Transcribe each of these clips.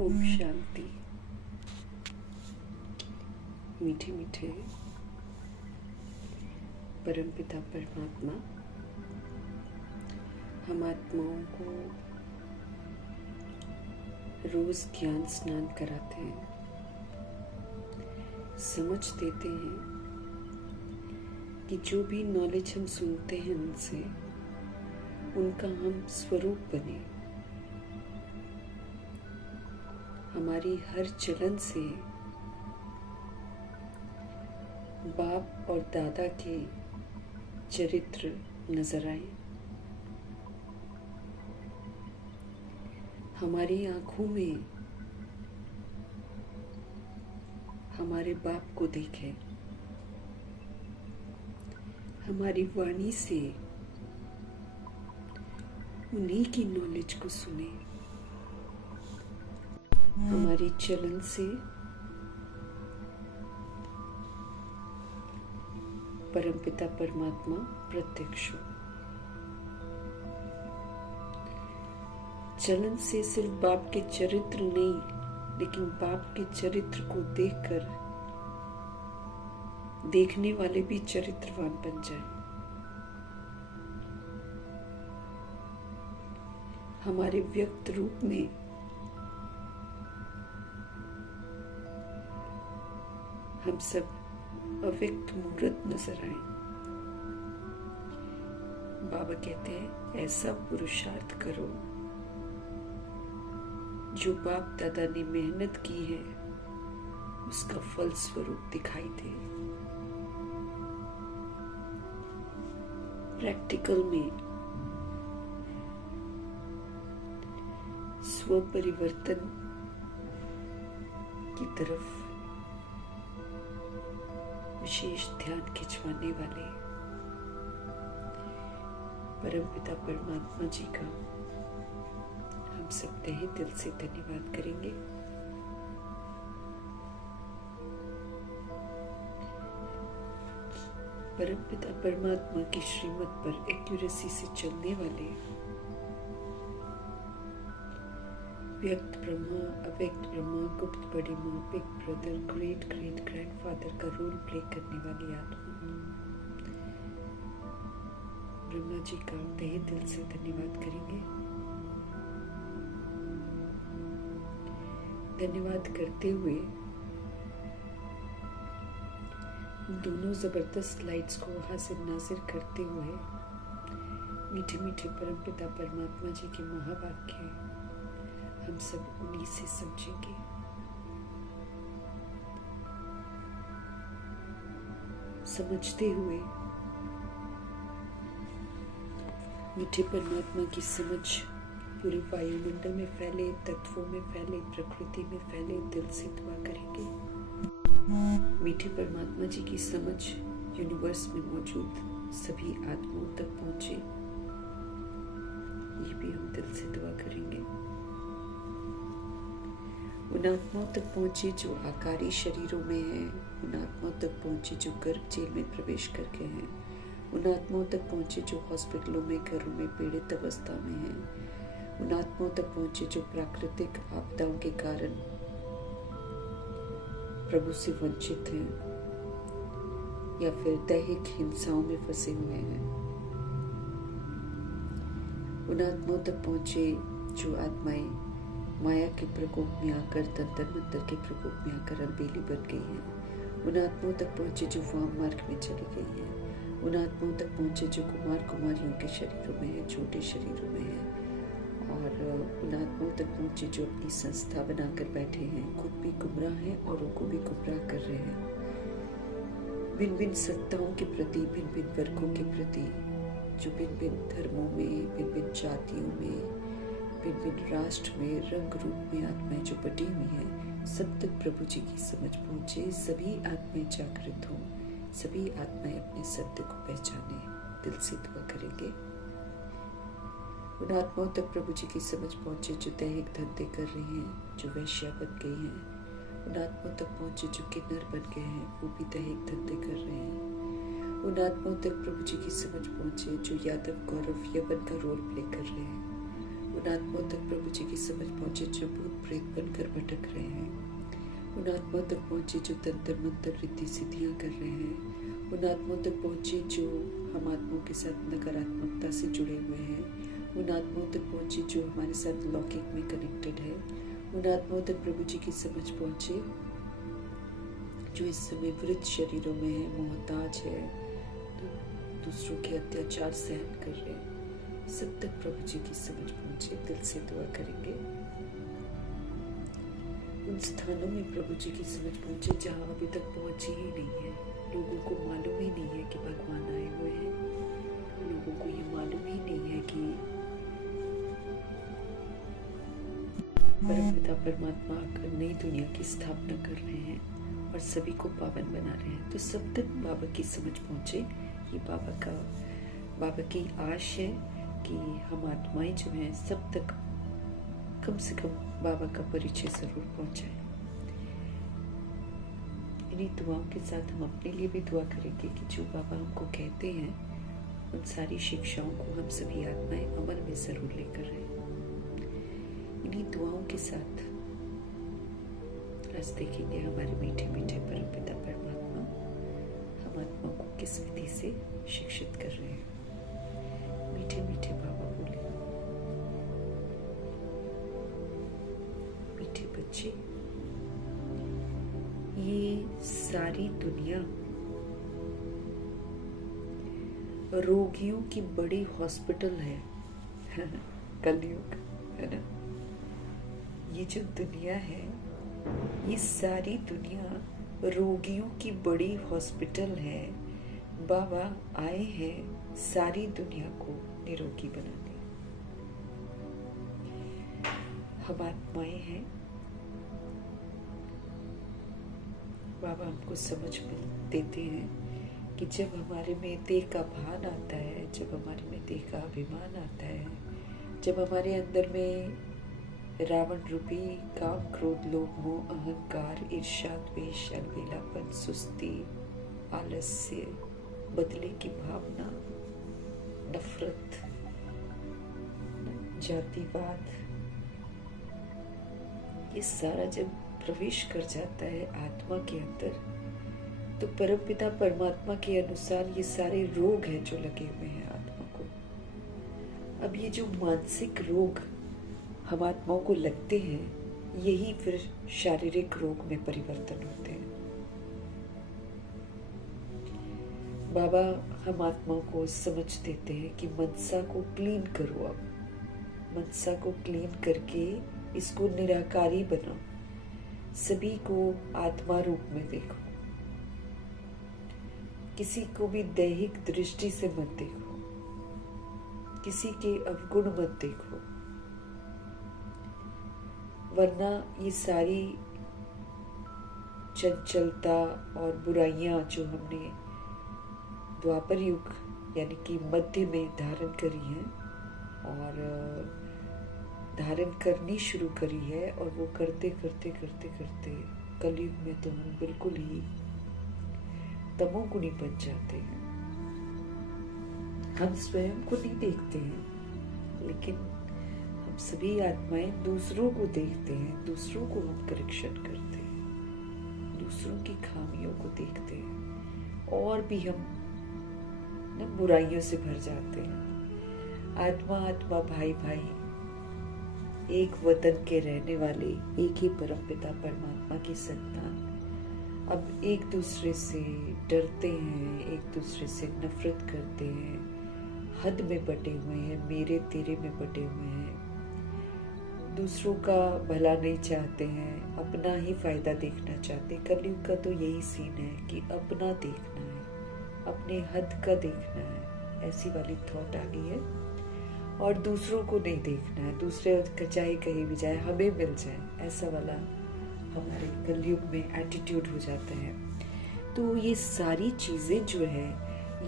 ओम शांति। मीठे मीठे परमपिता परमात्मा हम आत्माओं को रोज ज्ञान स्नान कराते हैं, समझ देते हैं कि जो भी नॉलेज हम सुनते हैं उनसे, उनका हम स्वरूप बने। हमारी हर चलन से बाप और दादा के चरित्र नजर आए। हमारी आंखों में हमारे बाप को देखें, हमारी वाणी से उन्हीं की नॉलेज को सुने, हमारी चलन से परमपिता परमात्मा प्रत्यक्ष हो। चलन से सिर्फ बाप के चरित्र नहीं, लेकिन बाप के चरित्र को देखकर देखने वाले भी चरित्रवान बन जाए। हमारे व्यक्त रूप में हम सब अव्यक्त मूर्त नजर आए। बाबा कहते हैं ऐसा पुरुषार्थ करो जो बाप दादा ने मेहनत की है उसका फल स्वरूप दिखाई दे। प्रैक्टिकल में स्व परिवर्तन की तरफ विशेष ध्यान खिंचवाने वाले परमपिता परमात्मा जी का हम सब तहे दिल से धन्यवाद करेंगे। परमपिता परमात्मा की श्रीमत पर एक्यूरेसी से चलने वाले व्यक्त ब्रह्मा, अव्यक्त ब्रह्मा, गुप्त बड़ी माँ, big brother, great great grandfather का रोल प्ले करने वाली आत्मा ब्रह्मा जी का तहे दिल से धन्यवाद करेंगे। धन्यवाद करते हुए दोनों जबरदस्त लाइट्स को वहां से नाजिर करते हुए मीठे मीठे परमपिता परमात्मा जी के महावाक्य हम सब उन्हीं से समझेंगे। समझते हुए मीठे परमात्मा की समझ पूरे वायुमंडल में फैले, तत्वों में फैले, प्रकृति में फैले, दिल से दुआ करेंगे। मीठे परमात्मा जी की समझ यूनिवर्स में मौजूद सभी आत्माओं तक पहुंचे, ये भी हम दिल से दुआ करेंगे। उन आत्माओं तक पहुंचे जो आकारी शरीरों में हैं, उन आत्माओं तक पहुंचे जो गर्भ जेल में प्रवेश करके हैं, उन आत्माओं तक पहुंचे जो हॉस्पिटलों में, घरों में पीड़ित अवस्था में हैं, उन आत्माओं तक पहुंचे जो प्राकृतिक आपदाओं के कारण प्रभु से वंचित हैं या फिर दैहिक हिंसाओं में फंसे हुए हैं, उन आत्माओं तक पहुंचे जो आत्माएं माया के प्रकोप में आकर, तंत्र मंत्र के प्रकोप में आकर अलबेली बन गई हैं, उन आत्माओं तक पहुंचे जो वाम मार्ग में चली गई हैं, उन आत्माओं तक पहुंचे जो कुमार कुमारियों के शरीरों में है, छोटे शरीरों में है, और उन आत्माओं तक पहुंचे जो अपनी संस्था बनाकर बैठे हैं, खुद भी गुमराह हैं औरों को भी गुमराह कर रहे हैं। भिन्न भिन्न सत्ताओं के प्रति, भिन्न भिन्न वर्गों के प्रति, जो भिन्न भिन्न धर्मों में, भिन्न भिन्न जातियों में, भिन्न भिन्न राष्ट्र में, रंग रूप में आत्माएं जो बटी हुई हैं, सब तक प्रभु जी की समझ पहुंचे, सभी आत्माएं जागृत हों, सभी आत्माएं अपने सत्य को पहचाने। दिल से दुआ करेंगे। उन आत्माओं तक प्रभु जी की समझ पहुंचे जो दैहिक धंधे कर रही हैं, जो वैश्या बन गई हैं, उन आत्माओं तक पहुंचे जो किन्नर बन गए हैं, वो भी दैहिक धंधे कर रहे हैं। उन आत्माओं तक प्रभु जी की समझ पहुंचे जो यादव गौरव यवन का रोल प्ले कर रहे हैं। उन आत्माओं तक प्रभु जी की समझ पहुंचे जो भूत प्रेत बनकर भटक रहे हैं। उन आत्माओं तक पहुंचे जो तंत्र मंत्र रिद्धि सिद्धियां कर रहे हैं। उन आत्माओं तक पहुंचे जो हम आत्माओं के साथ नकारात्मकता से जुड़े हुए हैं। उन आत्माओं तक पहुंचे जो हमारे साथ लौकिक में कनेक्टेड है। उन आत्माओं तक प्रभु जी की समझ पहुंचे जो इस समय वृद्ध शरीरों में है, मोहताज है, दूसरों के अत्याचार सहन कर रहे हैं। सब तक प्रभु जी की समझ पहुंचे। दिल से दुआ करेंगे। उन स्थानों में प्रभु जी की समझ पहुंचे जहां अभी तक पहुंची ही नहीं है। लोगों को मालूम ही नहीं है कि भगवान आए हुए हैं। लोगों को ये मालूम ही नहीं है कि परमपिता परमात्मा आकर नई दुनिया की स्थापना कर रहे हैं और सभी को पावन बना रहे हैं। तो सब तक बाबा की समझ पहुंचे। ये बाबा की आश है कि हम आत्माएं जो हैं सब तक कम से कम बाबा का परिचय जरूर पहुंचाए। इन्हीं दुआओं के साथ हम अपने लिए भी दुआ करेंगे कि जो बाबा हमको कहते हैं उन सारी शिक्षाओं को हम सभी आत्माएं अमल में जरूर लेकर रहें। इन्हीं दुआओं के साथ आज देखेंगे हमारे मीठे मीठे परमपिता परमात्मा हम आत्मा को किस विधि से शिक्षित कर रहे हैं। मीठे मीठे बाबा बोले, मीठे बच्चे, ये सारी दुनिया रोगियों की बड़ी हॉस्पिटल है। कलयुग है ना। ये जो दुनिया है, ये सारी दुनिया रोगियों की बड़ी हॉस्पिटल है। बाबा आए हैं सारी दुनिया को निरोगी बनाने। हम आत्माएं हैं। बाबा हमको समझ देते हैं कि जब हमारे में देह का भान आता है, जब हमारे में देह का अभिमान आता है, जब हमारे अंदर में रावण रूपी काम, क्रोध, लोभ, मोह, अहंकार, ईर्ष्या, द्वेष, अलबेलापन, सुस्ती, आलस्य, बदले की भावना, नफरत, जातिवाद, ये सारा जब प्रवेश कर जाता है आत्मा के अंदर, तो परमपिता परमात्मा के अनुसार ये सारे रोग हैं जो लगे हुए हैं आत्मा को। अब ये जो मानसिक रोग हम आत्माओं को लगते हैं, यही फिर शारीरिक रोग में परिवर्तन होते हैं। बाबा हम आत्माओं को समझ देते हैं कि मनसा को क्लीन करो। अब मनसा को क्लीन करके इसको निराकारी बनाओ। सभी को आत्मा रूप में देखो। किसी को भी दैहिक दृष्टि से मत देखो। किसी के अवगुण मत देखो, वरना ये सारी चंचलता और बुराइयां जो हमने द्वापर युग यानी कि मध्य में धारण करी हैं और धारण करनी शुरू करी है, और वो करते करते करते करते कलयुग में तो हम बिल्कुल ही तमोगुणी बन जाते हैं। हम स्वयं को नहीं देखते हैं, लेकिन हम सभी आत्माएं दूसरों को देखते हैं, दूसरों को हम करेक्शन करते हैं, दूसरों की खामियों को देखते हैं और भी हम बुराइयों से भर जाते हैं। आत्मा आत्मा, भाई भाई, एक वतन के रहने वाले, एक ही परमपिता परमात्मा की संतान अब एक दूसरे से डरते हैं, एक दूसरे से नफरत करते हैं, हद में बटे हुए हैं, मेरे तेरे में बटे हुए हैं, दूसरों का भला नहीं चाहते हैं, अपना ही फायदा देखना चाहते हैं। कलयुग का तो यही सीन है कि अपना देखना है, अपने हद का देखना है, ऐसी वाली थॉट आ गई है। और दूसरों को नहीं देखना है, दूसरे चाहे कहीं भी जाए हमें मिल जाए, ऐसा वाला हमारे कलयुग में एटीट्यूड हो जाता है। तो ये सारी चीजें जो है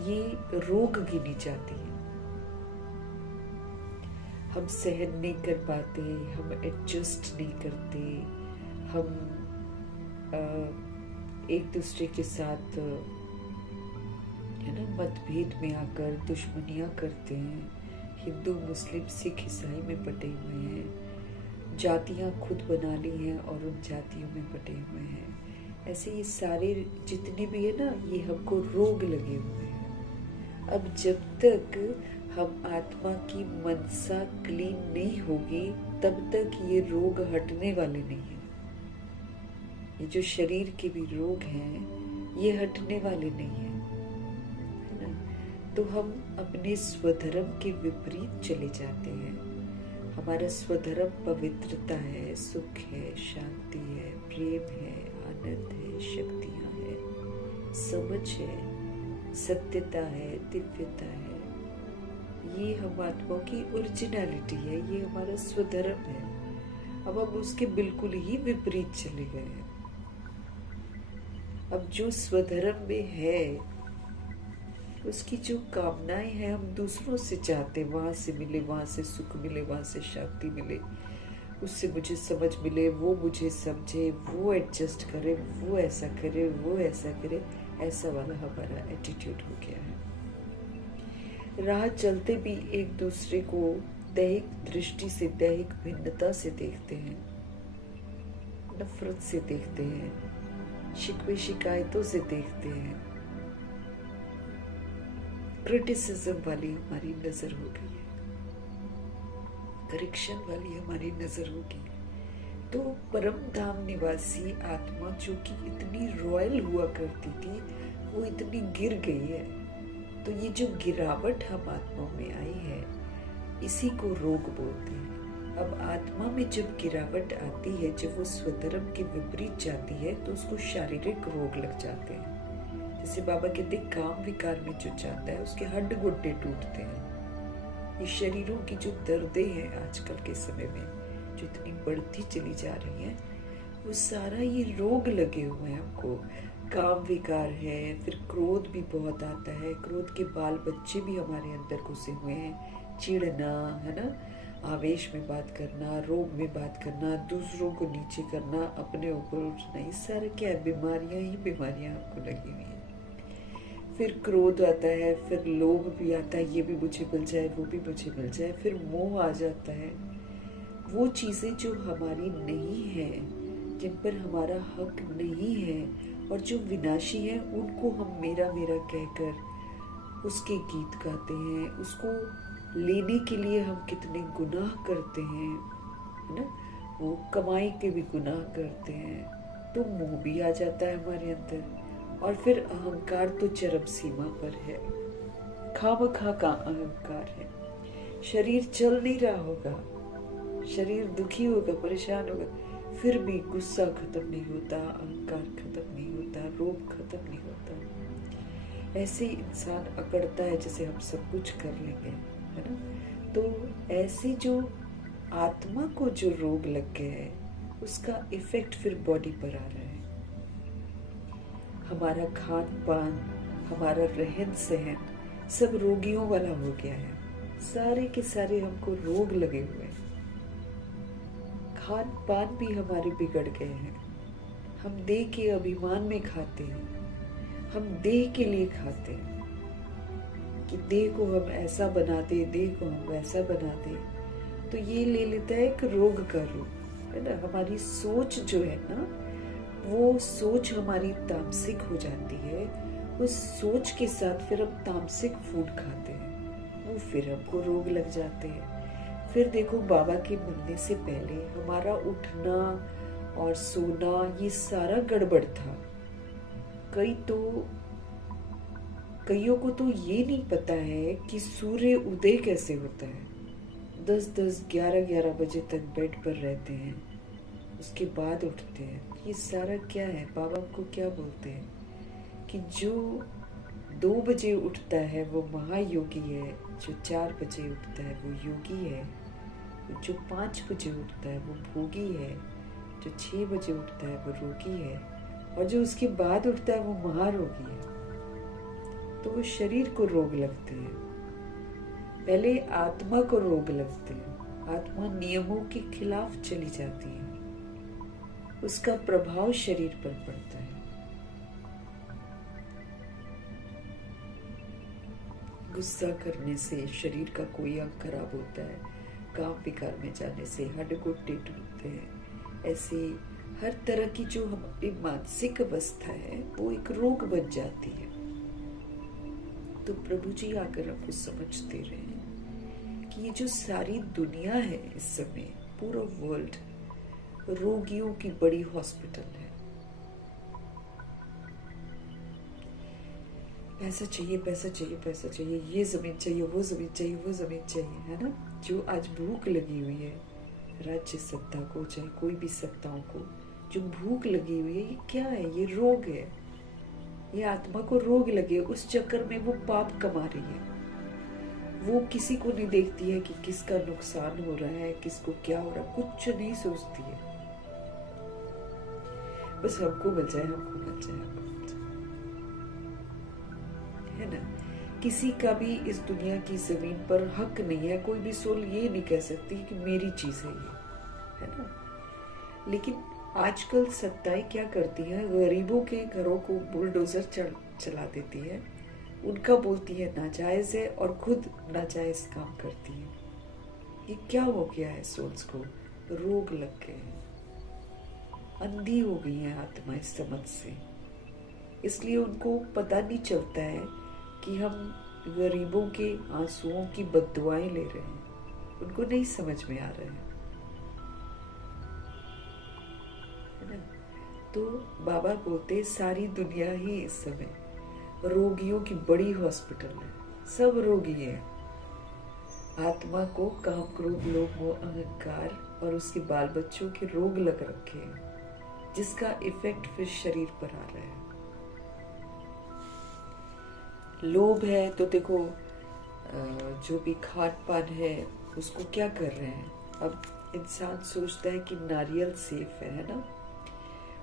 ये रोग गिनी जाती हैं। हम सहन नहीं कर पाते, हम एडजस्ट नहीं करते, हम एक दूसरे के साथ है ना मतभेद में आकर दुश्मनियां करते हैं, हिंदू मुस्लिम सिख ईसाई में बटे हुए हैं, जातियां खुद बना ली हैं और उन जातियों में बटे हुए हैं। ऐसे ये सारे जितने भी है ना, ये हमको रोग लगे हुए हैं। अब जब तक हम आत्मा की मनसा क्लीन नहीं होगी तब तक ये रोग हटने वाले नहीं हैं। ये जो शरीर के भी रोग हैं ये हटने वाले नहीं हैं, है ना। तो हम अपने स्वधर्म के विपरीत चले जाते हैं। हमारा स्वधर्म पवित्रता है, सुख है, शांति है, प्रेम है, आनंद है, शक्तियां है, समझ है, सत्यता है, दिव्यता है। ये हम आत्माओं की ओरिजिनलिटी है, ये हमारा स्वधर्म है। अब हम उसके बिल्कुल ही विपरीत चले गए हैं। अब जो स्वधर्म में है उसकी जो कामनाएं हैं हम दूसरों से चाहते हैं, वहां से मिले, वहां से सुख मिले, वहां से शांति मिले, उससे मुझे समझ मिले, वो मुझे समझे, वो एडजस्ट करे, वो ऐसा करे, वो ऐसा करे। ऐसा वाला हमारा एटीट्यूड हो गया है। राह चलते भी एक दूसरे को दैहिक दृष्टि से, दैहिक भिन्नता से देखते हैं, नफरत से देखते हैं, शिकवे शिकायतों से देखते हैं। क्रिटिसिज्म वाली हमारी नजर हो गई है, करेक्शन वाली हमारी नजर हो गई है। तो परम धाम निवासी आत्मा जो कि इतनी रॉयल हुआ करती थी वो इतनी गिर गई है। तो ये जो गिरावट हम आत्मा में आई है इसी को रोग बोलते हैं। अब आत्मा में जब गिरावट आती है, जब वो स्वधर्म के विपरीत जाती है तो उसको शारीरिक रोग लग जाते हैं। जैसे बाबा कहते काम विकार में जो जाता है उसके हड्ड गुड्डे टूटते हैं। ये शरीरों की जो दर्दें हैं आजकल के समय में जो इतनी बढ़ती चली जा रही हैं, वो सारा ये रोग लगे हुए हैं हमको। काम विकार है, फिर क्रोध भी बहुत आता है, क्रोध के बाल बच्चे भी हमारे अंदर घुसे हुए हैं। चिढ़ना, है ना, आवेश में बात करना, रोग में बात करना, दूसरों को नीचे करना, अपने ऊपर उठना, ये सारा क्या है, बीमारियां ही बीमारियां हमको लगी हुई है। फिर क्रोध आता है, फिर लोभ भी आता है, ये भी मुझे मिल जाए, वो भी मुझे मिल जाए। फिर मोह आ जाता है। वो चीजें जो हमारी नहीं है, जिन पर हमारा हक नहीं है और जो विनाशी है, उनको हम मेरा मेरा कहकर उसके गीत गाते हैं। उसको लेने के लिए हम कितने गुनाह करते हैं, है ना। वो कमाई के भी गुनाह करते हैं, तो मोह भी आ जाता है हमारे अंदर। और फिर अहंकार तो चरम सीमा पर है, खामखा का अहंकार है। शरीर चल नहीं रहा होगा, शरीर दुखी होगा, परेशान होगा, फिर भी गुस्सा खत्म नहीं होता, अहंकार खत्म नहीं होता, रोग खत्म नहीं होता। ऐसे इंसान अकड़ता है जैसे हम सब कुछ कर लेंगे, है ना। तो ऐसे जो आत्मा को जो रोग लग गया है उसका इफेक्ट फिर बॉडी पर आ रहा है। हमारा खान पान, हमारा रहन सहन सब रोगियों वाला हो गया है। सारे के सारे हमको रोग लगे हुए हैं। खान पान भी हमारे बिगड़ गए हैं। हम देह के अभिमान में खाते हैं, हम देह के लिए खाते हैं कि देह को हम ऐसा बना दे, देह को हम वैसा बना दे। तो ये ले लेता है एक रोग का रूप, है ना। हमारी सोच जो है ना, वो सोच हमारी तामसिक हो जाती है। उस सोच के साथ फिर हम तामसिक फूड खाते हैं, वो फिर हमको रोग लग जाते हैं। फिर देखो, बाबा के मिलने से पहले हमारा उठना और सोना ये सारा गड़बड़ था। कईयों को तो ये नहीं पता है कि सूर्य उदय कैसे होता है। 10-10, 11-11 बजे तक बेड पर रहते हैं, उसके बाद उठते हैं। ये सारा क्या है, बाबा को क्या बोलते हैं कि जो 2 बजे उठता है वो महायोगी है, जो 4 बजे उठता है वो योगी है, जो 5 बजे उठता है वो भोगी है, जो 6 बजे उठता है वो रोगी है, और जो उसके बाद उठता है वो महारोगी है। तो वो शरीर को रोग लगते हैं, पहले आत्मा को रोग लगते हैं। आत्मा नियमों के खिलाफ चली जाती है, उसका प्रभाव शरीर पर पड़ता है। गुस्सा करने से शरीर का कोई अंग खराब होता है, काम विकार में जाने से हड्ड घुटने टूटते हैं। ऐसे हर तरह की जो हमारी मानसिक अवस्था है वो एक रोग बन जाती है। तो प्रभु जी आकर हमको समझ दे रहे हैं कि ये जो सारी दुनिया है इस समय, पूरा वर्ल्ड रोगियों की बड़ी हॉस्पिटल है। पैसा चाहिए, पैसा चाहिए, पैसा चाहिए, ये जमीन चाहिए, वो जमीन चाहिए, वो जमीन चाहिए, है ना। जो आज भूख लगी हुई है राज्य सत्ता को, चाहे कोई भी सत्ताओं को, जो भूख लगी हुई है, ये क्या है? ये रोग है। ये आत्मा को रोग लगे, उस चक्कर में वो पाप कमा रही है। वो किसी को नहीं देखती है कि किसका नुकसान हो रहा है, किसको क्या हो रहा है, कुछ नहीं सोचती है। बस हमको मिल जाए, हमको मिल जाए, हमको मिल जाए, है ना। किसी का भी इस दुनिया की जमीन पर हक नहीं है। कोई भी सोल ये नहीं कह सकती कि मेरी चीज है ये, है ना। लेकिन आजकल सत्ताएं क्या करती है, गरीबों के घरों को बुलडोजर चला देती है, उनका बोलती है नाजायज है और खुद नाजायज काम करती है। ये क्या हो गया है? सोल्स को रोग लग गए हैं, अंधी हो गई है आत्मा इस समझ से। इसलिए उनको पता नहीं चलता है कि हम गरीबों के आंसुओं की बद्दुआएं ले रहे हैं। उनको नहीं समझ में आ रहा है ना। तो बाबा बोलते सारी दुनिया ही इस समय रोगियों की बड़ी हॉस्पिटल है। सब रोगी है। आत्मा को काम, क्रोध, लोभ, मोह, अहंकार और उसके बाल बच्चों के रोग लग रखे हैं, जिसका इफेक्ट फिर शरीर पर आ रहा है। लोभ है तो देखो जो भी खान पान है उसको क्या कर रहे हैं। अब इंसान सोचता है कि नारियल सेफ है ना।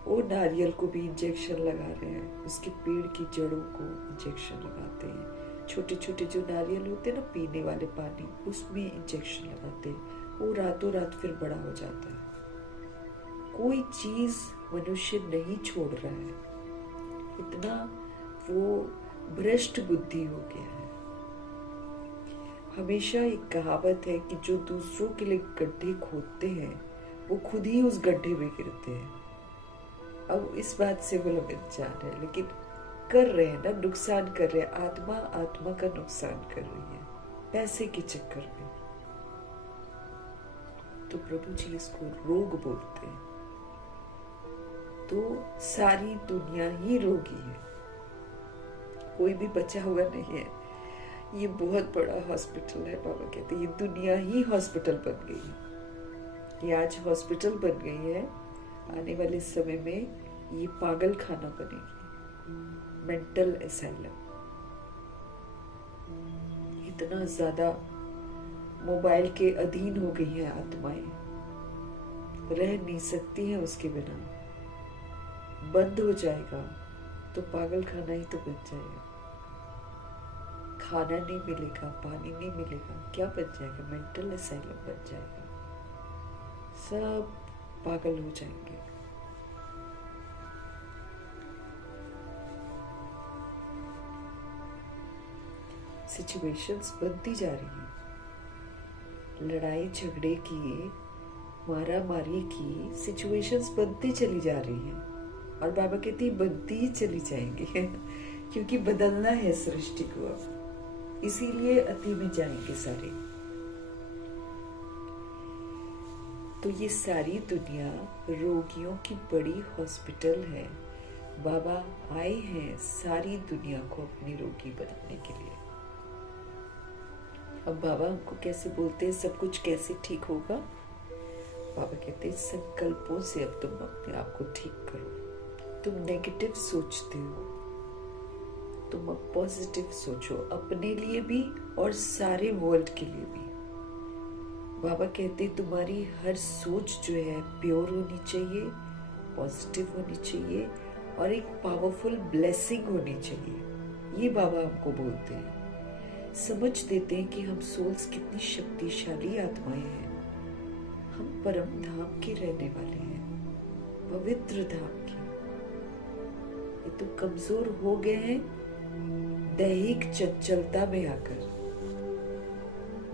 वो नारियल को भी इंजेक्शन लगा रहे हैं, उसके पेड़ की जड़ों को इंजेक्शन लगाते हैं। छोटे छोटे जो नारियल होते हैं ना पीने वाले पानी, उसमें इंजेक्शन लगाते हैं। वो रातों रात फिर बड़ा हो जाता है। कोई चीज मनुष्य नहीं छोड़ रहा है, इतना वो भ्रष्ट बुद्धि हो गया है। हमेशा एक कहावत है कि जो दूसरों के लिए गड्ढे खोदते हैं वो खुद ही उस गड्ढे में गिरते हैं। अब इस बात से वो लोग जा रहे हैं, लेकिन कर रहे हैं ना, नुकसान कर रहे हैं। आत्मा आत्मा का नुकसान कर रही है पैसे के चक्कर में। तो प्रभु जी इसको रोग बोलते हैं। तो सारी दुनिया ही रोगी है, कोई भी बचा हुआ नहीं है। ये बहुत बड़ा हॉस्पिटल है। बाबा कहते हैं ये दुनिया ही हॉस्पिटल बन गई है। ये आज हॉस्पिटल बन गई है, आने वाले समय में ये पागल खाना बनेगी, मेंटल असाइलम। इतना ज्यादा मोबाइल के अधीन हो गई है आत्माएं, रह नहीं सकती हैं उसके बिना। बंद हो जाएगा तो पागल खाना ही तो बन जाएगा। खाना नहीं मिलेगा, पानी नहीं मिलेगा, क्या बन जाएगा? मेंटल असाइलम बन जाएगा। सब पागल हो जाएंगे। सिचुएशंस बनती जा रही हैं, लड़ाई झगड़े की, मारा मारी की सिचुएशंस बनती चली जा रही हैं। और बाबा कहती है बनती ही चली जाएंगी क्योंकि बदलना है सृष्टि को। अब इसीलिए अति में जाएंगे सारे। तो ये सारी दुनिया रोगियों की बड़ी हॉस्पिटल है। बाबा आए हैं सारी दुनिया को अपनी रोगी बनाने के लिए। अब बाबा हमको कैसे बोलते हैं सब कुछ कैसे ठीक होगा? बाबा कहते हैं संकल्पों से अब तुम अपने आप को ठीक करो। तुम नेगेटिव सोचते हो, तुम अब पॉजिटिव सोचो, अपने लिए भी और सारे वर्ल्ड के लिए भी। बाबा कहते हैं तुम्हारी हर सोच जो है प्योर होनी चाहिए, पॉजिटिव होनी चाहिए और एक पावरफुल ब्लेसिंग होनी चाहिए। ये बाबा हमको बोलते हैं, समझ देते हैं कि हम सोल्स कितनी शक्तिशाली आत्माएं हैं। हम परम धाम के रहने वाले हैं, पवित्र धाम के। ये तो कमजोर हो गए हैं दैहिक चंचलता में आकर,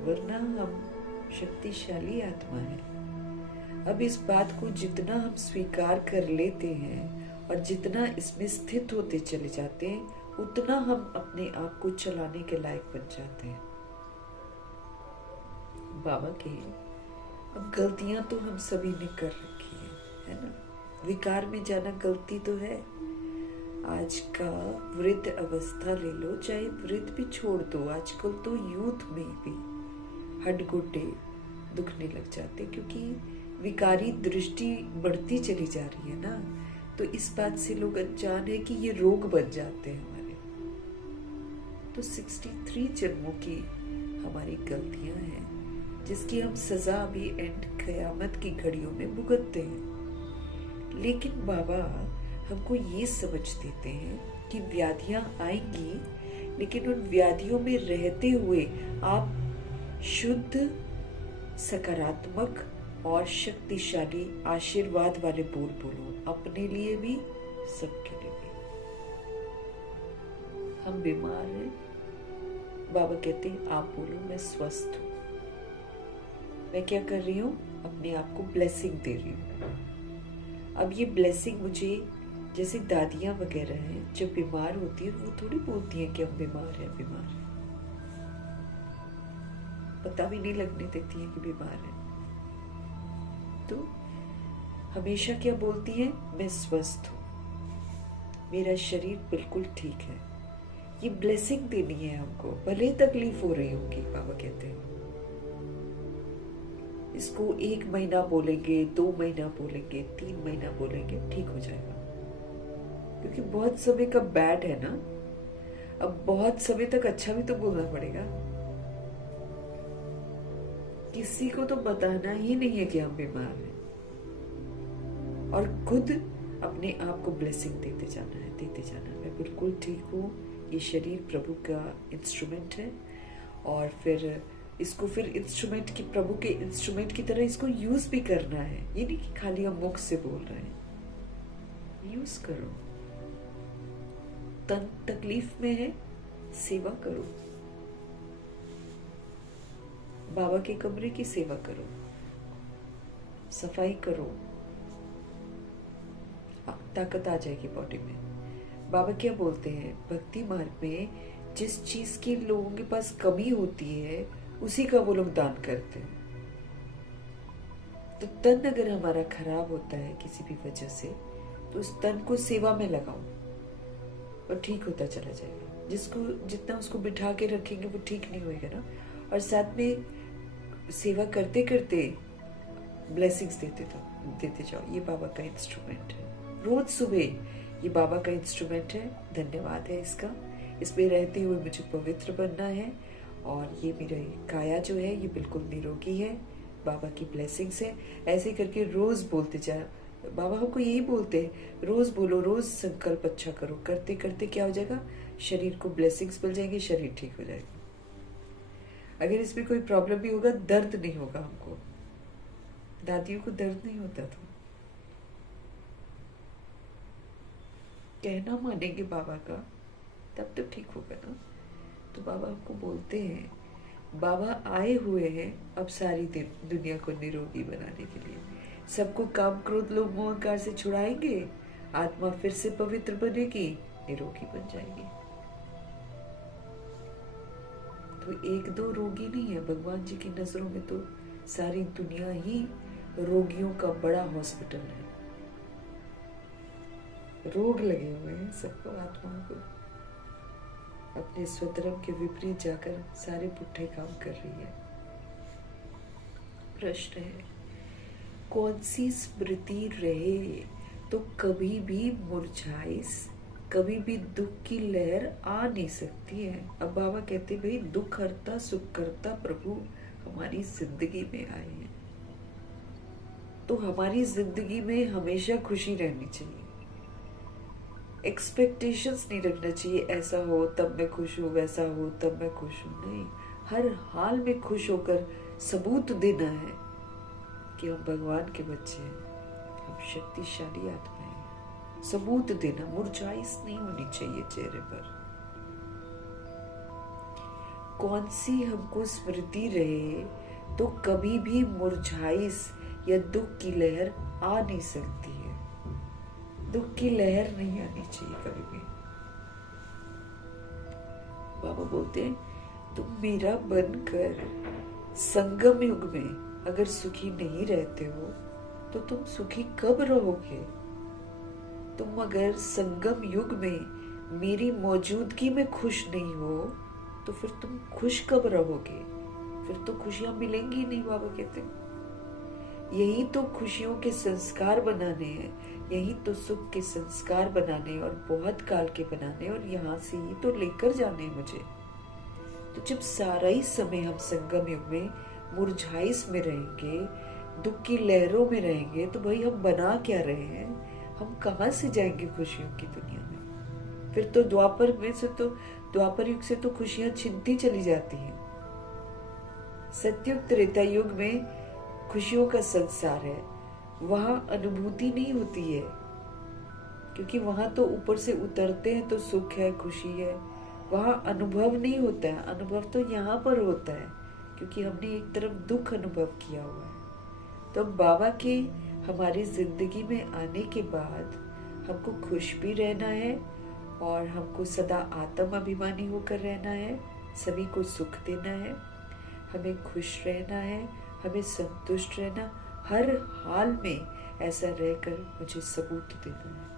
वरना हम शक्तिशाली आत्मा है। अब इस बात को जितना हम स्वीकार कर लेते हैं और जितना इसमें स्थित होते चले जाते हैं, उतना हम अपने आप को चलाने के लायक बन जाते हैं। बाबा के अब गलतियां तो हम सभी ने कर रखी है ना। विकार में जाना गलती तो है। आज का वृद्ध अवस्था ले लो, चाहे वृद्ध भी छोड़ दो, आजकल तो यूथ में भी हड्डगोडे दुखने लग जाते, क्योंकि विकारी दृष्टि बढ़ती चली जा रही है ना। तो इस बात से लोग अनजान है कि ये रोग बन जाते हैं हमारे। तो 63 जन्मों की हमारी गलतियां हैं, जिसकी हम सजा भी एंड कयामत की घड़ियों में भुगतते हैं। लेकिन बाबा हमको ये समझ देते हैं कि व्याधियां आएंगी, लेकिन उन व्याधियों में रहते हुए आप शुद्ध, सकारात्मक और शक्तिशाली आशीर्वाद वाले बोल बोलो, अपने लिए भी, सबके लिए भी। हम बीमार हैं, बाबा कहते हैं आप बोलो मैं स्वस्थ हूं। मैं क्या कर रही हूँ? अपने आप को ब्लेसिंग दे रही हूँ। अब ये ब्लेसिंग मुझे, जैसे दादियां वगैरह हैं जब बीमार होती है, वो थोड़ी बोलती हैं कि हम बीमार हैं, बीमार हैं, पता भी नहीं लगने देती हैं कि बीमार हैं। तो हमेशा क्या बोलती हैं? मैं स्वस्थ हूं, मेरा शरीर बिल्कुल ठीक है। ये ब्लेसिंग देनी है हमको, भले तकलीफ हो रही होगी। बाबा कहते हैं इसको 1 महीना बोलेंगे, 2 महीना बोलेंगे, 3 महीना बोलेंगे, ठीक हो जाएगा। क्योंकि बहुत समय का बैड है ना, अब बहुत समय तक अच्छा भी तो बोलना पड़ेगा। किसी को तो बताना ही नहीं है कि हम बीमार हैं, और खुद अपने आप को ब्लेसिंग देते जाना है, देते जाना है। मैं बिल्कुल ठीक हूँ, ये शरीर प्रभु का इंस्ट्रूमेंट है, और फिर इसको फिर इंस्ट्रूमेंट की, प्रभु के इंस्ट्रूमेंट की तरह इसको यूज भी करना है। ये नहीं कि खाली हम मुख से बोल रहे हैं, यूज करो। तन तकलीफ में है, सेवा करो, बाबा के कमरे की सेवा करो, सफाई करो, ताकत आ जाएगी बॉडी में। बाबा क्या बोलते हैं? भक्ति मार्ग में जिस चीज की लोगों के पास कमी होती है, उसी का वो लोग दान करते हैं। तो तन अगर हमारा खराब होता है किसी भी वजह से, तो उस तन को सेवा में लगाओ और ठीक होता चला जाएगा। जिसको जितना उसको बिठा के रखेंगे वो ठीक नहीं होएगा ना। और साथ में सेवा करते करते ब्लेसिंग्स देते जाओ। ये बाबा का इंस्ट्रूमेंट है। रोज सुबह ये बाबा का इंस्ट्रूमेंट है। धन्यवाद है इसका। इसमें रहते हुए मुझे पवित्र बनना है, और ये मेरी काया जो है ये बिल्कुल निरोगी है। बाबा की ब्लेसिंग्स है। ऐसे करके रोज बोलते जाए। बाबा हमको यही बोलते हैं, रोज बोलो, रोज संकल्प अच्छा करो। करते करते क्या हो जाएगा? शरीर को ब्लेसिंग्स मिल जाएंगे, शरीर ठीक हो जाएगा। अगर इसमें कोई प्रॉब्लम भी होगा, दर्द नहीं होगा हमको। दादियों को दर्द नहीं होता था। कहना मानेंगे बाबा का, तब तो ठीक होगा ना। तो बाबा हमको बोलते हैं, बाबा आए हुए हैं अब सारी दुनिया को निरोगी बनाने के लिए। सबको काम, क्रोध, लोभ, मोह, अहंकार से छुड़ाएंगे। आत्मा फिर से पवित्र बनेगी, निरोगी बन जाएगी। तो 1-2 रोगी नहीं है भगवान जी की नजरों में, तो सारी दुनिया ही रोगियों का बड़ा हॉस्पिटल है। रोग लगे हुए हैं सबको, आत्माओं को अपने स्वधर्म के विपरीत जाकर सारे पुट्ठे काम कर रही है। प्रश्न है, कौन सी स्मृति रहे तो कभी भी मुरझाए, कभी भी दुख की लहर आ नहीं सकती है। अब बाबा कहते, भाई दुख हरता सुख करता प्रभु हमारी जिंदगी में आए हैं, तो हमारी जिंदगी में हमेशा खुशी रहनी चाहिए। एक्सपेक्टेशंस नहीं रखना चाहिए, ऐसा हो तब मैं खुश हूँ, वैसा हो तब मैं खुश हूँ। नहीं, हर हाल में खुश होकर सबूत देना है कि हम भगवान के बच्चे हैं, हम शक्तिशाली आत्मा हैं। सबूत देना, मुरझाइश नहीं होनी चाहिए चेहरे पर। कौन सी हमको स्मृति रहे तो कभी भी मुरझाइश या दुख की लहर आ नहीं सकती है। दुख की लहर नहीं आनी चाहिए कभी भी। बाबा बोलते हैं तुम मेरा बनकर संगम युग में अगर सुखी नहीं रहते हो तो तुम सुखी कब रहोगे? तुम अगर संगम युग में मेरी मौजूदगी में खुश नहीं हो तो फिर तुम खुश कब रहोगे? फिर तो खुशियां मिलेंगी नहीं। बाबा कहते हैं यही तो खुशियों के संस्कार बनाने हैं, यही तो सुख के संस्कार बनाने और बहुत काल के बनाने और यहाँ से ही तो लेकर जाने मुझे। तो जब सारा ही समय हम संगम युग में मुरझाइश में रहेंगे, दुख की लहरों में रहेंगे, तो भाई हम बना क्या रहे हैं? हम कहाँ से जाएंगे खुशियों की दुनिया में? फिर तो द्वापर युग से तो खुशियां छिनती चली जाती हैं। सतयुग त्रेता युग में खुशियों का संसार है, वहां अनुभूति नहीं होती है, क्योंकि वहां तो ऊपर से उतरते हैं तो सुख है, खुशी है। वहां अनुभव नहीं होता है, अनुभव तो यहाँ पर होता है, क्योंकि हमने एक तरफ दुख अनुभव किया हुआ है। तो बाबा के हमारी जिंदगी में आने के बाद हमको खुश भी रहना है और हमको सदा आत्म अभिमानी होकर रहना है, सभी को सुख देना है, हमें खुश रहना है, हमें संतुष्ट रहना, हर हाल में ऐसा रहकर मुझे सबूत देना है।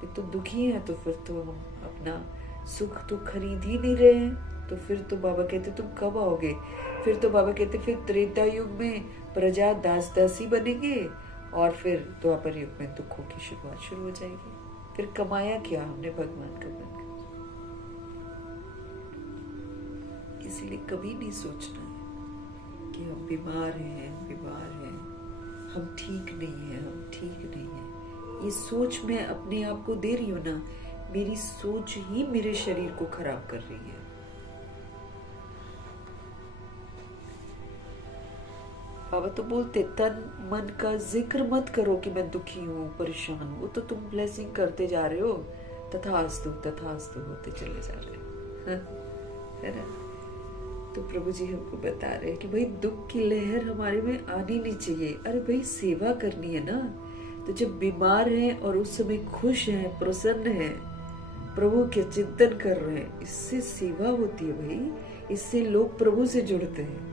ये तो दुखी है तो फिर तो हम अपना सुख तो खरीद ही नहीं रहे हैं। तो फिर तो बाबा कहते तुम कब आओगे? फिर तो बाबा कहते फिर त्रेता युग में प्रजा दास दासी बनेंगे और फिर द्वापर युग में दुखों की शुरुआत शुरू हो जाएगी। फिर कमाया क्या हमने भगवान का बनकर? इसीलिए कभी नहीं सोचना है कि हम बीमार हैं, हम ठीक नहीं हैं, हम ठीक नहीं हैं। ये सोच मैं अपने आप को दे रही हूँ ना, मेरी सोच ही मेरे शरीर को खराब कर रही है। बाबा तो बोलते तन मन का जिक्र मत करो कि मैं दुखी हूँ, परेशान हूँ। वो तो तुम ब्लेसिंग करते जा रहे हो, तथास्तु होते चले जा रहे हैं, है ना? तो प्रभु जी हमको बता रहे हैं कि भाई दुख की लहर हमारे में आनी नहीं चाहिए। अरे भाई सेवा करनी है ना। तो जब बीमार हैं और उस समय खुश हैं, प्रसन्न हैं, प्रभु के चिंतन कर रहे हैं, इससे सेवा होती है भाई। इससे लोग प्रभु से जुड़ते हैं।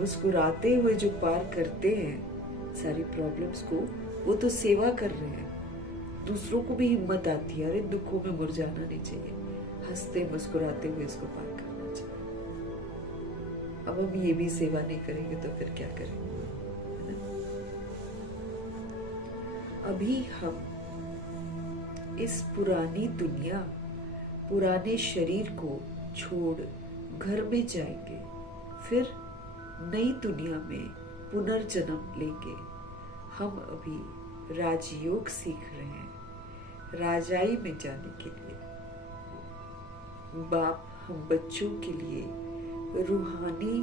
मुस्कुराते हुए जो पार करते हैं सारी प्रॉब्लम्स को, वो तो सेवा कर रहे हैं। दूसरों को भी हिम्मत आती है, अरे दुखों में मुरझाना नहीं चाहिए, हंसते मुस्कुराते हुए इसको पार करना चाहिए। अब हम ये भी सेवा नहीं करेंगे तो फिर क्या करेंगे? अभी हम इस पुरानी दुनिया, पुराने शरीर को छोड़ घर में जाएंगे, फिर नई दुनिया में पुनर्जन्म लेंगे। हम अभी राजयोग सीख रहे हैं राजाई में जाने के लिए। बाप हम बच्चों के लिए रूहानी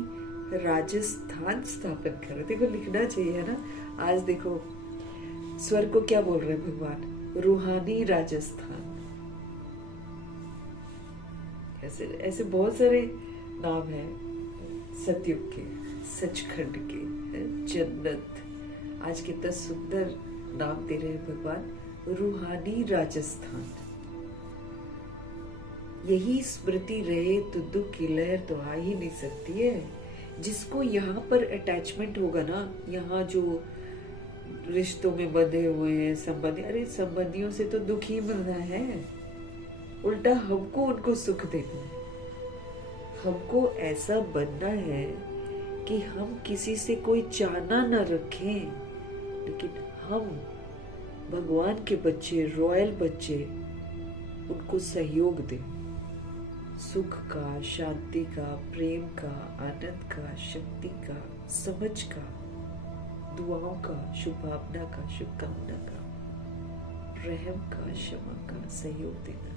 राजस्थान स्थापन कर रहे। देखो लिखना चाहिए है ना। आज देखो स्वर को क्या बोल रहे हैं भगवान, रूहानी राजस्थान। ऐसे ऐसे बहुत सारे नाम हैं सतयुग के, सचखंड के, जन्नत। आज कितना सुंदर नाम दे रहे हैं भगवान, रूहानी राजस्थान। यही स्मृति रहे तो दुख की लहर तो आ ही नहीं सकती है। जिसको यहाँ पर अटैचमेंट होगा ना, यहाँ जो रिश्तों में बंधे हुए हैं संबंधी, अरे संबंधियों से तो दुख ही मिलना है। उल्टा हमको उनको सुख देना है। हमको ऐसा बनना है कि हम किसी से कोई चाहना न रखें, लेकिन हम भगवान के बच्चे, रॉयल बच्चे, उनको सहयोग दें। सुख का, शांति का, प्रेम का, आनंद का, शक्ति का, समझ का, दुआओं का, शुभभावना का, शुभकामना का, रहम का, क्षमा का सहयोग देना।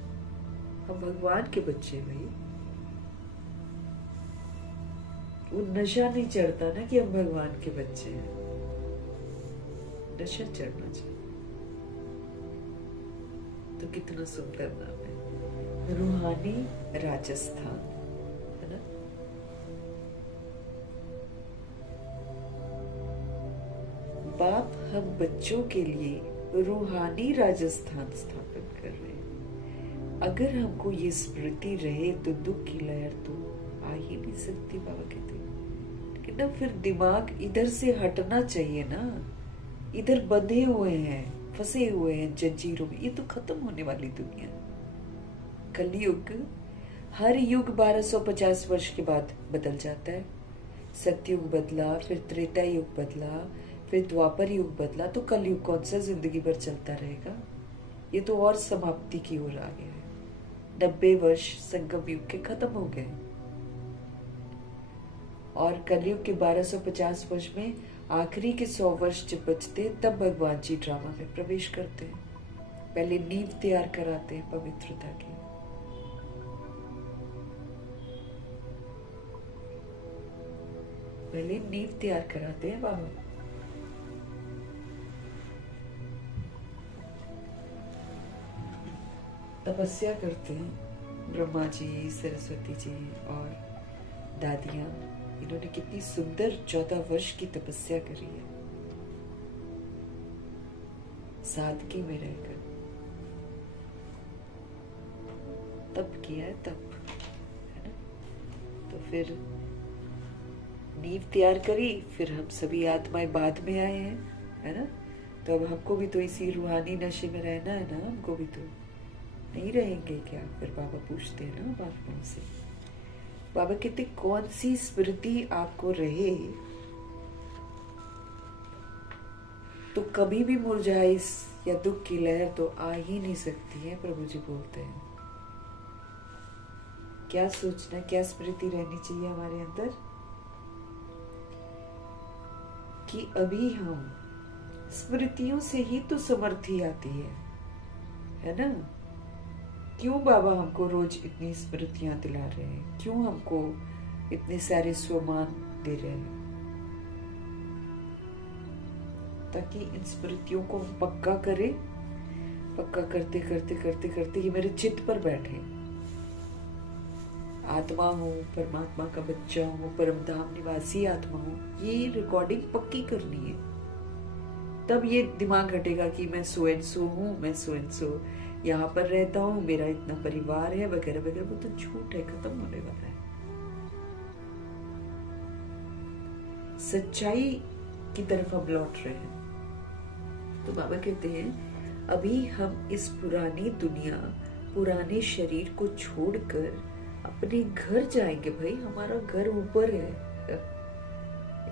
हम भगवान के बच्चे भाई। वो नशा नहीं चढ़ता ना कि हम भगवान के बच्चे हैं। नशा चढ़ना चाहिए। तो कितना सुंदर नाम है, रूहानी राजस्थान, है ना। बाप हम बच्चों के लिए रूहानी राजस्थान स्थापित कर रहे हैं। अगर हमको ये स्मृति रहे तो दुख की लहर तो आ ही नहीं सकती, बाबा कहते हैं। लेकिन ना फिर दिमाग इधर से हटना चाहिए ना। इधर बंधे हुए हैं, फंसे हुए हैं जंजीरों में। ये तो खत्म होने वाली दुनिया। कलयुग, हर युग 1250 वर्ष के बाद बदल जाता है। सतयुग बदला, फिर त्रेता युग बदला, फिर द्वापर युग बदला, तो कलयुग कौन सा जिंदगी भर चलता रहेगा। ये तो और समाप्ति की ओर आ गया है। 90 वर्ष संगम युग के खत्म हो गए और कलयुग के 1250 वर्ष में आखिरी के 100 वर्ष जब बचते तब भगवान जी ड्रामा में प्रवेश करते हैं। पहले नींव तैयार कराते हैं पवित्रता की। पहले नींव तैयार कराते हैं बाबा। तपस्या करते हैं ब्रह्मा जी, सरस्वती जी और दादियां। इन्होंने कितनी सुंदर 14 वर्ष की तपस्या करी है, सादगी में रहकर तप किया है, तप, है ना। तो फिर नींव तैयार करी, फिर हम सभी आत्माएं बाद में आए हैं, है ना। तो अब हमको भी तो इसी रूहानी नशे में रहना है ना। हमको भी तो नहीं रहेंगे क्या? फिर बाबा पूछते हैं ना आत्माओं से। बाबा कहते कौन सी स्मृति आपको रहे तो कभी भी मुरझाइश या दुख की लहर तो आ ही नहीं सकती है। प्रभु जी बोलते हैं क्या सोचना, क्या स्मृति रहनी चाहिए हमारे अंदर कि अभी हम स्मृतियों से ही तो समृद्धि आती है ना। क्यों बाबा हमको रोज इतनी स्मृतियां दिला रहे हैं? क्यों हमको इतने सारे स्वमान दे रहे हैं? ताकि इन स्मृतियों को हम पक्का करें। पक्का करते करते करते करते ये मेरे चित्त पर बैठे। आत्मा हूँ, परमात्मा का बच्चा हूँ, परम धाम निवासी आत्मा हूँ, ये रिकॉर्डिंग पक्की करनी है। तब ये दिमाग हटेगा कि मैं सो एंड सो हूँ, मैं सो एंड सो यहाँ पर रहता हूँ, मेरा इतना परिवार है, वगैरह वगैरह। वो तो झूठ है, खत्म होने वाला है। सच्चाई की तरफ हम लौट रहे हैं। तो बाबा कहते हैं अभी हम इस पुरानी दुनिया, पुराने शरीर को छोड़कर अपने घर जाएंगे। भाई हमारा घर ऊपर है,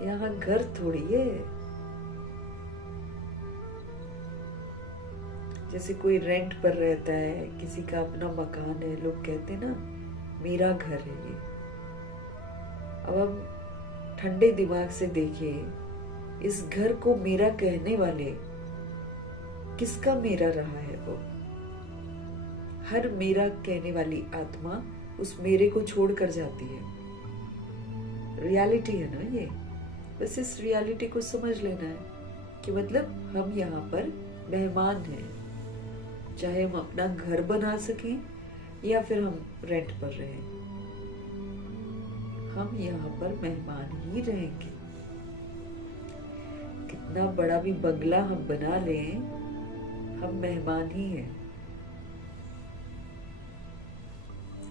यहाँ घर थोड़ी है। जैसे कोई रेंट पर रहता है, किसी का अपना मकान है, लोग कहते हैं ना मेरा घर है ये। अब हम ठंडे दिमाग से देखें, इस घर को मेरा कहने वाले किसका मेरा रहा है? वो हर मेरा कहने वाली आत्मा उस मेरे को छोड़ कर जाती है। रियलिटी है ना ये। बस इस रियलिटी को समझ लेना है कि मतलब हम यहाँ पर मेहमान हैं। चाहे हम अपना घर बना सकें या फिर हम रेंट पर रहें, हम यहाँ पर मेहमान ही रहेंगे। कितना बड़ा भी बंगला हम बना लें, हम मेहमान ही हैं।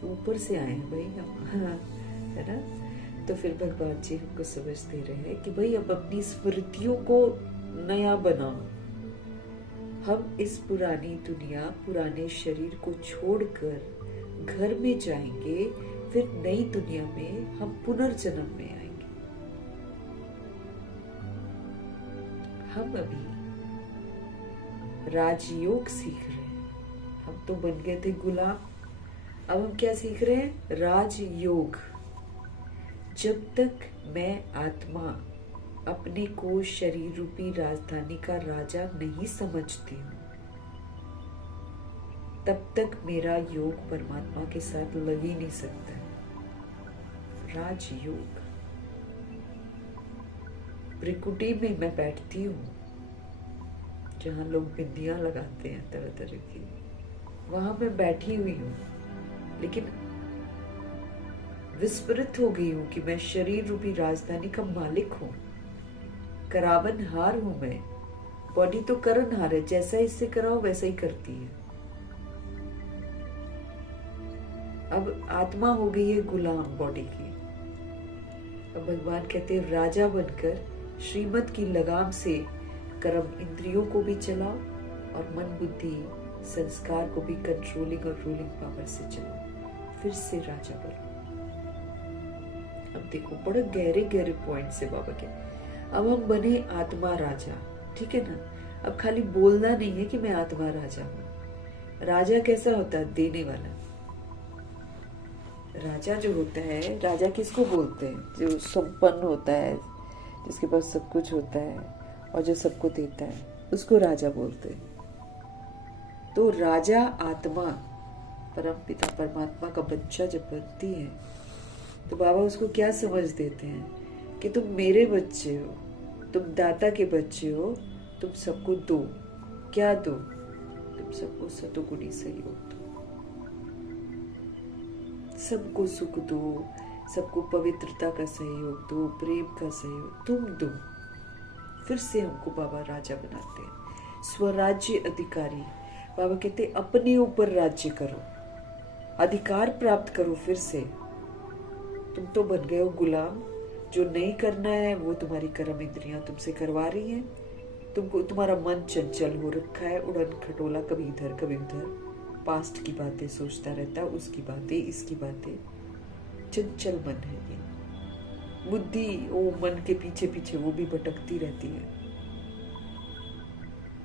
ऊपर से आए हैं भाई हम, है ना। तो फिर भगवान जी हमको समझ दे रहे हैं कि भाई अब अपनी स्मृतियों को नया बनाओ। हम इस पुरानी दुनिया, पुराने शरीर को छोड़कर घर में जाएंगे, फिर नई दुनिया में हम पुनर्जन्म में आएंगे। हम अभी राजयोग सीख रहे हैं। हम तो बन गए थे गुलाम, अब हम क्या सीख रहे हैं? राजयोग। जब तक मैं आत्मा अपने को शरीर रूपी राजधानी का राजा नहीं समझती हूँ, तब तक मेरा योग परमात्मा के साथ लग ही नहीं सकता। राजयोग। त्रिकुटी में मैं बैठती हूँ, जहाँ लोग बिंदियां लगाते हैं तरह तरह की, वहां मैं बैठी हुई हूँ। लेकिन विस्मृत हो गई हूं कि मैं शरीर रूपी राजधानी का मालिक हूं, करावनहार हूं मैं। बॉडी तो करनहार है, जैसा इससे कराओ वैसा ही करती है। अब आत्मा हो गई है गुलाम बॉडी की। अब भगवान कहते हैं राजा बनकर श्रीमत की लगाम से कर्म इंद्रियों को भी चलाओ और मन बुद्धि संस्कार को भी कंट्रोलिंग और रूलिंग पावर से चलाओ। फिर से राजा बनो। अब देखो बड़े गहरे गहरे पॉइंट से बाबा के। अब हम बने आत्मा राजा, ठीक है ना। अब खाली बोलना नहीं है कि मैं आत्मा राजा हूं। राजा कैसा होता है? देने वाला। राजा जो होता है, राजा किसको बोलते हैं? जो संपन्न होता है, जिसके पास सब कुछ होता है और जो सबको देता है, उसको राजा बोलते हैं। तो राजा आत्मा परम पिता परमात्मा का बच्चा जब बनती है तो बाबा उसको क्या समझ देते हैं कि तुम मेरे बच्चे हो, तुम दाता के बच्चे हो, तुम सबको दो। क्या दो? तुम सबको सतोगुणी सहयोग दो, सबको सुख दो, सबको पवित्रता का सहयोग दो, प्रेम का सहयोग तुम दो। फिर से हमको बाबा राजा बनाते हैं, स्वराज्य अधिकारी। बाबा कहते अपने ऊपर राज्य करो, अधिकार प्राप्त करो। फिर से तुम तो बन गए हो गुलाम। जो नहीं करना है वो तुम्हारी कर्म इंद्रियां तुमसे करवा रही हैं। तुमको तुम्हारा मन चंचल हो रखा है, उड़न खटोला, कभी इधर कभी उधर, पास्ट की बातें सोचता रहता, उसकी बातें, इसकी बातें। चंचल मन है ये। बुद्धि वो मन के पीछे पीछे वो भी भटकती रहती है।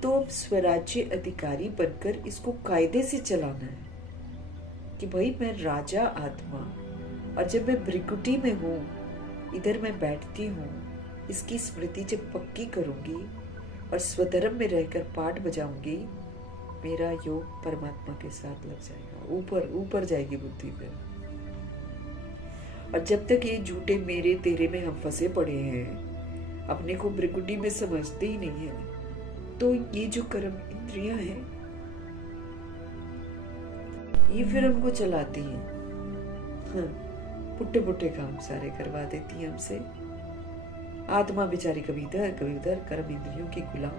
तो अब स्वराज्य अधिकारी बनकर इसको कायदे से चलाना है कि भाई मैं राजा आत्मा, और जब मैं भ्रिकुटी में हूँ, इधर मैं बैठती हूँ, इसकी स्मृति जब पक्की करूंगी और स्वधर्म में रहकर पाठ बजाऊंगी, मेरा योग परमात्मा के साथ लग जाएगा, ऊपर ऊपर जाएगी बुद्धि पे। और जब तक ये झूठे मेरे तेरे में हम फंसे पड़े हैं, अपने को भ्रिकुटी में समझते ही नहीं है, तो ये जो कर्म इंद्रियां हैं ये फिर हमको चलाती हैं। हाँ, पुट्टे पुट्टे काम सारे करवा देती है हमसे। आत्मा बेचारी कभी इधर कभी उधर, कर्म इंद्रियों की गुलाम।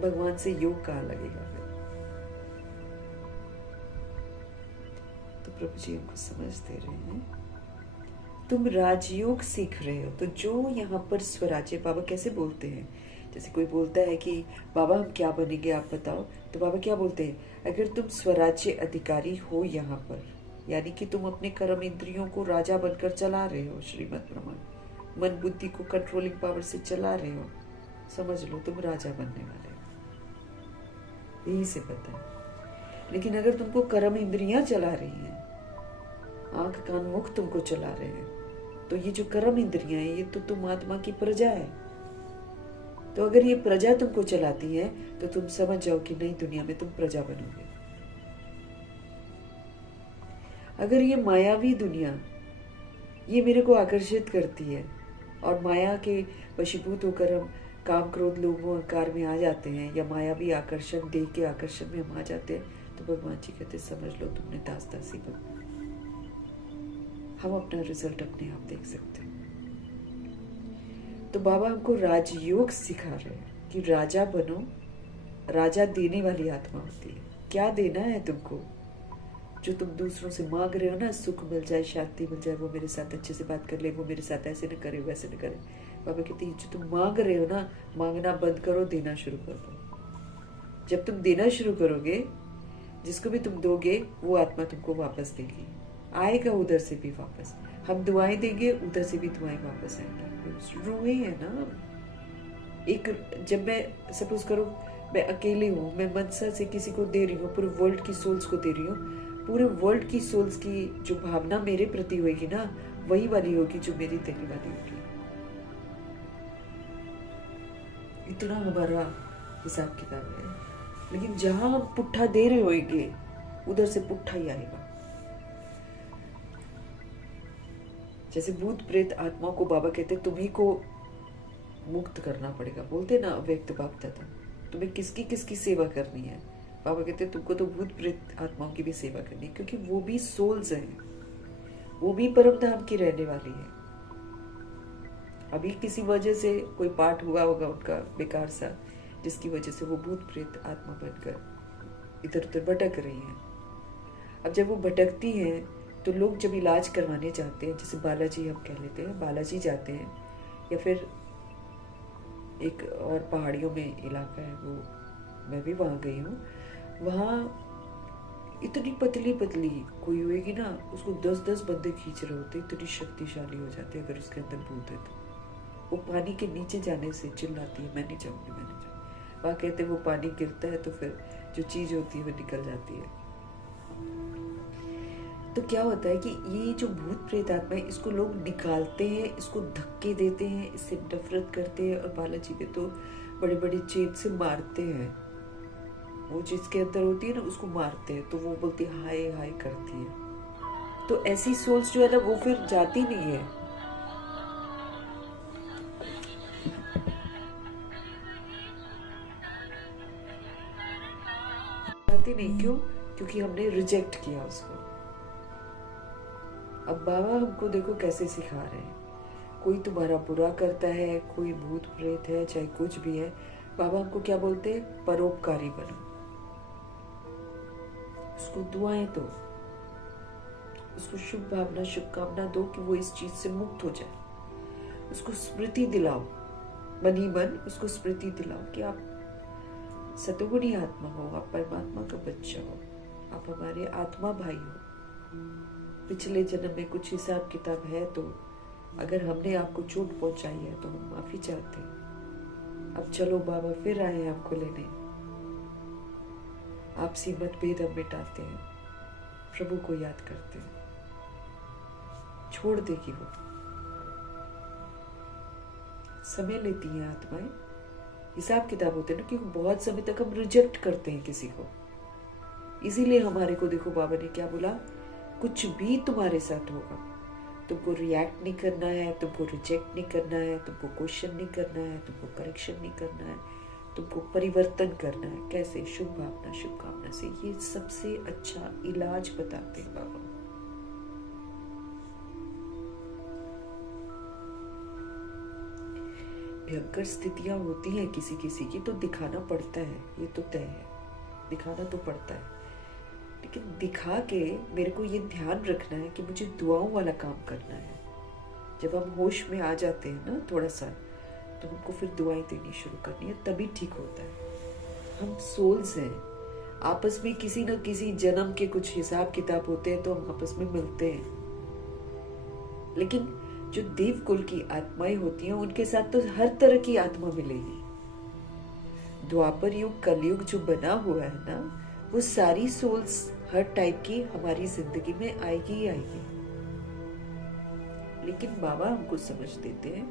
भगवान से योग कहाँ लगेगा फिर? तो प्रभु जी हमको समझ दे रहे हैं, तुम राजयोग सीख रहे हो। तो जो यहाँ पर स्वराज्य, बाबा कैसे बोलते हैं, जैसे कोई बोलता है कि बाबा हम क्या बनेंगे आप बताओ, तो बाबा क्या बोलते हैं, अगर तुम स्वराज्य अधिकारी हो यहाँ पर, यानी कि तुम अपने कर्म इंद्रियों को राजा बनकर चला रहे हो, श्रीमत प्रमाण, मन बुद्धि को कंट्रोलिंग पावर से चला रहे हो, समझ लो तुम राजा बनने वाले हो, यही से पता है। लेकिन अगर तुमको कर्म इंद्रियां चला रही हैं, आंख कान मुख तुमको चला रहे हैं, तो ये जो कर्म इंद्रियां हैं ये तो तुम आत्मा की प्रजा है। तो अगर ये प्रजा तुमको चलाती है तो तुम समझ जाओ कि नई दुनिया में तुम प्रजा बनोगे। अगर ये मायावी दुनिया ये मेरे को आकर्षित करती है और माया के वशीभूत होकर हम काम क्रोध लोभ अहंकार में आ जाते हैं, या मायावी आकर्षण देह के आकर्षण में हम आ जाते हैं, तो भगवान जी कहते समझ लो तुमने दास दासी बना। हम अपना रिजल्ट अपने आप देख सकते हैं। तो बाबा हमको राजयोग सिखा रहे हैं कि राजा बनो। राजा देने वाली आत्मा होती है। क्या देना है तुमको? जो तुम दूसरों से मांग रहे हो ना, सुख मिल जाए, शांति मिल जाए, वो मेरे साथ अच्छे से बात कर ले, वो मेरे साथ ऐसे न करे वैसे न करे, बाबा कहते हैं जो तुम मांग रहे हो ना, मांगना बंद करो, देना शुरू कर दो। जब तुम देना शुरू करोगे, जिसको भी तुम दोगे वो आत्मा तुमको वापस देगी, आएगा उधर से भी वापस। हम दुआएं देंगे, उधर से भी दुआएं वापस आएंगी। रूहे है ना। एक जब मैं सपोज करो मैं अकेले हूँ, मैं मनसा से किसी को दे रही हूँ, पूरे वर्ल्ड की सोल्स को दे रही हूँ, पूरे वर्ल्ड की सोल्स की जो भावना मेरे प्रति होगी ना, वही वाली होगी जो मेरी देने वाली होगी। इतना हमारा हिसाब किताब है। लेकिन जहां हम पुट्ठा दे रहे होंगे, उधर से पुट्ठा ही आएगा। जैसे भूत प्रेत आत्मा को बाबा कहते तुम्ही को मुक्त करना पड़ेगा। बोलते ना अव्यक्त बाप दादा, तुम्हें किसकी किसकी सेवा करनी है, बाबा कहते हैं तुमको तो भूत प्रेत आत्माओं की भी सेवा करनी, क्योंकि वो भी सोल्स हैं, वो भी परम धाम की रहने वाली है। अभी किसी वजह से कोई पाठ हुआ होगा उनका बेकार सा, जिसकी वजह से वो भूत प्रेत आत्मा बनकर इधर उधर भटक रही हैं। अब जब वो भटकती हैं तो लोग जब इलाज करवाने जाते हैं, जैसे बालाजी हम कह लेते हैं, बालाजी जाते हैं, या फिर एक और पहाड़ियों में इलाका है वो, मैं भी वहाँ गई हूँ, वहाँ इतनी पतली पतली कोई होएगी ना, उसको 10-10 बंदे खींच रहे होते, इतनी शक्तिशाली हो जाती है अगर उसके अंदर भूत है तो। वो पानी के नीचे जाने से चिल्लाती है, मैं नहीं जाऊँगी, मैं नहीं जाऊँगी। वहाँ कहते हैं वो पानी गिरता है तो फिर जो चीज़ होती है वो निकल जाती है। तो क्या होता है कि ये जो भूत प्रेत आत्मा है, इसको लोग निकालते हैं, इसको धक्के देते हैं, इससे नफरत करते हैं, और बालाजी पे तो बड़े बड़े चेट से मारते हैं। वो जिसके अंदर होती है ना उसको मारते हैं, तो वो बोलती है हाय हाय करती है। तो ऐसी सोल्स जो है ना वो फिर जाती नहीं है। जाती नहीं, क्यों? क्योंकि हमने रिजेक्ट किया उसको। अब बाबा हमको देखो कैसे सिखा रहे हैं, कोई तुम्हारा बुरा करता है, कोई भूत प्रेत है, चाहे कुछ भी है, बाबा हमको क्या बोलते हैं? परोपकारी बनो, उसको दुआएं दो, उसको शुभ भावना शुभकामना दो कि वो इस चीज से मुक्त हो जाए। उसको स्मृति दिलाओ, मन ही मन उसको स्मृति दिलाओ कि आप सतोगुणी आत्मा हो, आप परमात्मा का बच्चा हो, आप हमारे आत्मा भाई हो। पिछले जन्म में कुछ हिसाब किताब है, तो अगर हमने आपको चोट पहुंचाई है तो हम माफी चाहते हैं। अब चलो बाबा फिर आए हैं आपको लेने, आपसी मतभेद हम मिटाते हैं, प्रभु को याद करते हैं, छोड़ देगी वो। समय लेती हैं आत्माएं, हिसाब किताब होते हैं ना, क्योंकि बहुत समय तक हम रिजेक्ट करते हैं किसी को। इसीलिए हमारे को देखो बाबा ने क्या बोला, कुछ भी तुम्हारे साथ होगा, तुमको रिएक्ट नहीं करना है, तुमको रिजेक्ट नहीं करना है, तुमको क्वेश्चन नहीं करना है, तुमको करेक्शन नहीं करना है, तुमको परिवर्तन करना है। कैसे? शुभ भावना शुभकामना से। ये सबसे अच्छा इलाज बताते हैं बाबा। भयंकर स्थितियां होती हैं किसी किसी की, तो दिखाना पड़ता है, ये तो तय है, दिखाना तो पड़ता है। लेकिन दिखा के मेरे को ये ध्यान रखना है कि मुझे दुआओं वाला काम करना है। जब हम होश में आ जाते हैं ना थोड़ा सा, तो हमको फिर दुआएं देनी शुरू करनी है, तभी ठीक होता है। हम सोल्स हैं, आपस में किसी न किसी जन्म के कुछ हिसाब किताब होते हैं, तो हम आपस में मिलते हैं। लेकिन जो देव कुल की आत्माएं होती हैं, उनके साथ तो हर तरह की आत्मा मिलेगी। द्वापर युग कलयुग जो बना हुआ है ना, वो सारी सोल्स हर टाइप की हमारी जिंदगी में आएगी ही आएगी। लेकिन बाबा हमको समझ देते हैं,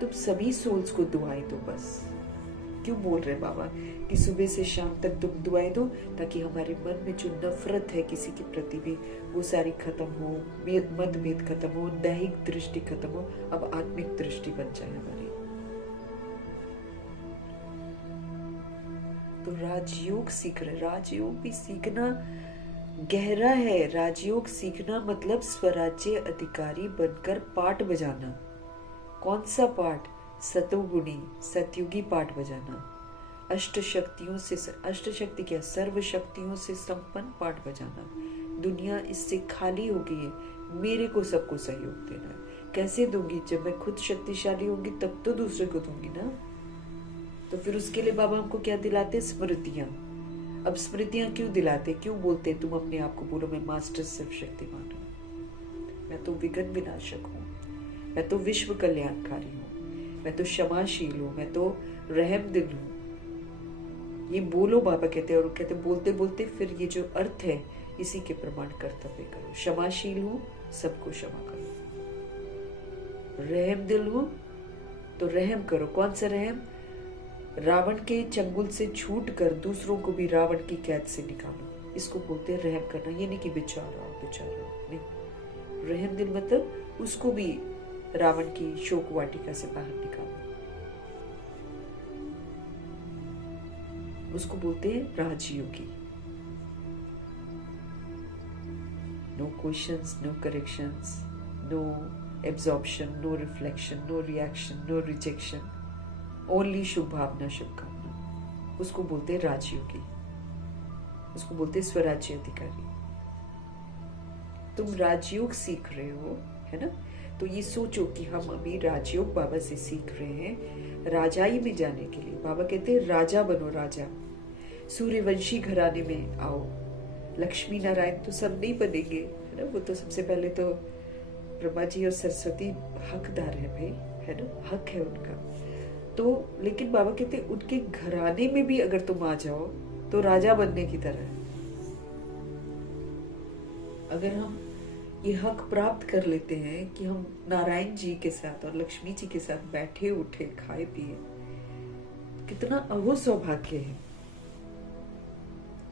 तुम सभी सोल्स को दुआएं दो बस। क्यों बोल रहे बाबा कि सुबह से शाम तक तुम दुआएं दो, ताकि हमारे मन में जो नफरत है किसी के प्रति भी, वो सारी खत्म हो, मतभेद खत्म हो, दैहिक दृष्टि खत्म हो, अब आत्मिक दृष्टि बन जाए हमारी। तो राजयोग सीख रहे, राजयोग भी सीखना गहरा है। राजयोग सीखना मतलब स्वराज्य अधिकारी बनकर पाठ बजाना। कौन सा पाठ? सतोगुणी सतयुगी पाठ बजाना। अष्ट शक्तियों से, अष्ट शक्ति क्या, सर्व शक्तियों से संपन्न पाठ बजाना। दुनिया इससे खाली हो गई है, मेरे को सबको सहयोग देना है। कैसे दूंगी? जब मैं खुद शक्तिशाली होंगी तब तो दूसरे को दूंगी ना। तो फिर उसके लिए बाबा हमको क्या दिलाते? स्मृतियां। अब स्मृतियां क्यों दिलाते? क्यों बोलते? तुम अपने आप को बोलो मैं मास्टर सर्वशक्तिमान हूं, मैं तो विघ्न विनाशक हूँ, मैं तो विश्व कल्याणकारी हूँ, मैं तो क्षमाशील हूँ, मैं तो रहम दिल हूँ। ये बोलो बाबा कहते हैं। और कहते बोलते बोलते फिर ये जो अर्थ है, इसी के प्रमाण कर्तव्य करो। क्षमाशील हूँ, सबको क्षमा करो। रहम दिल हूँ, तो रहम करो। कौन सा रहम? रावण के चंगुल से छूट कर दूसरों को भी रावण की कैद से निकालो। इसको बोलते हैं रहम करना। ये नहीं कि बेचारा नहीं, रहम दिल मतलब उसको भी रावण की शोक वाटिका से बाहर निकालो। उसको बोलते हैं राजयोगी। No questions, no corrections, no absorption, no reflection, no reaction, no rejection, only शुभ भावना, शुभकामना। उसको बोलते हैं राजयोगी, उसको बोलते हैं स्वराज्य अधिकारी। तुम राजयोग सीख रहे हो, है ना? तो ये सोचो कि हम अभी राजयोग बाबा से सीख रहे हैं राजाई में जाने के लिए। बाबा कहते हैं राजा बनो, राजा। सूर्यवंशी घराने में आओ। लक्ष्मी नारायण तो सब नहीं बनेंगे, है ना? वो तो सबसे पहले तो ब्रह्मा जी और सरस्वती हकदार है भाई, है ना? हक है उनका। तो लेकिन बाबा कहते हैं उनके घराने में भी अगर तुम आ जाओ तो राजा बनने की तरह है। अगर हम ये हक प्राप्त कर लेते हैं कि हम नारायण जी के साथ और लक्ष्मी जी के साथ बैठे उठे खाए पिए, कितना अहो सौभाग्य है।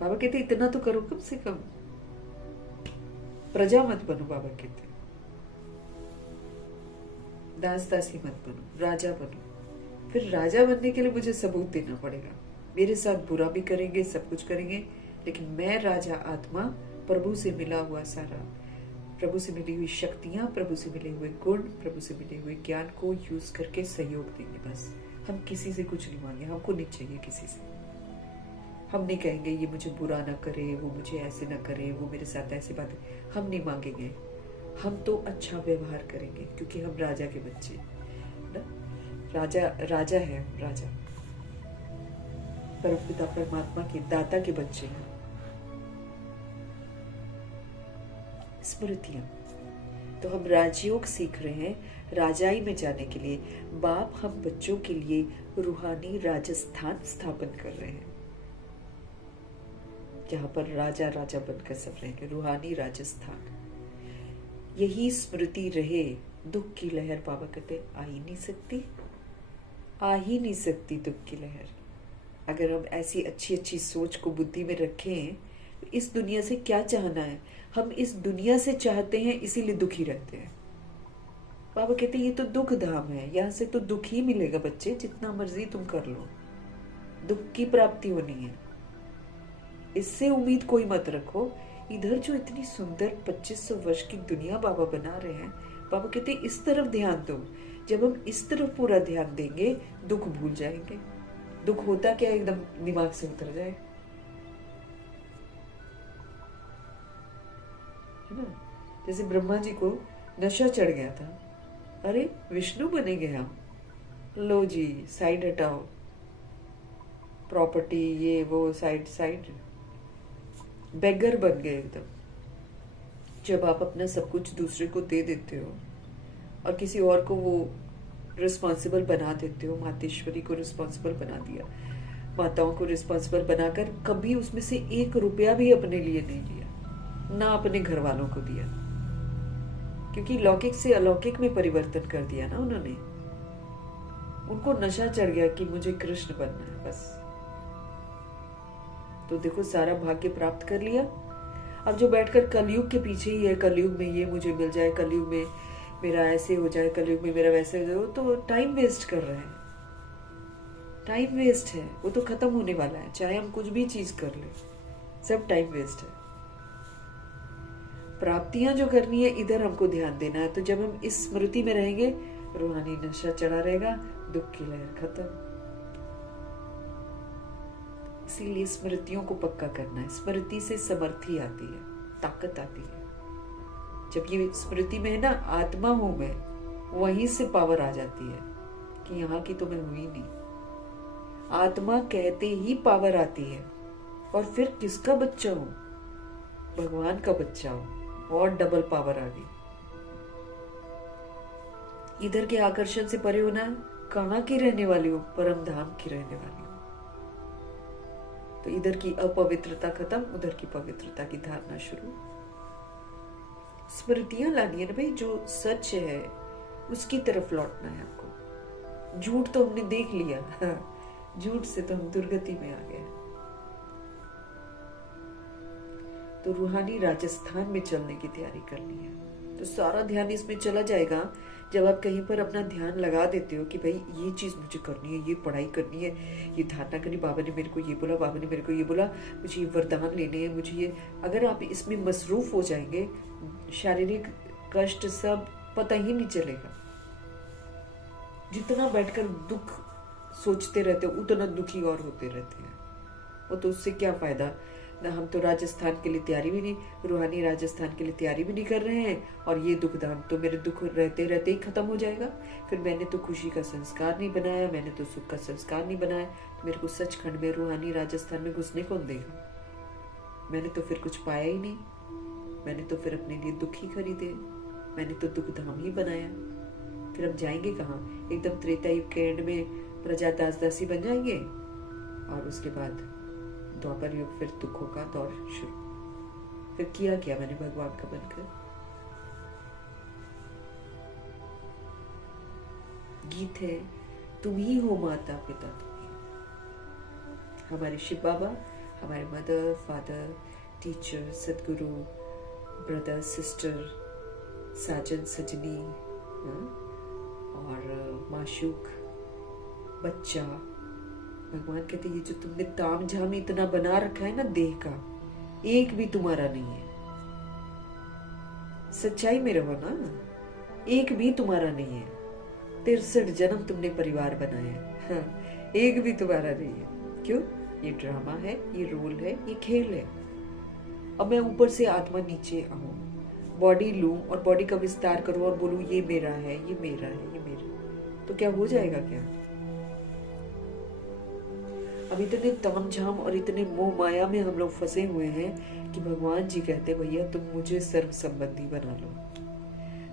बाबा कहते इतना तो करो, कम से कम प्रजा मत बनो। बाबा कहते दास दासी मत बनो, राजा बनो। फिर राजा बनने के लिए मुझे सबूत देना पड़ेगा। मेरे साथ बुरा भी करेंगे, सब कुछ करेंगे, लेकिन मैं राजा आत्मा, प्रभु से मिला हुआ सारा, प्रभु से मिली हुई शक्तियां, प्रभु से मिले हुए गुण, प्रभु से मिले हुए ज्ञान को यूज करके सहयोग देंगे। बस हम किसी से कुछ नहीं मांगे, हमको नहीं चाहिए किसी से। हम नहीं कहेंगे ये मुझे बुरा ना करे, वो मुझे ऐसे ना करे, वो मेरे साथ ऐसे बात, हम नहीं मांगेंगे। हम तो अच्छा व्यवहार करेंगे क्योंकि हम राजा के बच्चे ना। राजा है, राजा परमपिता परमात्मा के दाता के बच्चे हैं। स्मृतियां, तो हम राजयोग सीख रहे हैं राजाई में जाने के लिए। बाप हम बच्चों के लिए रूहानी राजस्थान स्थापन कर रहे हैं, जहां पर राजा राजा बनकर सब रहेंगे। रूहानी राजस्थान, यही स्मृति रहे। दुख की लहर बाबा कहते आ ही नहीं सकती, आ ही नहीं सकती दुख की लहर। अगर हम ऐसी अच्छी अच्छी सोच को बुद्धि में रखें तो इस दुनिया से क्या चाहना है? हम इस दुनिया से चाहते हैं, इसीलिए दुखी रहते हैं। बाबा कहते ये तो दुख धाम है, यहाँ से तो दुख ही मिलेगा बच्चे, जितना मर्जी तुम कर लो, दुख की प्राप्ति होनी है। इससे उम्मीद कोई मत रखो। इधर जो इतनी सुंदर 2500 वर्ष की दुनिया बाबा बना रहे हैं, बाबा कहते इस तरफ ध्यान दो। जब हम इस तरफ पूरा ध्यान देंगे, दुख भूल जाएंगे। दुख होता क्या, एकदम दिमाग से उतर जाए, है ना? जैसे ब्रह्मा जी को नशा चढ़ गया था, अरे विष्णु बनेंगे हम, लो जी साइड हटाओ, प्रॉपर्टी ये वो साइड, बेगर बन गए एकदम। जब आप अपना सब कुछ दूसरे को दे देते हो और किसी और को वो रिस्पॉन्सिबल बना देते हो, मातेश्वरी को रिस्पॉन्सिबल बना दिया, माताओं को रिस्पॉन्सिबल बनाकर कभी उसमें से 1 रुपया भी अपने लिए नहीं लिया, ना अपने घर वालों को दिया, क्योंकि लौकिक से अलौकिक में परिवर्तन कर दिया ना उन्होंने। उनको नशा चढ़ गया कि मुझे कृष्ण बनना है बस। तो देखो सारा भाग्य प्राप्त कर लिया। अब जो बैठकर कलयुग के पीछे ही है, कलयुग में ये मुझे मिल जाए, कलयुग में मेरा ऐसे हो जाए, कलयुग में मेरा वैसे हो जाए, तो टाइम वेस्ट कर रहे हैं। टाइम वेस्ट है, वो तो खत्म होने वाला है। चाहे हम कुछ भी चीज कर ले, सब टाइम वेस्ट है। प्राप्तियां जो करनी है, इधर हमको ध्यान देना है। तो जब हम इस स्मृति में रहेंगे, रूहानी नशा चढ़ा रहेगा, दुख की लहर खत्म। इसीलिए स्मृतियों को पक्का करना है। स्मृति से समर्थी आती है, ताकत आती है। जब ये स्मृति में है ना, आत्मा हूं मैं, वहीं से पावर आ जाती है कि यहाँ की तो मैं हुई नहीं। आत्मा कहते ही पावर आती है। और फिर किसका बच्चा हूं? भगवान का बच्चा हूं, और डबल पावर आ गई। इधर के आकर्षण से परे होना, कहां की रहने वाली हूं? परम धाम की रहने वाली हूं। तो इधर की अपवित्रता खत्म, उधर की पवित्रता की धारणा शुरू। स्मृतियां लानी है ना भाई, जो सच है उसकी तरफ लौटना है आपको। झूठ तो हमने देख लिया, झूठ से तो हम दुर्गति में आ गए। तो रूहानी राजस्थान में चलने की तैयारी करनी है। तो सारा ध्यान इसमें चला जाएगा। जब आप कहीं पर अपना ध्यान लगा देते हो कि भाई ये चीज़ मुझे करनी है, ये पढ़ाई करनी है, ये धारणा करनी, बाबा ने मेरे को ये बोला, बाबा ने मेरे को ये बोला, मुझे ये वरदान लेने हैं, मुझे ये, अगर आप इसमें मसरूफ हो जाएंगे, शारीरिक कष्ट सब पता ही नहीं चलेगा। जितना बैठकर दुख सोचते रहते हो उतना दुखी और होते रहते हैं। वो तो उससे क्या फायदा ना। हम तो राजस्थान के लिए तैयारी भी नहीं, रूहानी राजस्थान के लिए तैयारी भी नहीं कर रहे हैं, और ये दुख दाम तो मेरे दुख रहते रहते ही खत्म हो जाएगा। फिर मैंने तो खुशी का संस्कार नहीं बनाया, मैंने तो सुख का संस्कार नहीं बनाया, तो मेरे को सचखंड में रूहानी राजस्थान में घुसने कौन देगा। मैंने तो फिर कुछ पाया ही नहीं, मैंने तो फिर अपने लिए दुख ही खरीदे, मैंने तो दुख धाम ही बनाया। फिर हम जाएंगे कहाँ? एकदम त्रेता युग के एंड में प्रजा दास दासी बन जाएंगे, और उसके बाद द्वापर युग, फिर दुखों का दौर शुरू। फिर किया क्या मैंने भगवान का बनकर? गीत है, तुम ही हो माता पिता, तुम ही हमारे शिव बाबा, हमारे मदर फादर, टीचर, सदगुरु, ब्रदर सिस्टर, साजन सजनी, और माशूक, बच्चा। भगवान कहते ये जो तुमने ताम झाम इतना बना रखा है ना देह का, एक भी तुम्हारा नहीं है। सच्चाई में रहो ना, एक भी तुम्हारा नहीं है। 63 जन्म तुमने परिवार बनाया, हाँ, एक भी तुम्हारा नहीं है। क्यों? ये ड्रामा है, ये रोल है, ये खेल है। अब मैं ऊपर से आत्मा नीचे आऊं, बॉडी लूं और बॉडी का विस्तार करूं और बोलूं ये मेरा है, ये मेरा है, ये मेरा, तो क्या हो जाएगा क्या? अब इतने तामझाम और इतने मोह माया में हम लोग फंसे हुए हैं कि भगवान जी कहते भैया तुम मुझे सर्व संबंधी बना लो,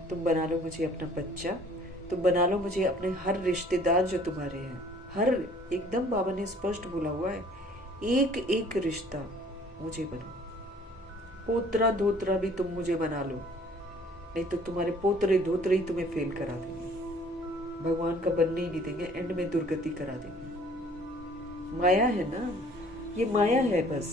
तुम बना लो मुझे अपना बच्चा, तुम बना लो मुझे अपने हर रिश्तेदार जो तुम्हारे हैं, हर, एकदम बाबा ने स्पष्ट बोला हुआ है, एक एक रिश्ता मुझे बनो। पोतरा धोतरा भी तुम मुझे बना लो, नहीं तो तुम्हारे पोतरे धोतरे ही तुम्हें फेल करा देंगे, भगवान का बनने ही नहीं देंगे, एंड में दुर्गति करा देंगे। माया है ना, ये माया है बस।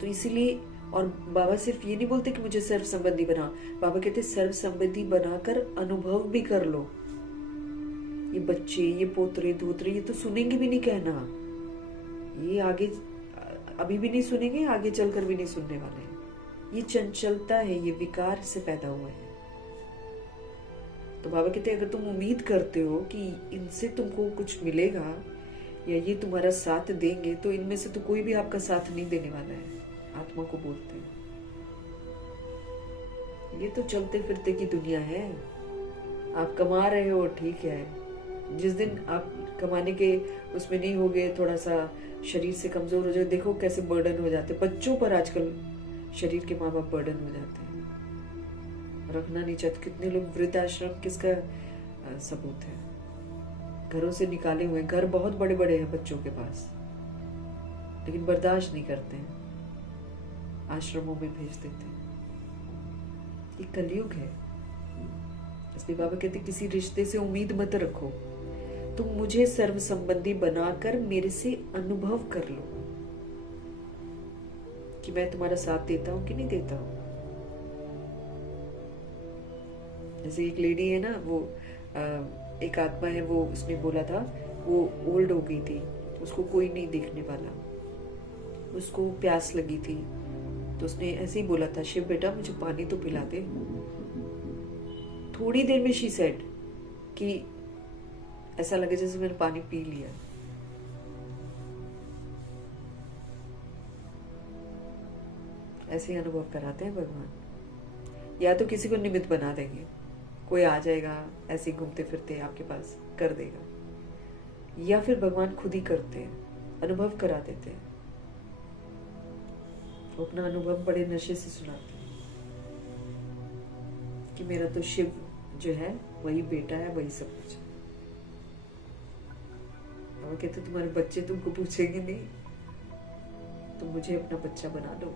तो इसीलिए, और बाबा सिर्फ ये नहीं बोलते कि मुझे सर्व संबंधी बना, बाबा कहते सर्व संबंधी बनाकर अनुभव भी कर लो। ये बच्चे, ये पोतरे धोतरे, ये तो सुनेंगे भी नहीं कहना, ये आगे अभी भी नहीं सुनेंगे, आगे चलकर भी नहीं सुनने वाले हैं। ये चंचलता है, ये विकार से पैदा हुआ है। तो बाबा कहते हैं अगर तुम उम्मीद करते हो कि इनसे तुमको कुछ मिलेगा या ये तुम्हारा साथ देंगे, तो इनमें से तो कोई भी आपका साथ नहीं देने वाला है। आत्मा को बोलते हैं, ये तो चलते फिरते की दुनिया है। आप कमा रहे हो ठीक है, जिस दिन आप कमाने के उसमें नहीं हो गए, थोड़ा सा शरीर से कमजोर हो जाए, देखो कैसे बर्डन हो जाते बच्चों पर। आजकल शरीर के माँ बाप बर्डन हो जाते हैं, रखना नहीं चाहते। कितने लोग वृद्धाश्रम, किसका सबूत है? घरों से निकाले हुए, घर बहुत बड़े बड़े हैं बच्चों के पास, लेकिन बर्दाश्त नहीं करते हैं, आश्रमों में भेज देते हैं। ये कलयुग है। इसलिए बाबा कहते किसी रिश्ते से उम्मीद मत रखो, तुम मुझे सर्व संबंधी बनाकर मेरे से अनुभव कर लो कि मैं तुम्हारा साथ देता हूं कि नहीं देता हूं। जैसे एक लेडी है ना, वो एक आत्मा है, वो उसने बोला था वो ओल्ड हो गई थी, उसको कोई नहीं देखने वाला, उसको प्यास लगी थी, तो उसने ऐसे ही बोला था, शिव बेटा मुझे पानी तो पिला दे। थोड़ी देर में शी सेड कि ऐसा लगे जैसे मैंने पानी पी लिया। ऐसे ही अनुभव कराते हैं भगवान। या तो किसी को निमित्त बना देंगे, कोई आ जाएगा ऐसे घूमते फिरते आपके पास कर देगा, या फिर भगवान खुद ही करते हैं, अनुभव करा देते हैं। वो अपना अनुभव बड़े नशे से सुनाते हैं कि मेरा तो शिव जो है वही बेटा है, वही सब कुछ है। और कहते तुम्हारे बच्चे तुमको पूछेंगे नहीं, तुम मुझे अपना बच्चा बना लो।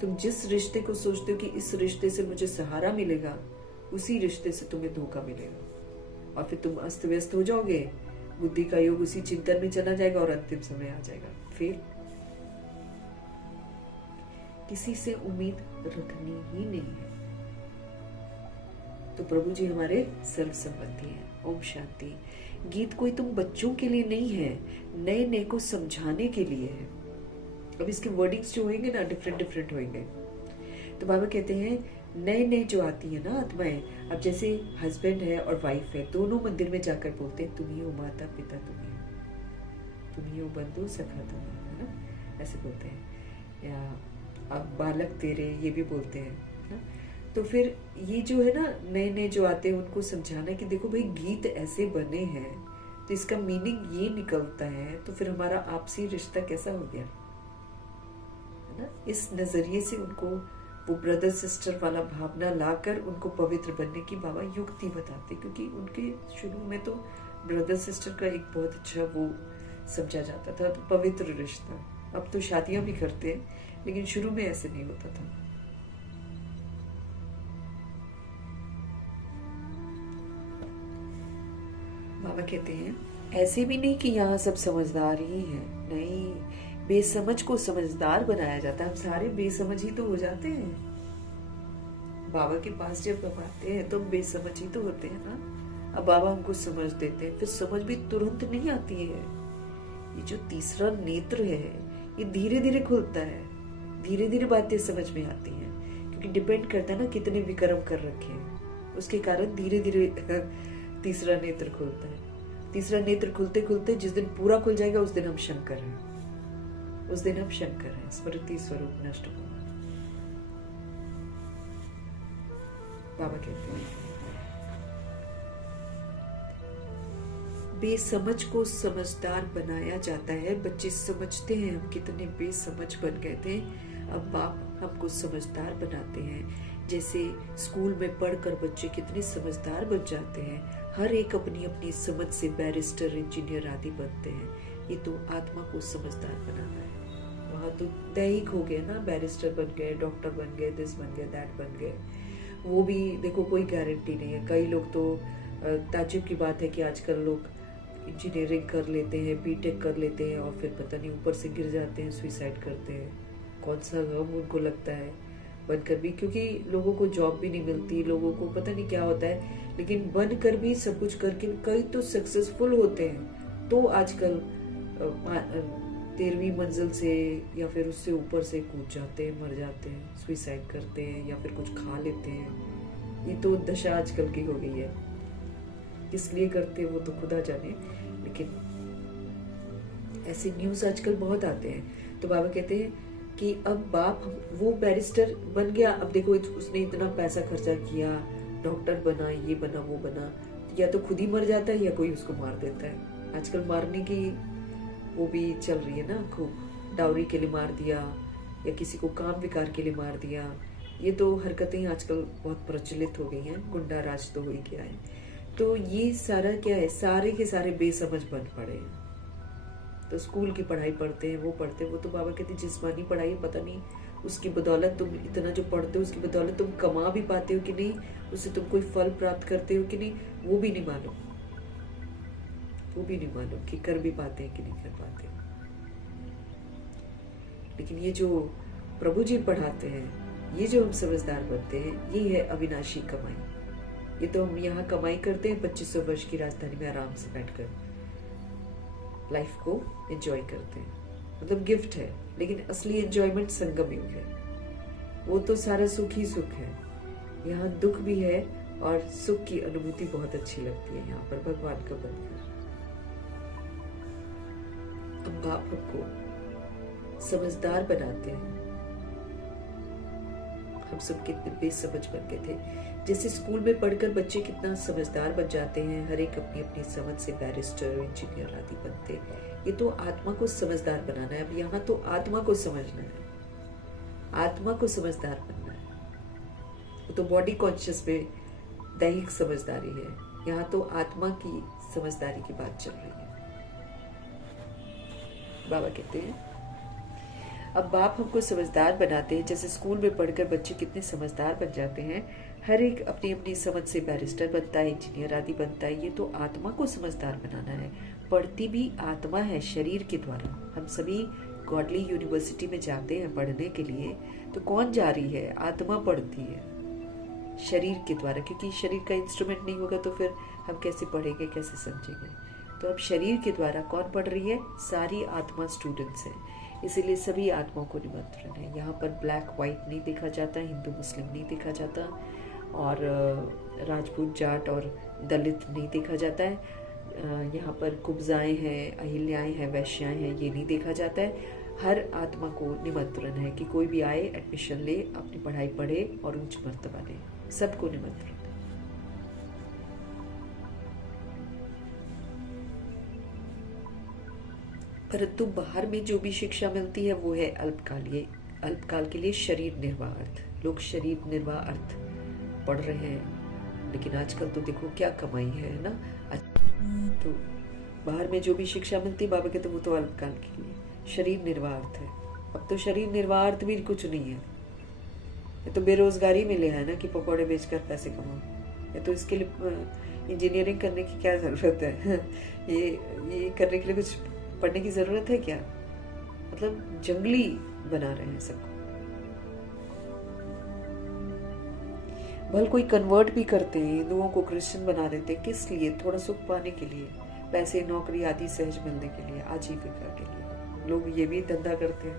तुम जिस रिश्ते को सोचते हो कि इस रिश्ते से मुझे सहारा मिलेगा, उसी रिश्ते से तुम्हें धोखा मिलेगा, और फिर तुम अस्त व्यस्त हो जाओगे, बुद्धि का योग उसी चिंतन में चला जाएगा और अंतिम समय आ जाएगा। फिर किसी से उम्मीद रखनी ही नहीं है। तो प्रभु जी हमारे सर्व संबंधी हैं। ओम शांति। गीत कोई तुम बच्चों के लिए नहीं है, नए नए को समझाने के लिए है। अब इसके वर्डिंग्स जो होंगे ना डिफरेंट डिफरेंट होंगे। तो बाबा कहते हैं नए नए जो आती है ना आत्माएं, अब जैसे हस्बैंड है और वाइफ है, दोनों मंदिर में जाकर बोलते हैं तुम ही हो माता पिता, तुम ही हो बंधु सखा तुम्हारा, है ना, ऐसे बोलते हैं। या अब बालक तेरे, ये भी बोलते हैं ना। तो फिर ये जो है ना नए नए जो आते हैं उनको समझाना कि देखो भाई गीत ऐसे बने हैं, तो इसका मीनिंग ये निकलता है, तो फिर हमारा आपसी रिश्ता कैसा हो गया, है ना। इस नजरिए से उनको वो ब्रदर सिस्टर वाला भावना लाकर उनको पवित्र बनने की बाबा युक्ति बताते, क्योंकि उनके शुरू में तो ब्रदर सिस्टर का एक बहुत अच्छा वो समझा जाता था, तो पवित्र रिश्ता। अब तो शादियां भी करते हैं, लेकिन शुरू में ऐसे नहीं होता था। बाबा कहते हैं ऐसे भी नहीं कि यहाँ सब समझदार ही हैं, नहीं, बेसमझ को समझदार बनाया जाता है। हम सारे बेसमझ ही तो हो जाते हैं। बाबा के पास जब हम आते हैं तो हम बेसमझ ही तो होते हैं ना। अब बाबा हमको समझ देते हैं, फिर समझ भी तुरंत नहीं आती है। ये जो तीसरा नेत्र है ये धीरे धीरे खुलता है, धीरे धीरे बातें समझ में आती हैं, क्योंकि डिपेंड करता है ना कितने विक्रम कर रखे हैं, उसके कारण धीरे धीरे तीसरा नेत्र खुलता है। तीसरा नेत्र खुलते खुलते जिस दिन पूरा खुल जाएगा उस दिन हम शंकर हैं, उस दिन हम शंकर हैं, स्मृति स्वरूप नष्ट होगा। बाबा कहते हैं बेसमझ को समझदार बनाया जाता है। बच्चे समझते हैं हम कितने बेसमझ बन गए थे, अब बाप हमको समझदार बनाते हैं। जैसे स्कूल में पढ़कर बच्चे कितने समझदार बन जाते हैं, हर एक अपनी अपनी समझ से बैरिस्टर इंजीनियर आदि बनते हैं। ये तो आत्मा को समझदार बनाना है। वहाँ तो दैहिक हो गया ना, बैरिस्टर बन गए, डॉक्टर बन गए, दिस बन गए, दैट बन गए। वो भी देखो कोई गारंटी नहीं है। कई लोग तो ताज्जुब की बात है कि आजकल लोग इंजीनियरिंग कर लेते हैं, बीटेक कर लेते हैं और फिर पता नहीं ऊपर से गिर जाते हैं, सुसाइड करते हैं। कौन सा गम उनको लगता है बनकर भी, क्योंकि लोगों को जॉब भी नहीं मिलती, लोगों को पता नहीं क्या होता है, लेकिन बनकर भी सब कुछ करके कई तो सक्सेसफुल होते हैं। तो आजकल 13वीं मंजिल से या फिर उससे ऊपर से कूद जाते हैं, मर जाते हैं, सुसाइड करते हैं या फिर कुछ खा लेते हैं। ये तो दशा आजकल की हो गई है। किस लिए करते हैं वो तो खुदा जाने, लेकिन ऐसे न्यूज आजकल बहुत आते हैं। तो बाबा कहते हैं कि अब बाप वो बैरिस्टर बन गया, अब देखो उसने इतना पैसा खर्चा किया, डॉक्टर बना, ये बना, वो बना, या तो खुद ही मर जाता है या कोई उसको मार देता है। आजकल मारने की वो भी चल रही है ना खूब, डाउरी के लिए मार दिया या किसी को काम विकार के लिए मार दिया। ये तो हरकतें आजकल बहुत प्रचलित हो गई हैं, गुंडा राज तो हो ही गया है। तो ये सारा क्या है, सारे के सारे बेसमझ बन पड़े हैं। तो स्कूल की पढ़ाई पढ़ते हैं, वो पढ़ते हैं, वो तो बाबा कहते हैं जिस्मानी पढ़ाई, पता नहीं उसकी बदौलत तुम इतना जो पढ़ते हो उसकी बदौलत तुम कमा भी पाते हो कि नहीं, उससे तुम कोई फल प्राप्त करते हो कि नहीं, वो भी नहीं मालूम, वो भी नहीं मालूम कि कर भी पाते हैं कि नहीं कर पाते। लेकिन ये जो प्रभु जी पढ़ाते हैं, ये जो हम समझदार बनते हैं, ये है अविनाशी कमाई। ये तो हम यहाँ कमाई करते हैं 2500 वर्ष की राजधानी में आराम से बैठकर लाइफ को एंजॉय करते हैं, मतलब गिफ्ट है। लेकिन असली एंजॉयमेंट संगम युग है, वो तो सारा सुख ही सुख है। यहाँ दुख भी है और सुख की अनुभूति बहुत अच्छी लगती है यहाँ पर भगवान का बनकर। अब बाप हमको समझदार बनाते हैं। हम सब कितने बेसमझ बन गए थे। जैसे स्कूल में पढ़कर बच्चे कितना समझदार बन जाते हैं, हर एक अपनी अपनी समझ से बैरिस्टर, इंजीनियर आदि बनते। ये तो आत्मा को समझदार बनाना है। अब यहाँ तो आत्मा को समझना है, आत्मा को समझदार बनना है। वो तो बॉडी कॉन्शियस पे दैहिक समझदारी है, यहाँ तो आत्मा की समझदारी की बात चल रही है। बाबा कहते हैं अब बाप हमको समझदार बनाते हैं। जैसे स्कूल में पढ़कर बच्चे कितने समझदार बन जाते हैं, हर एक अपनी अपनी समझ से बैरिस्टर बनता है, इंजीनियर आदि बनता है। ये तो आत्मा को समझदार बनाना है। पढ़ती भी आत्मा है शरीर के द्वारा। हम सभी गॉडली यूनिवर्सिटी में जाते हैं पढ़ने के लिए, तो कौन जा रही है? आत्मा पढ़ती है शरीर के द्वारा, क्योंकि शरीर का इंस्ट्रूमेंट नहीं होगा तो फिर हम कैसे पढ़ेंगे, कैसे समझेंगे? तो अब शरीर के द्वारा कौन पढ़ रही है? सारी आत्मा स्टूडेंट्स हैं। इसीलिए सभी आत्माओं को निमंत्रण है। यहाँ पर ब्लैक व्हाइट नहीं देखा जाता, हिंदू मुस्लिम नहीं देखा जाता, और राजपूत जाट और दलित नहीं देखा जाता है। यहाँ पर कुब्जाएं हैं, अहिल्याएं हैं, वैश्याएं हैं, ये नहीं देखा जाता है। हर आत्मा को निमंत्रण है कि कोई भी आए, एडमिशन ले, अपनी पढ़ाई पढ़े और उच्च मर्तबा ले। सबको निमंत्रण है। परंतु बाहर में जो भी शिक्षा मिलती है वो है अल्पकाल के लिए शरीर निर्वाह अर्थ। लोग शरीर निर्वाह अर्थ पढ़ रहे हैं, लेकिन आजकल तो देखो क्या कमाई है ना। तो बाहर में जो भी शिक्षा मिलती है, बाबा कहते वो तो अल्पकाल के लिए शरीर निर्वाह अर्थ है। अब तो शरीर निर्वाह अर्थ भी कुछ नहीं है, ये तो बेरोजगारी में ले है ना कि पकौड़े बेचकर पैसे कमाओ। ये तो इसके लिए इंजीनियरिंग करने की क्या जरूरत है? ये करने के लिए कुछ पढ़ने की जरूरत है क्या? मतलब जंगली बना रहे हैं सबको। भले कोई कन्वर्ट भी करते हैं, हिंदुओं को क्रिश्चियन बना देते हैं, किस लिए? थोड़ा सुख पाने के लिए, पैसे, नौकरी आदि सहज मिलने के लिए, आजीविका के लिए। लोग ये भी धंधा करते हैं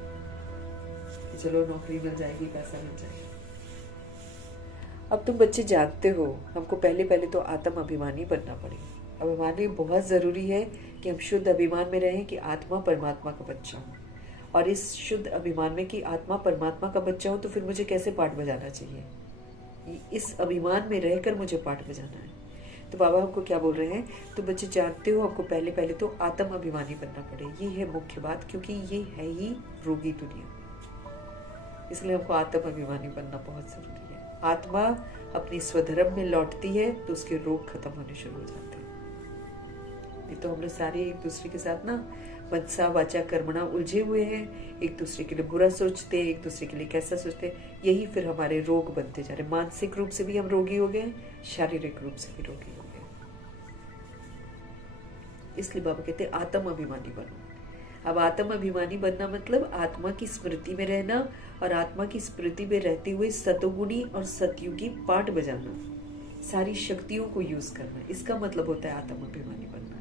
कि चलो नौकरी मिल जाएगी, पैसा मिल जाएगा। अब तुम बच्चे जानते हो, हमको पहले तो आत्म अभिमानी बनना पड़ेगा। अब हमारे लिए बहुत जरूरी है कि हम शुद्ध अभिमान में रहें कि आत्मा परमात्मा का बच्चा हूँ। और इस शुद्ध अभिमान में कि आत्मा परमात्मा का बच्चा हूँ, तो फिर मुझे कैसे पाठ बजाना चाहिए? इस अभिमान में रहकर मुझे पाठ बजाना है। तो बाबा हमको क्या बोल रहे हैं? तो बच्चे जानते हो, हमको पहले तो आत्म अभिमानी बनना पड़े। ये है मुख्य बात, क्योंकि ये है ही रोगी दुनिया। इसलिए हमको आत्म अभिमानी बनना बहुत जरूरी है। आत्मा अपनी स्वधर्म में लौटती है तो उसके रोग खत्म होने शुरू हो जाते हैं। ये तो हम लोग सारे एक दूसरे के साथ ना मनसा वाचा कर्मणा उलझे हुए हैं, एक दूसरे के लिए बुरा सोचते हैं, एक दूसरे के लिए कैसा सोचते हैं। यही फिर हमारे रोग बनते जा रहे। मानसिक रूप से भी हम रोगी हो गए, शारीरिक रूप से भी रोगी हो गए। इसलिए बाबा कहते हैं आत्म अभिमानी बनो। अब आत्म अभिमानी बनना मतलब आत्मा की स्मृति में रहना, और आत्मा की स्मृति में रहते हुए सतोगुणी और सतयुगी पाठ बजाना, सारी शक्तियों को यूज करना। इसका मतलब होता है आत्म अभिमानी बनना।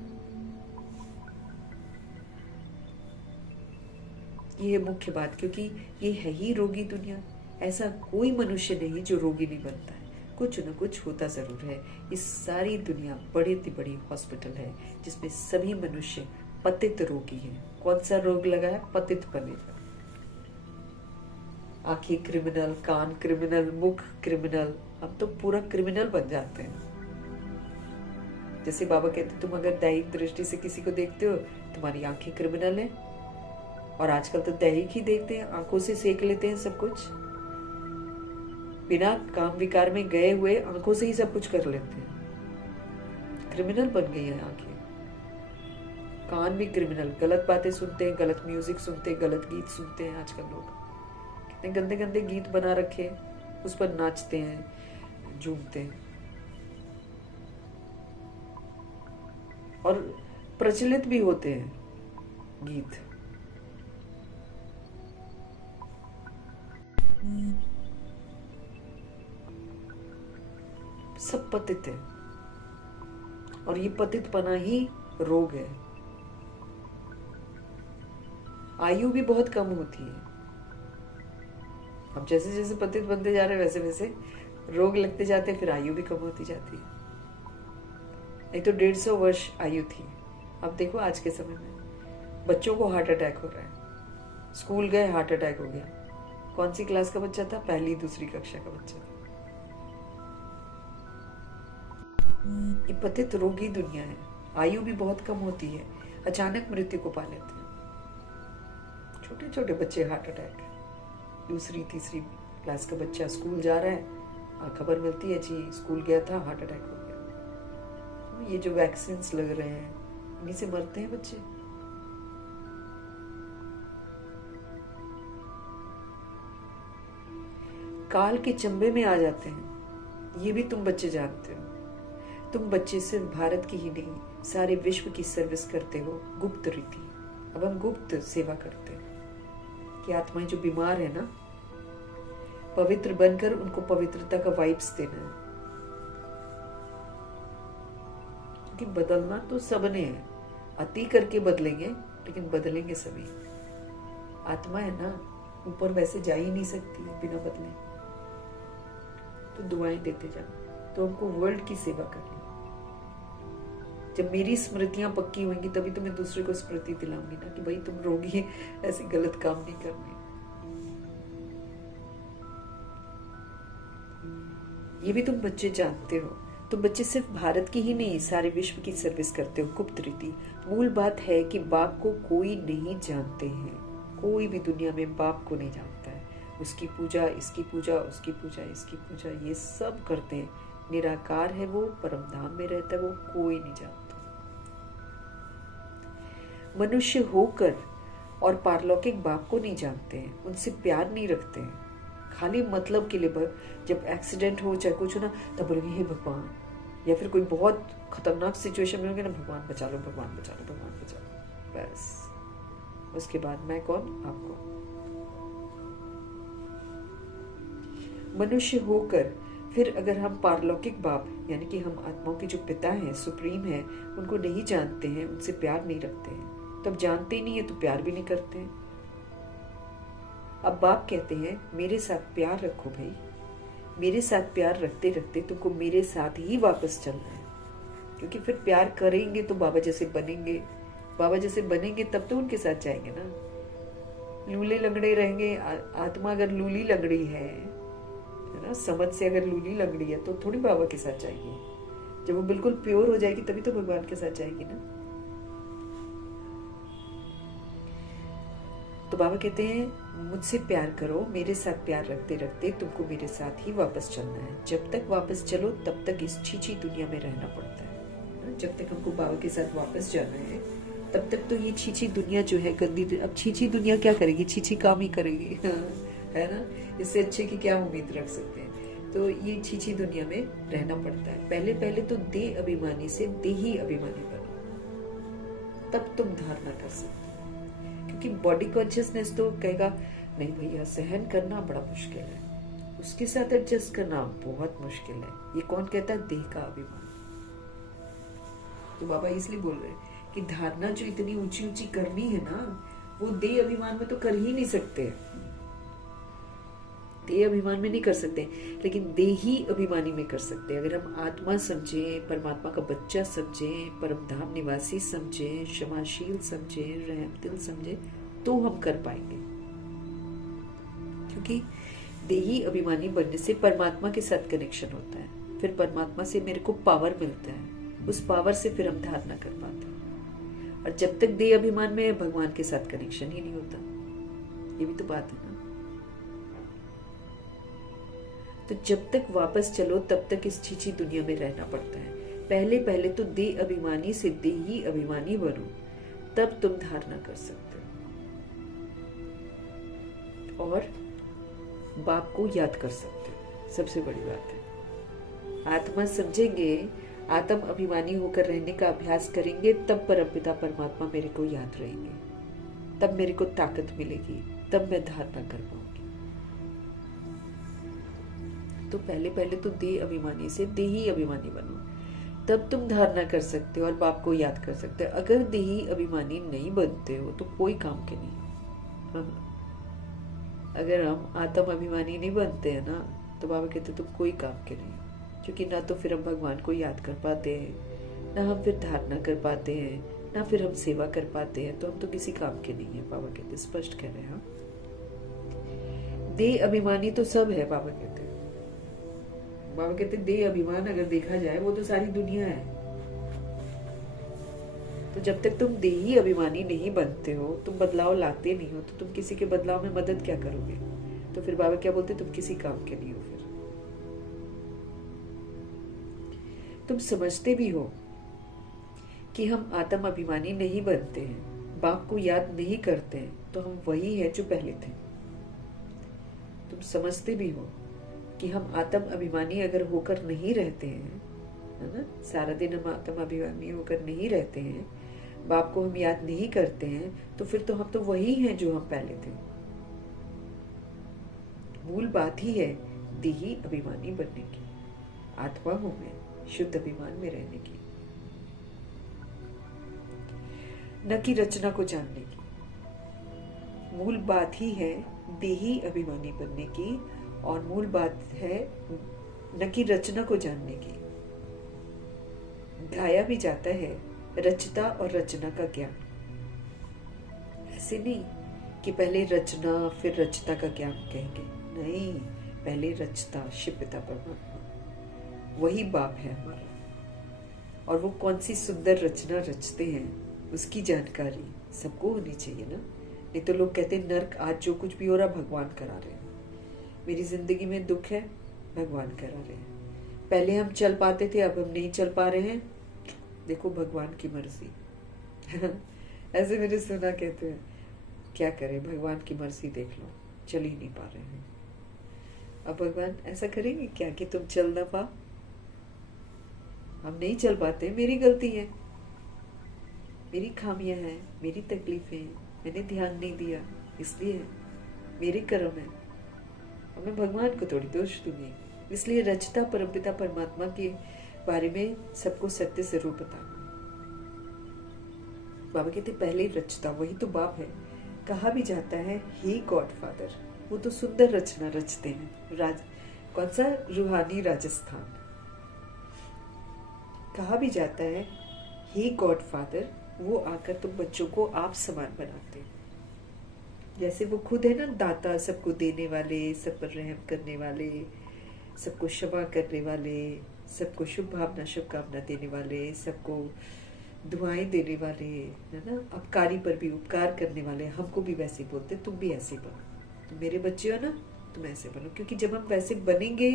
ये है मुख्य बात, क्योंकि ये है ही रोगी दुनिया। ऐसा कोई मनुष्य नहीं जो रोगी नहीं बनता है, कुछ न कुछ होता जरूर है। इस सारी दुनिया बड़ी बड़ी हॉस्पिटल है जिसमें सभी मनुष्य पतित रोगी हैं। कौन सा रोग लगा है? पतित पने का। आंखें क्रिमिनल, कान क्रिमिनल, मुख क्रिमिनल। हम तो पूरा क्रिमिनल बन जाते हैं। जैसे बाबा कहते तुम अगर दैहिक दृष्टि से किसी को देखते हो, तुम्हारी आंखें क्रिमिनल है। और आजकल तो दैहिक ही देखते हैं, आंखों से सेक लेते हैं सब कुछ, बिना काम विकार में गए हुए आंखों से ही सब कुछ कर लेते हैं। क्रिमिनल बन गई है आंखें। कान भी क्रिमिनल, गलत बातें सुनते हैं, गलत म्यूजिक सुनते हैं, गलत गीत सुनते हैं। आजकल लोग कितने गंदे गंदे गीत बना रखे हैं, उस पर नाचते हैं, झूमते हैं। और प्रचलित भी होते हैं गीत। सब पतित है, और ये पतितपना ही रोग है। आयु भी बहुत कम होती है। अब जैसे जैसे पतित बनते जा रहे हैं वैसे वैसे रोग लगते जाते हैं, फिर आयु भी कम होती जाती है। नहीं तो 150 वर्ष आयु थी, अब देखो आज के समय में बच्चों को हार्ट अटैक हो रहा है। स्कूल गए, हार्ट अटैक हो गया। कौन सी क्लास का बच्चा था? पहली दूसरी कक्षा का बच्चा था। ये पतित रोगी दुनिया है। आयु भी बहुत कम होती है, अचानक मृत्यु को पा लेते हैं। छोटे छोटे बच्चे हार्ट अटैक। दूसरी तीसरी क्लास का बच्चा स्कूल जा रहा है, खबर मिलती है जी स्कूल गया था, हार्ट अटैक हो गया। ये जो वैक्सीन लग रहे हैं, इन्हीं से मरते हैं बच्चे। काल के चंबे में आ जाते हैं। ये भी तुम बच्चे जानते हो। तुम बच्चे सिर्फ भारत की ही नहीं, सारे विश्व की सर्विस करते हो गुप्त रीति। अब हम गुप्त सेवा करते हैं। कि आत्माएं जो बीमार है ना, पवित्र बनकर उनको पवित्रता का वाइब्स देना है। क्योंकि बदलना तो सबने है, अति करके बदलेंगे लेकिन बदलेंगे सभी। आत्मा है ना, ऊपर वैसे जा ही नहीं सकती बिना बदले। तो दुआएं देते जाओ। तो हमको वर्ल्ड की सेवा करनी। जब मेरी स्मृतियां पक्की होंगी तभी तो मैं दूसरे को स्मृति दिलाऊंगी ना कि भाई तुम रोगी, ऐसे गलत काम नहीं करने। ये भी तुम बच्चे जानते हो। तुम बच्चे सिर्फ भारत की ही नहीं, सारे विश्व की सर्विस करते हो। गुप्त रीति। मूल बात है कि बाप को कोई नहीं जानते हैं। कोई भी दुनिया में बाप को नहीं जानता है। उसकी पूजा, इसकी पूजा, उसकी पूजा, इसकी पूजा, ये सब करते हैं। निराकार है वो, परम धाम में रहता है वो, कोई नहीं जानता। मनुष्य होकर और पारलौकिक बाप को नहीं जानते हैं, उनसे प्यार नहीं रखते हैं। खाली मतलब के लिए जब एक्सीडेंट हो चाहे कुछ हो ना, तब बोलेंगे हे भगवान, या फिर कोई बहुत खतरनाक सिचुएशन में होंगे ना, भगवान बचा लो, भगवान बचा लो, भगवान बचा लो, बस। उसके बाद मैं कौन, आप कौन। मनुष्य होकर फिर अगर हम पारलौकिक बाप यानी कि हम आत्माओं के जो पिता हैं, सुप्रीम है, उनको नहीं जानते हैं, उनसे प्यार नहीं रखते हैं, तब जानते ही नहीं है तो प्यार भी नहीं करते हैं। अब बाप कहते हैं मेरे साथ प्यार रखो भाई। मेरे साथ प्यार रखते रखते तुमको मेरे साथ ही वापस चलना है, क्योंकि फिर प्यार करेंगे तो बाबा जैसे बनेंगे। बाबा जैसे बनेंगे तब तो उनके साथ जाएंगे ना। लूले लंगड़े रहेंगे। आत्मा अगर लूली लंगड़ी है ना, समझ से अगर लूली लंगड़ी है, तो थोड़ी बाबा के साथ जाएगी। जब वो बिल्कुल प्योर हो जाएगी तभी तो भगवान के साथ जाएगी ना। तो बाबा कहते हैं मुझसे प्यार करो। मेरे साथ प्यार रखते रखते तुमको मेरे साथ ही वापस चलना है। जब तक वापस चलो तब तक इस छीछी दुनिया में रहना पड़ता है। जब तक हमको बाबा के साथ वापस जाना है तब तक तो ये छीछी दुनिया जो है गंदी। अब छीछी दुनिया क्या करेगी, छीछी काम ही करेगी है ना। इससे अच्छे की क्या उम्मीद रख सकते हैं। तो ये छीछी दुनिया में रहना पड़ता है। पहले पहले तो देह अभिमानी से देही अभिमानी बनो, तब तुम धारणा कर सकते। क्योंकि बॉडी कॉन्शियसनेस तो कहेगा नहीं भैया, सहन करना बड़ा मुश्किल है, उसके साथ एडजस्ट करना बहुत मुश्किल है। ये कौन कहता है, देह का अभिमान। तो बाबा इसलिए बोल रहे हैं कि धारणा जो इतनी ऊंची ऊंची करनी है ना, वो देह अभिमान में तो कर ही नहीं सकते। देह अभिमान में नहीं कर सकते, लेकिन देही अभिमानी में कर सकते। अगर हम आत्मा समझे, परमात्मा का बच्चा समझे, परम धाम निवासी समझे, क्षमाशील समझे, रहमदिल समझे, तो हम कर पाएंगे। क्योंकि देही अभिमानी बनने से परमात्मा के साथ कनेक्शन होता है। फिर परमात्मा से मेरे को पावर मिलता है, उस पावर से फिर हम धारणा कर पाते हैं। और जब तक देह अभिमान में भगवान के साथ कनेक्शन ही नहीं होता। ये भी तो बात है ना। तो जब तक वापस चलो तब तक इस छीछी दुनिया में रहना पड़ता है। पहले पहले तो देह अभिमानी से देही अभिमानी बनो, तब तुम धारणा कर सकते हो और बाप को याद कर सकते हो। सबसे बड़ी बात है, आत्मा समझेंगे, आत्म अभिमानी होकर रहने का अभ्यास करेंगे, तब परमपिता परमात्मा मेरे को याद रहेंगे, तब मेरे को ताकत मिलेगी, तब मैं धारणा कर पाऊंगी। तो पहले पहले तो देह अभिमानी से देही अभिमानी बनो, तब तुम धारणा कर सकते हो और बाप को याद कर सकते हो। अगर देही अभिमानी नहीं बनते हो तो कोई काम के नहीं। अगर हम आत्म अभिमानी नहीं बनते हैं ना, तो बाबा कहते तुम कोई काम के नहीं। क्योंकि ना तो फिर हम भगवान को याद कर पाते हैं, ना हम फिर धारणा कर पाते हैं, ना फिर हम सेवा कर पाते हैं। तो हम तो किसी काम के नहीं है। बाबा कहते, स्पष्ट कह रहे हैं। देह अभिमानी तो सब है। बाबा कहते देह अभिमान अगर देखा जाए वो तो सारी दुनिया है। तो जब तक तुम देही अभिमानी नहीं बनते हो, तुम बदलाव लाते नहीं हो, तो तुम किसी के बदलाव में मदद क्या करोगे। तो फिर बाबा क्या बोलते, तुम किसी काम के नहीं हो। फिर तुम समझते भी हो कि हम आत्म अभिमानी नहीं बनते हैं, बाप को याद नहीं करते हैं, तो हम वही है जो पहले थे। तुम समझते भी हो कि हम आत्म अभिमानी अगर होकर नहीं रहते हैं, है ना, सारा दिन हम आत्म अभिमानी होकर नहीं रहते हैं, बाप को हम याद नहीं करते हैं, तो फिर तो हम तो वही हैं जो हम पहले थे। मूल बात ही है देही अभिमानी बनने की, आत्मा हूं मैं शुद्ध अभिमान में रहने की, न कि रचना को जानने की। मूल बात ही है देही अभिमानी बनने की, और मूल बात है न कि रचना को जानने की। गाया भी जाता है रचता और रचना का ज्ञान। ऐसे नहीं कि पहले रचना फिर रचता का ज्ञान कहेंगे, नहीं, पहले रचता शिव पिता परमात्मा, वही बाप है हमारा। और वो कौन सी सुंदर रचना रचते हैं उसकी जानकारी सबको होनी चाहिए ना। नहीं तो लोग कहते हैं नर्क, आज जो कुछ भी हो रहा भगवान करा रहे हैं। मेरी जिंदगी में दुख है, भगवान करा रहे हैं। पहले हम चल पाते थे, अब हम नहीं चल पा रहे हैं, देखो भगवान की मर्जी। ऐसे मैंने सुना, कहते हैं क्या करें, भगवान की मर्जी देख लो, चल ही नहीं पा रहे हैं। अब भगवान ऐसा करेंगे क्या कि तुम चल ना पाओ? हम नहीं चल पाते, मेरी गलती है, मेरी खामियां हैं, मेरी तकलीफें हैं, मैंने ध्यान नहीं दिया, इसलिए मेरे कर्म है, और मैं भगवान को थोड़ी दोष दूंगी। इसलिए रचता परमपिता परमात्मा के बारे में सबको सत्य जरूर बताना। बाबा कहते पहले रचता, वही तो बाप है। कहा भी जाता है हे गॉड फादर, वो तो सुंदर रचना रचते हैं। कौन सा? रूहानी राजस्थान। कहा भी जाता है हे गॉड फादर, वो आकर तुम बच्चों को आप समान बनाते हैं। जैसे वो खुद है ना दाता, सबको देने वाले, सब पर रहम करने वाले, सबको क्षमा करने वाले, सबको शुभ भावना शुभकामना देने वाले, सबको दुआएं देने वाले, है ना, अपकारी पर भी उपकार करने वाले। हमको भी वैसे बोलते, तुम भी ऐसे बनो, तुम मेरे बच्चे हो ना, तुम ऐसे बनो। क्योंकि जब हम वैसे बनेंगे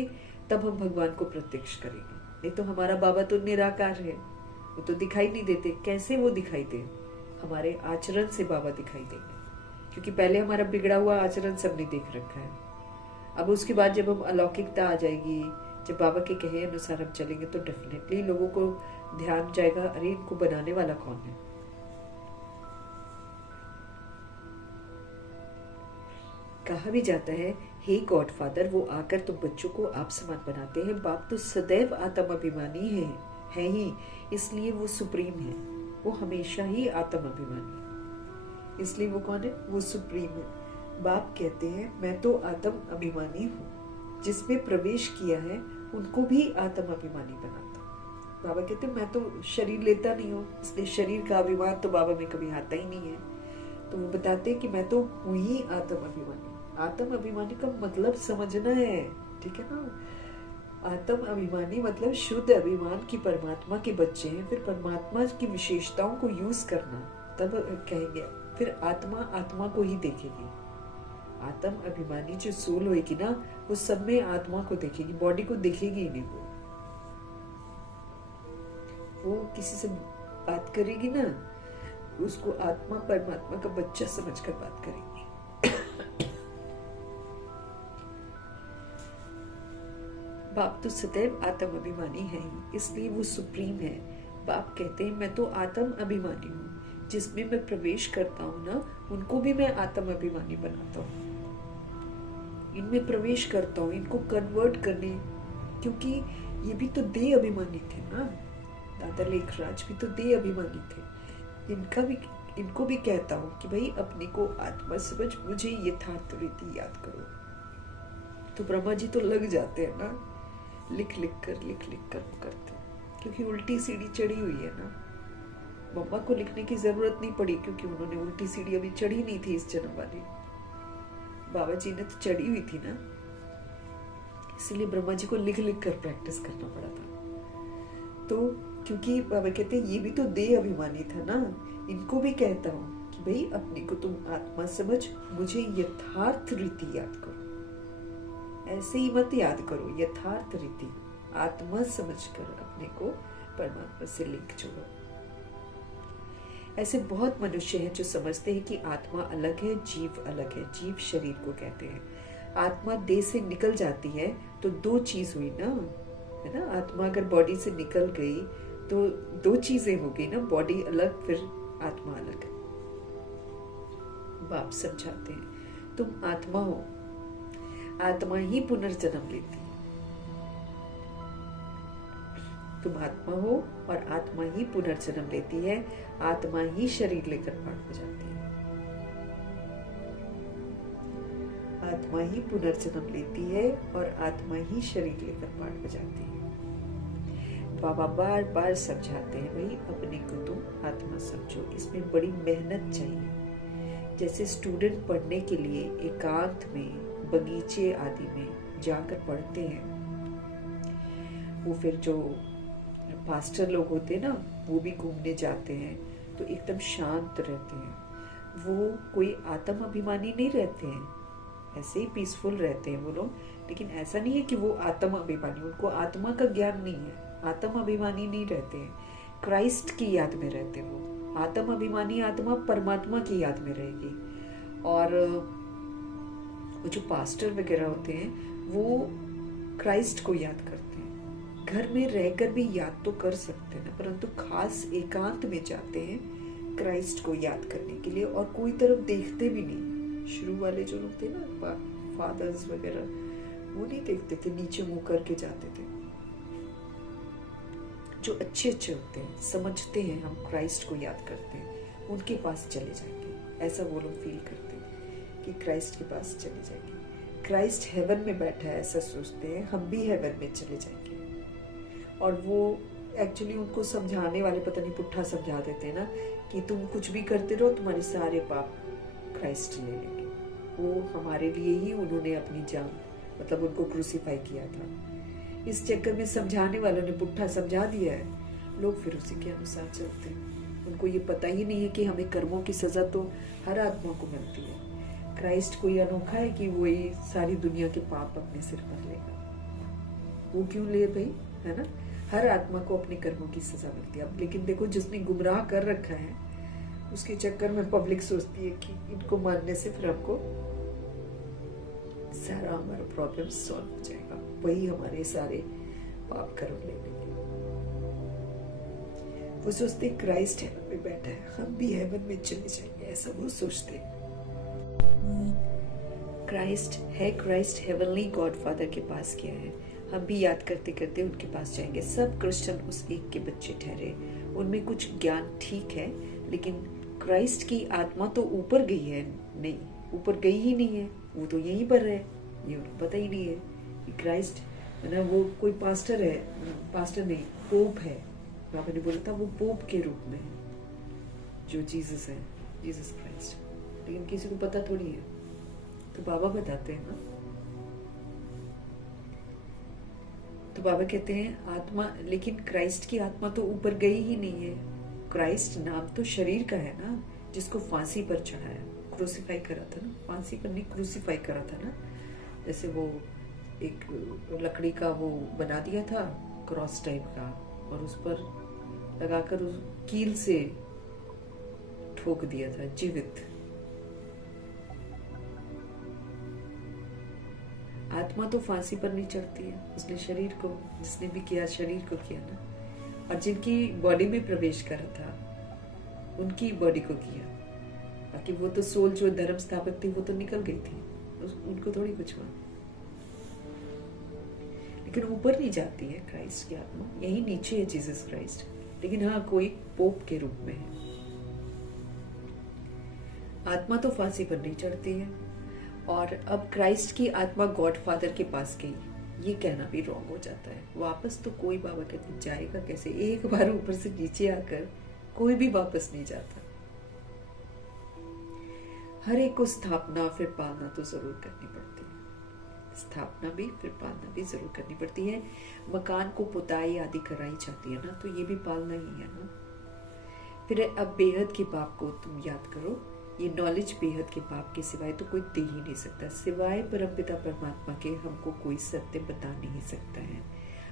तब हम भगवान को प्रत्यक्ष करेंगे। नहीं तो हमारा बाबा तो निराकार है, वो तो दिखाई नहीं देते। कैसे वो दिखाई दे? हमारे आचरण से बाबा दिखाई देंगे, क्योंकि पहले हमारा बिगड़ा हुआ आचरण सबने देख रखा है। अब उसके बाद जब हम अलौकिकता आ जाएगी, जब बाबा के कहे अनुसार हम चलेंगे, तो डेफिनेटली लोगों को ध्यान जाएगा, अरे इनको बनाने वाला कौन है। कहा भी जाता है हे गॉड फादर, वो आकर तुम बच्चों को आप समान बनाते हैं। बाप तो सदैव आत्म अभिमानी है ही, इसलिए वो सुप्रीम है, वो हमेशा ही आत्म अभिमानी है, इसलिए वो कौन है? वो सुप्रीम है। बाप कहते हैं मैं तो आत्म अभिमानी हूँ, जिसमें प्रवेश किया है उनको भी आत्म अभिमानी बनाता हूँ। बाबा कहते हैं मैं तो शरीर लेता नहीं हूँ, इसलिए शरीर का अभिमान तो बाबा में कभी आता ही नहीं है। तो वो बताते हैं कि मैं तो हूँ ही आत्म अभिमानी। आत्म अभिमानी का मतलब समझना है, ठीक है ना। आत्म अभिमानी मतलब शुद्ध अभिमान की परमात्मा के बच्चे हैं। फिर परमात्मा की विशेषताओं को यूज करना, तब कहेंगे। फिर आत्मा आत्मा को ही देखेगी। आत्म अभिमानी जो सोल होगी ना, वो सब में आत्मा को देखेगी, बॉडी को देखेगी ही नहीं। वो किसी से बात करेगी ना, उसको आत्मा परमात्मा का बच्चा समझकर बात करेगी। बाप तो सदैव आत्म अभिमानी है ही, इसलिए वो सुप्रीम है। बाप कहते हैं मैं तो आत्म अभिमानी हूँ, जिसमें मैं प्रवेश करता हूँ ना, उनको भी मैं आत्म अभिमानी बनाता हूँ। इनमें प्रवेश करता हूँ, इनको कन्वर्ट करने, क्योंकि ये भी तो देह अभिमानी थे ना। दादा लेखराज भी तो देह अभिमानी थे। इनको भी कहता हूँ कि भाई अपने को आत्मा समझ, मुझे यथार्थ रीति याद करो। तो ब्रह्मा जी तो लग जाते हैं ना, लिख लिख कर करते, क्योंकि उल्टी सीढ़ी चढ़ी हुई है ना। मम्मा को लिखने की जरूरत नहीं पड़ी, क्योंकि उन्होंने उल्टी सीढ़ी अभी चढ़ी नहीं थी इस जन्म वाली। बाबा जी ने तो चढ़ी हुई थी ना, इसलिए ब्रह्मा जी को लिख लिख कर प्रैक्टिस करना पड़ा था। तो क्योंकि बाबा कहते हैं ये भी तो देह अभिमानी था ना, इनको भी कहता हूँ कि भाई अपने को तुम आत्मा समझ, मुझे यथार्थ रीति याद करो। ऐसे ही मत याद करो, यथार्थ रीति आत्मा समझकर अपने को परमात्मा से लिंक जोड़ो। ऐसे बहुत मनुष्य हैं जो समझते हैं कि आत्मा अलग है, जीव अलग है। जीव शरीर को कहते हैं। आत्मा देह से निकल जाती है तो दो चीज हुई ना, है ना। आत्मा अगर बॉडी से निकल गई तो दो चीजें हो गई ना, बॉडी अलग फिर आत्मा अलग। बाप समझाते हैं तुम आत्मा हो। आत्मा ही पुनर्जन्म लेती है। तुम आत्मा हो और आत्मा ही पुनर्जन्म लेती है, आत्मा ही शरीर लेकर पाठ में जाती है। आत्मा ही पुनर्जन्म लेती है और आत्मा ही शरीर लेकर पाठ में जाती है। बाबा बार बार समझाते हैं, भाई अपने को तुम आत्मा समझो, इसमें बड़ी मेहनत चाहिए। जैसे स्टूडेंट पढ़ने के लिए एकांत में बगीचे आदि में जाकर पढ़ते हैं, वो फिर जो पास्टर लोग होते हैं ना, वो भी घूमने जाते हैं तो एकदम शांत रहते हैं। वो कोई आत्म अभिमानी नहीं रहते हैं, ऐसे ही पीसफुल रहते हैं वो लोग। लेकिन ऐसा नहीं है कि वो आत्म अभिमानी, उनको आत्मा का ज्ञान नहीं है, आत्म अभिमानी नहीं रहते हैं, क्राइस्ट की याद में रहते हैं वो। आत्म अभिमानी आत्मा परमात्मा की याद में रहेगी। और वो जो पास्टर वगैरह होते हैं वो क्राइस्ट को याद करते हैं। घर में रहकर भी याद तो कर सकते हैं ना, परंतु खास एकांत में जाते हैं क्राइस्ट को याद करने के लिए, और कोई तरफ देखते भी नहीं। शुरू वाले जो लोग थे ना, फादर्स वगैरह, वो नहीं देखते थे, नीचे मुंह करके जाते थे। जो अच्छे अच्छे होते हैं, समझते हैं हम क्राइस्ट को याद करते हैं, उनके पास चले जाएंगे। ऐसा वो लोग फील करते हैं कि क्राइस्ट के पास चले जाएंगे। क्राइस्ट हेवन में बैठा है ऐसा सोचते हैं, हम भी हेवन में चले जाएंगे। और वो एक्चुअली उनको समझाने वाले पता नहीं पुट्ठा समझा देते हैं ना, कि तुम कुछ भी करते रहो, तुम्हारे सारे पाप क्राइस्ट ले लेंगे। वो हमारे लिए ही उन्होंने अपनी जान, मतलब उनको क्रूसीफाई किया था। इस चक्कर में समझाने वालों ने पुट्ठा समझा दिया है, लोग फिर उसी के अनुसार चलते हैं। उनको ये पता ही नहीं है कि हमें कर्मों की सजा तो हर आत्मा को मिलती है। क्राइस्ट कोई अनोखा है कि वो ये सारी दुनिया के पाप अपने सिर पर लेगा? वो क्यों ले भाई, है ना? हर आत्मा को अपने कर्मों की सजा मिलती है। अब लेकिन देखो, जिसने गुमराह कर रखा है उसके चक्कर में पब्लिक सोचती है कि इनको मानने से फिर हमको सारा हमारा प्रॉब्लम सॉल्व हो जाएगा, वही हमारे सारे पाप कर्म ले लेंगे। वो सोचते क्राइस्ट हेवन में बैठा है, हम भी हेवन में चले जाएंगे, ऐसा वो सोचते हैं। क्राइस्ट हेवनली गॉड फादर के पास गया है, हम भी याद करते करते उनके पास जाएंगे। सब क्रिश्चियन उस एक के बच्चे ठहरे, उनमें कुछ ज्ञान ठीक है, लेकिन क्राइस्ट की आत्मा तो ऊपर गई है। नहीं, ऊपर गई ही नहीं है, वो तो यहीं पर है। ये उनको पता ही नहीं है कि क्राइस्ट है ना, वो कोई पास्टर है, पास्टर नहीं, पोप है। बाबा ने बोला था वो पोप के रूप में है, जो जीसस है, जीसस क्राइस्ट। लेकिन किसी को पता थोड़ी है, तो बाबा बताते हैं ना। तो बाबा कहते हैं आत्मा, लेकिन क्राइस्ट की आत्मा तो ऊपर गई ही नहीं है। क्राइस्ट नाम तो शरीर का है ना, जिसको फांसी पर चढ़ाया, क्रूसीफाई करा था ना, फांसी पर नहीं, क्रूसीफाई करा था ना। जैसे वो एक लकड़ी का वो बना दिया था क्रॉस टाइप का, और उस पर लगाकर उस कील से ठोक दिया था जीवित। आत्मा तो फांसी पर नहीं चढ़ती है, उसने शरीर को, जिसने भी किया शरीर को किया ना। और जिनकी बॉडी में प्रवेश करा था उनकी बॉडी को किया, बाकी वो तो सोल जो धर्म स्थापक थी वो तो निकल गई थी, उनको थोड़ी कुछ हुआ। लेकिन ऊपर नहीं जाती है क्राइस्ट की आत्मा, यही नीचे है जीसस क्राइस्ट। लेकिन हाँ, कोई पोप के रूप में है। आत्मा तो फांसी पर नहीं चढ़ती है। और अब क्राइस्ट की आत्मा गॉड फादर के पास गई, ये कहना भी रॉन्ग हो जाता है। वापस तो कोई, बाबा कहते जाएगा कैसे? एक बार ऊपर से नीचे आकर कोई भी वापस नहीं जाता। हर एक को स्थापना फिर पालना तो जरूर करनी पड़ती है। स्थापना भी फिर पालना भी जरूर करनी पड़ती है। मकान को पुताई आदि कराई जाती है ना, तो ये भी पालना ही है ना। फिर अब बेहद के पाप को तुम याद करो। ये नॉलेज बेहद के पाप के सिवाय तो कोई दे ही नहीं सकता। सिवाय परमपिता परमात्मा के हमको कोई सत्य बता नहीं सकता है।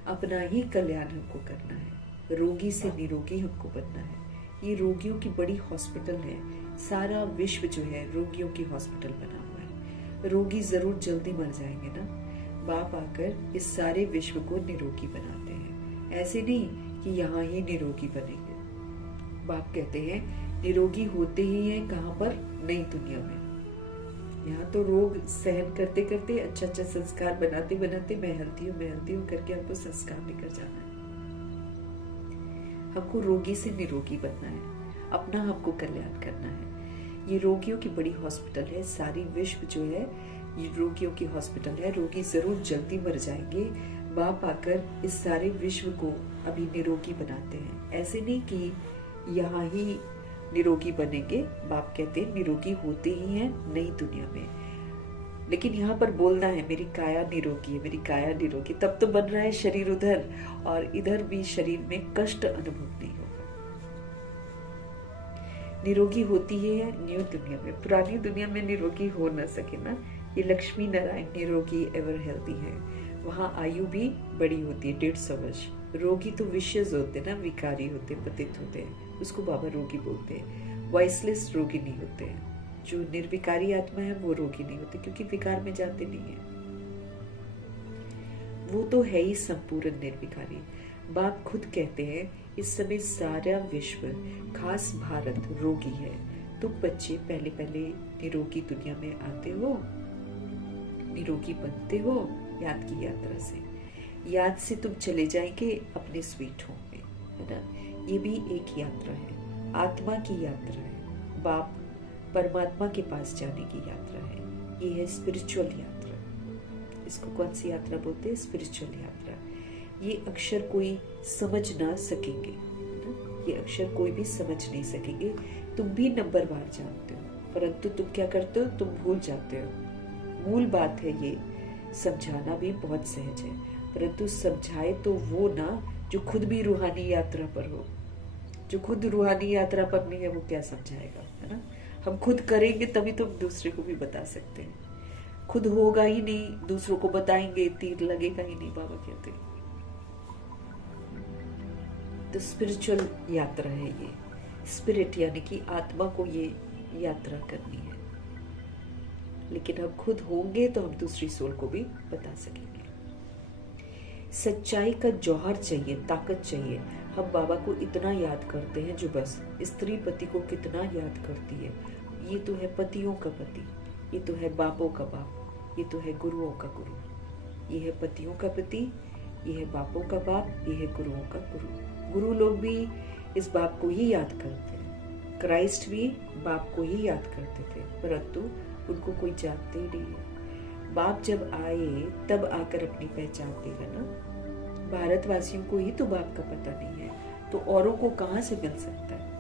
अपना ही कल्याण हमको करना है, रोगी से निरोगी हमको बनना है। ये रोगियों की बड़ी हॉस्पिटल है, सारा विश्व जो है रोगियों की हॉस्पिटल बना हुआ है। रोगी जरूर जल्दी मर जाएंगे ना, बाप आकर इस सारे विश्व को निरोगी बनाते हैं। ऐसे नहीं कि यहाँ ही निरोगी बनेंगे। बाप कहते हैं निरोगी होते ही हैं कहाँ पर? नई दुनिया में। यहाँ तो रोग सहन करते करते, अच्छा अच्छा संस्कार बनाते बनाते मैं हेल्दी हूँ करके हमको संस्कार लेकर जाना है। हमको रोगी से निरोगी बनना है, अपना हमको कल्याण करना है। ये रोगियों की बड़ी हॉस्पिटल है, सारी विश्व जो है ये रोगियों की हॉस्पिटल है। रोगी जरूर जल्दी मर जाएंगे, बाप आकर इस सारे विश्व को अभी निरोगी बनाते हैं। ऐसे नहीं कि यहाँ ही निरोगी बनेंगे, बाप कहते हैं निरोगी होते ही हैं नई दुनिया में, लेकिन यहाँ पर बोलना है मेरी काया निरोगी है, मेरी काया निरोगी, तब तो बन रहा है शरीर उधर, और इधर भी शरीर में कष्ट अनुभव नहीं होगा। निरोगी होती है न्यू दुनिया में, पुरानी दुनिया में निरोगी हो न सके ना। ये लक्ष्मी नारायण निरोगी एवर हेल्दी है, वहाँ आयु भी बड़ी होती है 150 वर्ष। रोगी तो विशेष होते ना, विकारी होते, पतित होते हैं, उसको बाबा रोगी बोलते हैं। वॉइसलेस रोगी नहीं होते हैं, जो निर्विकारी आत्मा है वो रोगी नहीं होते, क्योंकि विकार में जाते नहीं है, वो तो है ही संपूर्ण निर्विकारी। बाप खुद कहते हैं इस समय सारा विश्व, खास भारत रोगी है। तुम बच्चे पहले पहले निरोगी दुनिया में आते हो, निरोगी बनते हो याद की यात्रा से। याद से तुम चले जाएंगे अपने स्वीट होम में, है ना। ये भी एक यात्रा है, आत्मा की यात्रा है, बाप परमात्मा के पास जाने की यात्रा है। ये है स्पिरिचुअल यात्रा। इसको कौन सी यात्रा बोलते हैं? स्पिरिचुअल यात्रा। ये अक्षर कोई समझ ना सकेंगे, ये अक्षर कोई भी समझ नहीं सकेंगे। तुम भी नंबरवार जानते हो, परंतु तुम क्या करते हो? तुम भूल जाते हो। मूल बात है ये, समझाना भी बहुत सहज है, परंतु समझाए तो वो ना जो खुद भी रूहानी यात्रा पर हो। जो खुद रूहानी यात्रा पर नहीं है वो क्या समझाएगा, है ना। हम खुद करेंगे तभी तो दूसरे को भी बता सकते हैं। खुद होगा ही नहीं, दूसरों को बताएंगे तीर लगेगा ही नहीं, बाबा कहते हैं। तो स्पिरिचुअल यात्रा है ये, स्पिरिट यानी कि आत्मा को ये यात्रा करनी है। लेकिन हम खुद होंगे तो हम दूसरी सोल को भी बता सकेंगे। सच्चाई का जौहर चाहिए, ताकत चाहिए। हम बाबा को इतना याद करते हैं जो बस, स्त्री पति को कितना याद करती है। ये तो है पतियों का पति, ये तो है बापों का बाप, ये तो है गुरुओं का गुरु। ये है पतियों का पति, ये है बापों का बाप, ये है गुरुओं का गुरु। गुरु लोग भी इस बाप को ही याद करते हैं। क्राइस्ट भी बाप को ही याद करते थे, परंतु उनको कोई जानते ही नहीं है। बाप जब आए तब आकर अपनी पहचान देगा ना। भारतवासियों को ही तो बाप का पता नहीं है, तो औरों को कहां से मिल सकता है।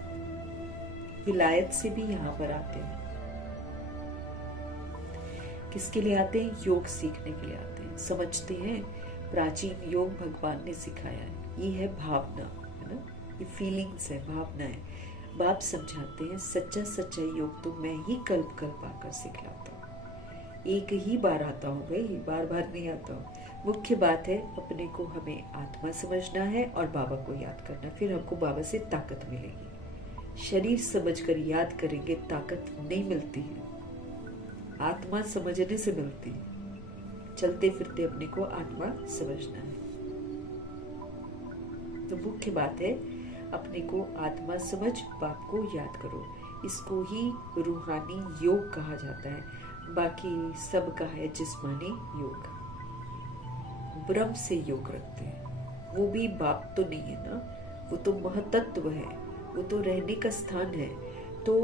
विलायत से भी यहाँ पर आते हैं, किसके लिए आते हैं? योग सीखने के लिए आते हैं। समझते हैं प्राचीन योग भगवान ने सिखाया है, ये है भावना, है ना, ये फीलिंग्स है, भावना है। बाप समझाते हैं सच्चा सच्चा योग तो मैं ही कल्प कल्प आकर सिखलाता हूँ। एक ही बार आता हूँ भाई, बार बार नहीं आता हूँ। मुख्य बात है अपने को हमें आत्मा समझना है और बाबा को याद करना, फिर हमको बाबा से ताकत मिलेगी। शरीर समझकर याद करेंगे ताकत नहीं मिलती है, आत्मा समझने से मिलती है। चलते फिरते अपने को आत्मा समझना है। तो मुख्य बात है अपने को आत्मा समझ, बाप को याद करो। इसको ही रूहानी योग कहा जाता है। बाकी सब का है जिस्मानी योग। ब्रह्म से योग रखते हैं, वो भी बाप तो नहीं है ना, वो तो महतत्व है, वो तो रहने का स्थान है। तो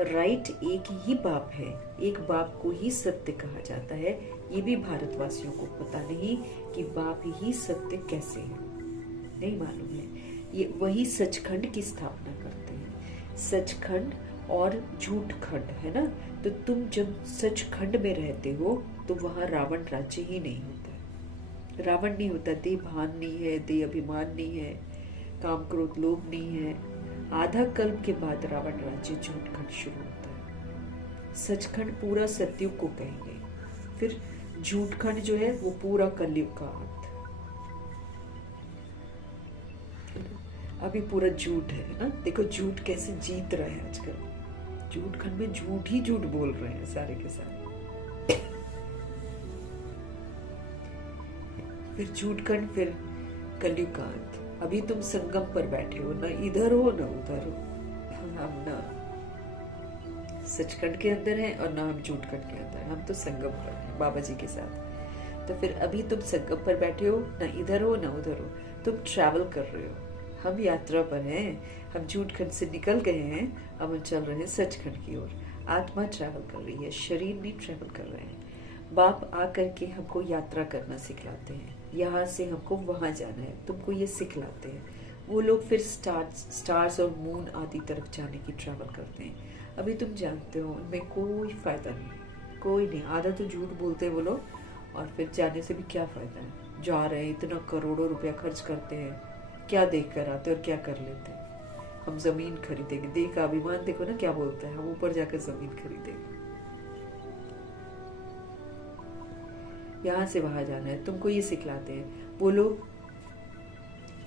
राइट एक ही बाप है, एक बाप को ही सत्य कहा जाता है। ये भी भारतवासियों को पता नहीं कि बाप ही सत्य कैसे है, नहीं मालूम है। ये वही सचखंड की स्थापना करते हैं। सचखंड और झूठ खंड है ना। तो तुम जब सचखंड में रहते हो तो वहां रावण राज्य ही नहीं होता। रावण नहीं होता, देह भान नहीं है, देह अभिमान नहीं है, काम क्रोध लोभ नहीं है। आधा कल्प के बाद रावण राज्य झूठ खंड शुरू होता है। सचखंड पूरा सतयुग को कहेंगे, फिर झूठ खंड जो है वो पूरा कलयुग का अंत। अभी पूरा झूठ है ना। देखो झूठ कैसे जीत रहा है आजकल। झूठ खंड में झूठ ही झूठ बोल रहे हैं सारे के सारे। फिर झूठ खंड, फिर कलयुग का अंत। अभी तुम संगम पर बैठे हो, ना इधर हो ना उधर हो। हम ना सचखंड के अंदर हैं और ना हम झूठखंड के अंदर हैं। हम तो संगम पर हैं बाबा जी के साथ। तो फिर अभी तुम संगम पर बैठे हो, ना इधर हो ना उधर हो, तुम ट्रैवल कर रहे हो। हम यात्रा पर हैं, हम झूठखंड से निकल गए हैं, अब हम चल रहे हैं सचखंड की ओर। आत्मा ट्रैवल कर रही है, शरीर नहीं ट्रैवल कर रहे हैं। बाप आकर के हमको यात्रा करना सिखलाते हैं, यहाँ से हमको वहां जाना है, तुमको ये सिखलाते हैं। वो लोग फिर स्टार्स और मून आदि तरफ जाने की ट्रैवल करते हैं। अभी तुम जानते हो उनमें कोई फायदा नहीं, कोई नहीं। आधा तो झूठ बोलते हैं वो लोग, और फिर जाने से भी क्या फायदा है। जा रहे हैं, इतना करोड़ों रुपया खर्च करते हैं, क्या देख कर आते और क्या कर लेते हैं। हम जमीन खरीदेंगे, देख अभिमान देखो ना क्या बोलता है, हम ऊपर जाकर जमीन खरीदेंगे। यहाँ से वहां जाना है, तुमको ये सिखलाते हैं। वो लोग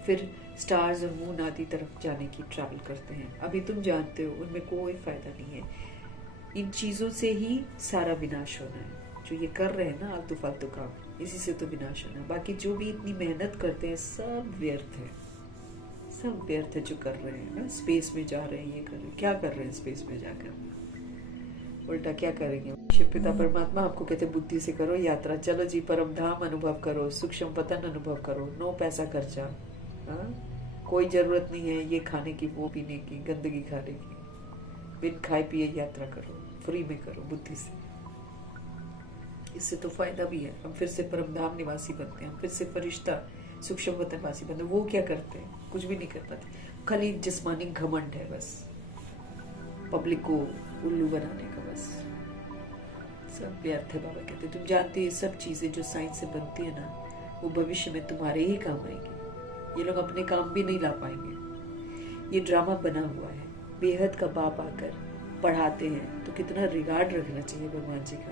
फिर स्टार्स और मून आदि तरफ जाने की ट्रैवल करते हैं। अभी तुम जानते हो उनमें कोई फायदा नहीं है। इन चीजों से ही सारा विनाश होना है। जो ये कर रहे हैं ना आलतू फालतू काम, इसी से तो विनाश होना है। बाकी जो भी इतनी मेहनत करते हैं सब व्यर्थ है, सब व्यर्थ है जो कर रहे हैं ना। स्पेस में जा रहे हैं, ये कर रहे हैं, क्या कर रहे हैं स्पेस में जाकर, उल्टा क्या करेंगे। शिव पिता परमात्मा आपको कहते बुद्धि से करो यात्रा, चलो जी परम धाम अनुभव करो, सूक्ष्म पतन अनुभव करो, नो पैसा खर्चा। कोई जरूरत नहीं है ये खाने की, वो पीने की, गंदगी खाने की। बिन खाए पिए यात्रा करो, फ्री में करो बुद्धि से। इससे तो फायदा भी है, हम फिर से परम धाम निवासी बनते हैं, हम फिर से फरिश्ता सूक्ष्म वतन वासी बनते। वो क्या करते हैं, कुछ भी नहीं कर पाते, खाली जिस्मानी घमंड है बस, पब्लिक को उल्लू बनाने का बस। सब व्यर्थ है। बाबा कहते तुम जानते ये सब चीजें जो साइंस से बनती है ना, वो भविष्य में तुम्हारे ही काम आएंगी। ये लोग अपने काम भी नहीं ला पाएंगे। ये ड्रामा बना हुआ है। बेहद का बाप आकर पढ़ाते हैं तो कितना रिगार्ड रखना चाहिए भगवान जी का।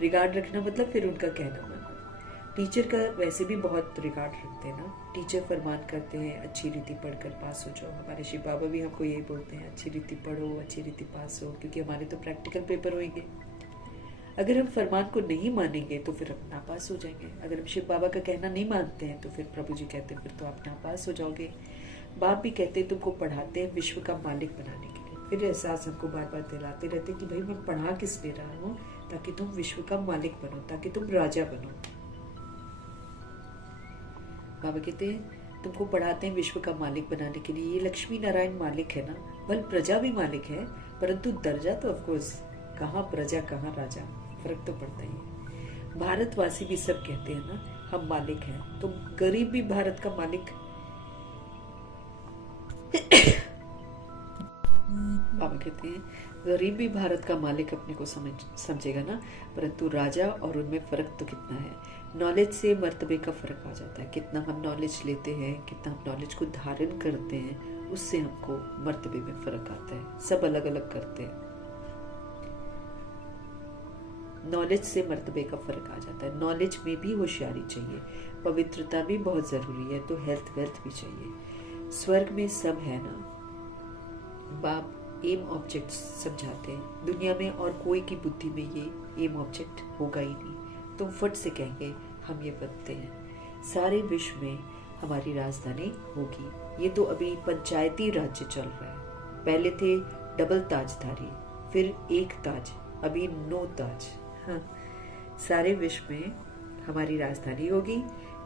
रिगार्ड रखना मतलब फिर उनका कहना मानना। टीचर का वैसे भी बहुत रिगार्ड रखते हैं ना। टीचर फरमान करते हैं अच्छी रीति पढ़कर पास हो जाओ। हमारे शिव बाबा भी हमको यही बोलते हैं, अच्छी रीति पढ़ो, अच्छी रीति पास हो, क्योंकि हमारे तो प्रैक्टिकल पेपर होंगे। अगर हम फरमान को नहीं मानेंगे तो फिर हम नापास हो जाएंगे। अगर हम शिव बाबा का कहना नहीं मानते हैं तो फिर प्रभु जी कहते हैं फिर तो आप नापास हो जाओगे। बाप भी कहते हैं तुमको पढ़ाते हैं विश्व का मालिक बनाने के लिए। फिर एहसास हमको बार बार दिलाते रहते कि भाई मैं पढ़ा किस लिए रहा हूँ, ताकि तुम विश्व का मालिक बनो, ताकि तुम राजा बनो। बाबा कहते हैं तुमको पढ़ाते हैं विश्व का मालिक बनाने के लिए। ये लक्ष्मी नारायण मालिक है ना, बल प्रजा भी मालिक है, परंतु दर्जा तो ऑफकोर्स कहाँ प्रजा कहाँ राजा, फर्क तो पड़ता ही है। भारतवासी भी सब कहते हैं ना हम मालिक हैं, तो गरीब भी भारत का मालिक। बाबा कहते हैं गरीब भी भारत का मालिक अपने को समझेगा ना, परंतु राजा और उनमें फर्क तो कितना है। नॉलेज से मर्तबे का फर्क आ जाता है। कितना हम नॉलेज लेते हैं, कितना हम नॉलेज को धारण करते हैं, उससे हमको मर्तबे में फर्क आता है। सब अलग अलग करते हैं, नॉलेज से मर्तबे का फर्क आ जाता है। नॉलेज में भी होशियारी चाहिए, पवित्रता भी बहुत जरूरी है, तो हेल्थ वेल्थ भी चाहिए। स्वर्ग में सब है ना। बाप एम ऑब्जेक्ट समझाते हैं दुनिया में, और कोई की बुद्धि में ये एम ऑब्जेक्ट होगा ही नहीं। तुम फट से कहेंगे हम ये बनते हैं। सारे विश्व में हमारी राजधानी होगी। ये तो अभी पंचायती राज्य चल रहा है। पहले थे डबल ताजधारी, फिर एक ताज, अभी 9 ताज। हाँ, सारे विश्व में हमारी राजधानी होगी।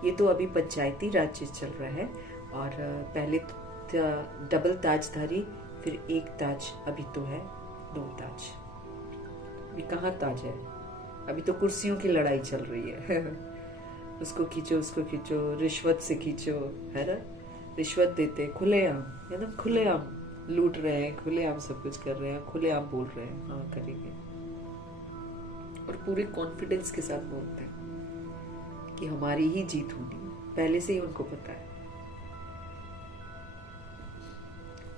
ये तो अभी पंचायती राज्य चल रहा है, और पहले डबल ताजधारी, फिर एक ताज, अभी तो है 9 ताज। अभी कहाँ ताज है, अभी तो कुर्सियों की लड़ाई चल रही है। उसको खींचो, उसको खींचो, रिश्वत से खींचो, है ना। रिश्वत देते खुलेआम, एकदम खुलेआम लूट रहे हैं, खुलेआम सब कुछ कर रहे हैं, खुलेआम बोल रहे हैं हाँ करेंगे, और पूरे कॉन्फिडेंस के साथ बोलते हैं कि हमारी ही जीत होनी है। पहले से ही उनको पता है।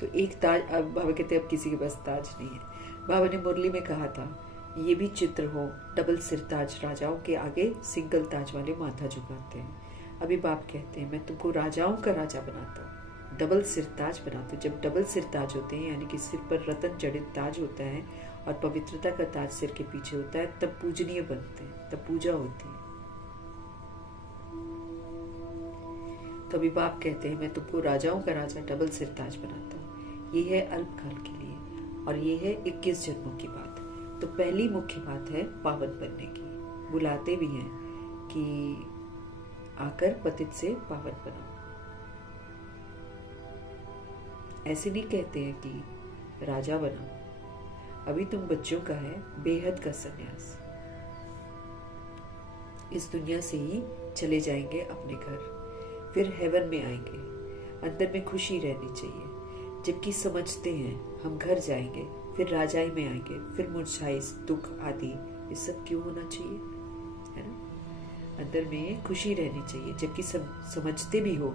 तो एक ताज, अब बाबा कहते हैं अब किसी के पास ताज नहीं है। बाबा ने मुरली में कहा था ये भी चित्र हो, डबल सिर ताज राजाओं के आगे सिंगल ताज वाले माथा झुकाते हैं। अभी बाप कहते हैं मैं तुमको राजाओं का राजा बनाता हूँ, डबल सिर ताज बनाता हूँ। जब डबल सिर ताज होते हैं, यानी कि सिर पर रतन जड़ित ताज होता है और पवित्रता का ताज सिर के पीछे होता है, तब पूजनीय बनते हैं, तब पूजा होती है। तो अभी बाप कहते हैं मैं तुमको राजाओं का राजा डबल सिर ताज बनाता हूँ। ये है अल्पकाल के लिए, और ये है 21 जन्मों की बात। तो पहली मुख्य बात है पावन बनने की। बुलाते भी हैं कि आकर पतित से पावन बनो। ऐसे नहीं कहते हैं कि राजा बनो, अभी तुम बच्चों का है बेहद का संन्यास। इस दुनिया से ही चले जाएंगे अपने घर, फिर हेवन में आएंगे। अंदर में खुशी रहनी चाहिए, जबकि समझते हैं हम घर जाएंगे, फिर राजाई में आएंगे, फिर मुरझाइश, दुख आदि ये सब क्यों होना चाहिए, है ना। अंदर में खुशी रहनी चाहिए, जबकि समझते भी हो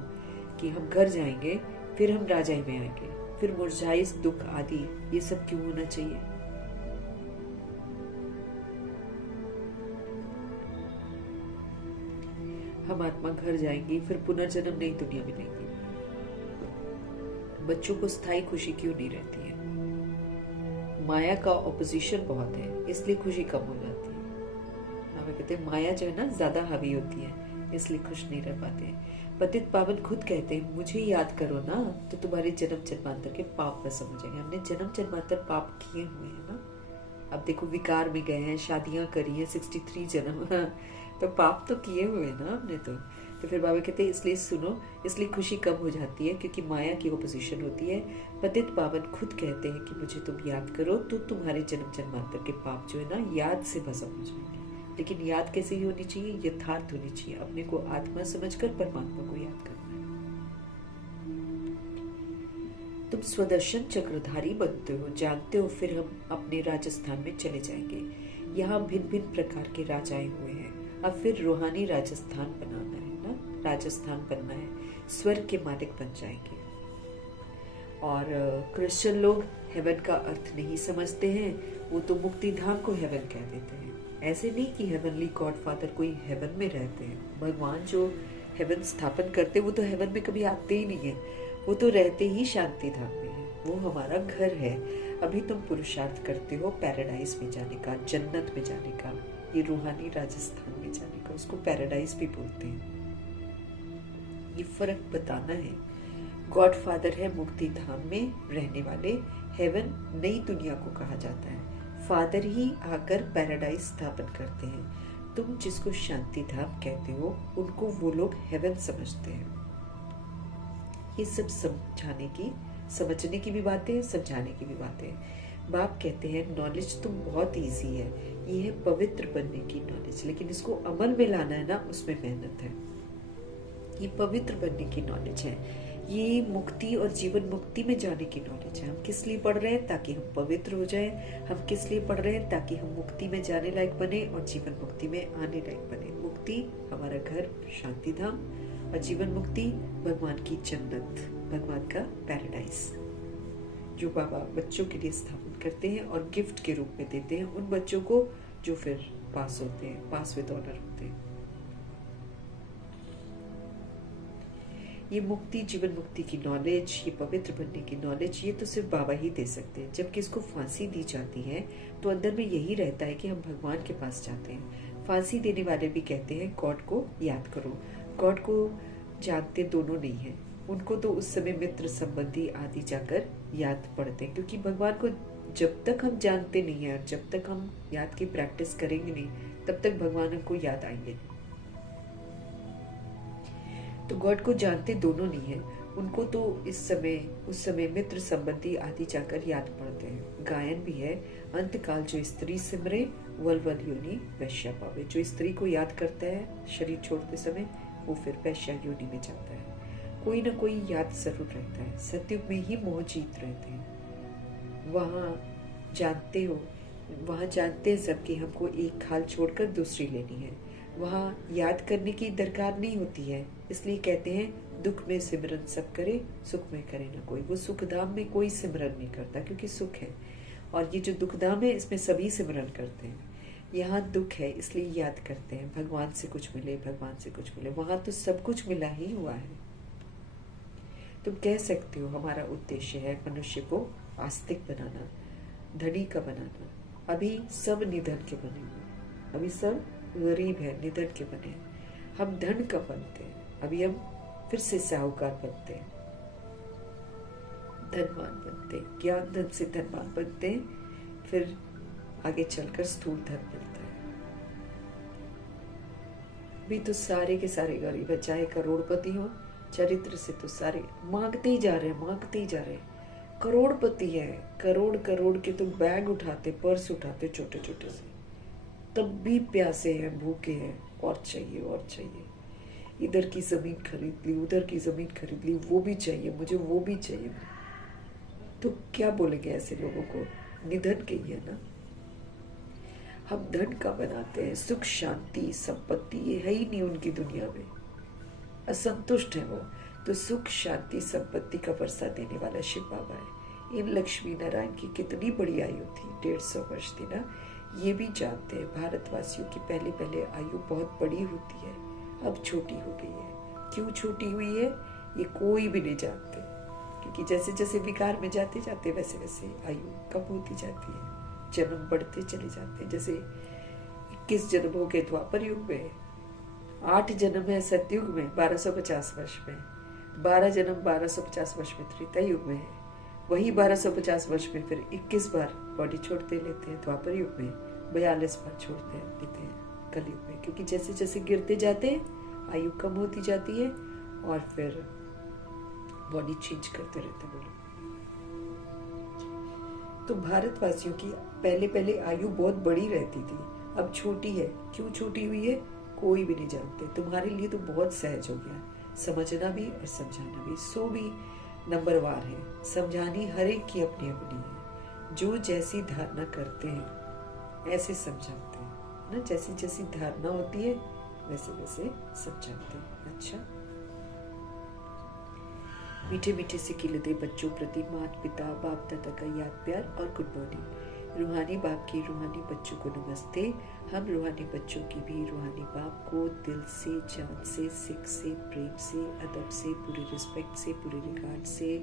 कि हम घर जाएंगे, फिर हम राजाई में आएंगे, फिर मुरझाइश, दुख आदि ये सब क्यों होना चाहिए। हम आत्मा घर जाएंगी, फिर पुनर्जन्म नई दुनिया मिलेगी। बच्चों को स्थायी खुशी क्यों नहीं रहती है? माया का ऑपोजिशन बहुत है, इसलिए खुशी कम हो जाती है। हमें कहते हैं माया जो है ना ज्यादा हावी होती है, इसलिए खुश नहीं रह पाते हैं। पतित पावन खुद कहते हैं मुझे याद करो ना, तो तुम्हारे जन्म जन्मांतर के पाप न समझेंगे। हमने जन्म जन्मांतर पाप किए हुए हैं ना। अब देखो विकार में गए हैं, शादियां करी हैं, 63 जन्म तो पाप तो किए हुए हैं ना हमने। तो फिर बाबा कहते हैं इसलिए सुनो, इसलिए खुशी कम हो जाती है, क्योंकि माया की ओपोजिशन होती है। पतित पावन खुद कहते हैं कि मुझे तुम याद करो, तो तुम्हारे जन्म जन्मांतर के पाप जो है ना याद से भस्म हो जाएंगे। लेकिन याद कैसे ही होनी चाहिए? यथार्थ होनी चाहिए। अपने को आत्मा समझकर परमात्मा को याद करना है। तुम स्वदर्शन चक्रधारी बनते हो, जानते हो फिर हम अपने राजस्थान में चले जाएंगे। यहाँ भिन्न भिन्न प्रकार के राजाएं हुए हैं, अब फिर रूहानी राजस्थान बनाना है ना, राजस्थान बनना है, स्वर्ग के मालिक बन जाएंगे। और क्रिश्चियन लोग हेवन का अर्थ नहीं समझते हैं, वो तो मुक्ति धाम को हेवन कह देते हैं। ऐसे नहीं कि हेवनली गॉड फादर कोई हेवन में रहते हैं। भगवान जो हेवन स्थापन करते वो तो हेवन में कभी आते ही नहीं है, वो तो रहते ही शांति धाम में है, वो हमारा घर है। अभी तुम पुरुषार्थ करते हो पैराडाइज में जाने का, जन्नत में जाने का, ये रूहानी राजस्थान में जाने का, उसको पैराडाइज भी बोलते हैं। ये फर्क बताना है। गॉड फादर है मुक्ति धाम में रहने वाले, हेवन नई दुनिया को कहा जाता है। फादर ही आकर पैराडाइज स्थापन करते हैं। तुम जिसको शांति धाम कहते हो, उनको वो लोग हेवन समझते हैं। ये सब समझने की भी बातें, समझाने की भी बातें। बाप कहते हैं नॉलेज तुम बहुत इजी है, ये है पवित्र बनने की नॉलेज, लेकिन इसको अमल में लाना है ना, उसमें मेहनत है। ये पवित्र बनने की नॉलेज है, ये मुक्ति और जीवन मुक्ति में जाने की नॉलेज है। हम किस लिए पढ़ रहे हैं? ताकि हम पवित्र हो जाएं। हम किस लिए पढ़ रहे हैं? ताकि हम मुक्ति में जाने लायक बने और जीवन मुक्ति में आने लायक बने। मुक्ति हमारा घर शांति धाम, और जीवन मुक्ति भगवान की जन्नत, भगवान का पैराडाइज, जो बाबा बच्चों के लिए स्थापन करते हैं और गिफ्ट के रूप में देते हैं उन बच्चों को जो फिर पास होते हैं, पास विद ऑनर होते हैं। ये मुक्ति, जीवन मुक्ति की नॉलेज, ये पवित्र बनने की नॉलेज, ये तो सिर्फ बाबा ही दे सकते हैं। जबकि इसको फांसी दी जाती है तो अंदर में यही रहता है कि हम भगवान के पास जाते हैं। फांसी देने वाले भी कहते हैं गॉड को याद करो। गॉड को जानते दोनों नहीं है, उनको तो उस समय मित्र संबंधी आदि जाकर याद पड़ते हैं, क्योंकि भगवान को जब तक हम जानते नहीं है और जब तक हम याद की प्रैक्टिस करेंगे नहीं, तब तक भगवान हमको याद आएंगे नहीं। तो गॉड को जानते दोनों नहीं है, उनको तो उस समय मित्र संबंधी आदि जाकर याद पड़ते हैं। गायन भी है, अंत काल जो स्त्री सिमरे वल वल योनि वैश्या पावे। जो स्त्री को याद करता है शरीर छोड़ते समय, वो फिर वैश्या योनि में जाता है। कोई ना कोई याद जरूर रहता है। सतयुग में ही मोह जीत रहते हैं। वहाँ जानते हैं सब कि हमको एक खाल छोड़कर दूसरी लेनी है। वहाँ याद करने की दरकार नहीं होती है, इसलिए कहते हैं दुख में सिमरन सब करे, सुख में करे ना कोई। वो सुख धाम में कोई सिमरन नहीं करता, क्योंकि सुख है, और ये जो दुख धाम है इसमें सभी सिमरन करते हैं। यहाँ दुख है इसलिए याद करते हैं, भगवान से कुछ मिले, भगवान से कुछ मिले। वहां तो सब कुछ मिला ही हुआ है। तुम कह सकते हो हमारा उद्देश्य है मनुष्य को आस्तिक बनाना, धनी का बनाना। अभी सब निधन के बने हुए, अभी सब गरीब है, निधन के बने हैं। हम धन का बनते हैं, अभी हम फिर से साहूकार बनते हैं, धनवान बनते हैं, ज्ञान धन से धनवान बनते हैं। फिर आगे चलकर स्थूल धन मिलता है। भी तो सारे के सारे गरीब है, चाहे करोड़पति हो, चरित्र से तो सारे मांगते ही जा रहे हैं, मांगते ही जा रहे हैं। करोड़पति है, करोड़ करोड़ के तो बैग उठाते, पर्स उठाते छोटे छोटे से, तब भी प्यासे हैं, भूखे हैं, और चाहिए और चाहिए। इधर की जमीन खरीद ली, उधर की जमीन खरीद ली, वो भी चाहिए मुझे, वो भी चाहिए। तो क्या बोलेंगे ऐसे लोगों को? निधन के ही है ना। हम धन का बनाते हैं, सुख शांति संपत्ति ये है ही नहीं उनकी दुनिया में, असंतुष्ट है वो। तो सुख शांति संपत्ति का वर्षा देने वाला शिव बाबा है। इन लक्ष्मी नारायण की कितनी बड़ी आयु थी, 150 वर्ष थी ना। ये भी जानते हैं भारतवासियों की पहले पहले आयु बहुत बड़ी होती है, अब छोटी हो गई है। क्यों छोटी हुई है ये कोई भी नहीं जानते, क्योंकि जैसे जैसे विकार में जाते जाते वैसे वैसे आयु कम होती जाती है, जन्म बढ़ते चले जाते हैं। जैसे 21 जन्म हो गए द्वापर युग में, 8 जन्म है सतयुग में 1250 वर्ष में, 12 जन्म 1250 वर्ष में त्रेता युग में है, वही 1250 वर्ष में फिर 21 बार बॉडी छोड़ते लेते हैं द्वापर युग में, 42 बार छोड़ते लेते हैं कलयुग में। क्योंकि जैसे जैसे गिरते जाते हैं आयु कम होती जाती है और फिर बॉडी चेंज करते रहते हैं। तो भारतवासियों की पहले पहले आयु बहुत बड़ी रहती थी, अब छोटी है। क्यों छोटी हुई है कोई भी नहीं जानते। तुम्हारे लिए तो बहुत सहज हो गया, समझना भी और समझाना भी। सो भी नंबरवार है, समझानी हर एक की अपनी अपनी है। जो जैसी धारणा करते हैं ऐसे समझाते हैं ना, जैसी जैसी धारणा होती है वैसे वैसे समझाते हैं। अच्छा, मीठे मीठे से खिलते बच्चों प्रति माता पिता बाप दादा का याद प्यार और गुड मॉर्निंग। रूहानी बाप की रूहानी बच्चों को नमस्ते। हम रूहानी बच्चों की भी रूहानी बाप को दिल से, जान से, सिख से, प्रेम से, अदब से, पूरे रिस्पेक्ट से, पूरे रिगार्ड से,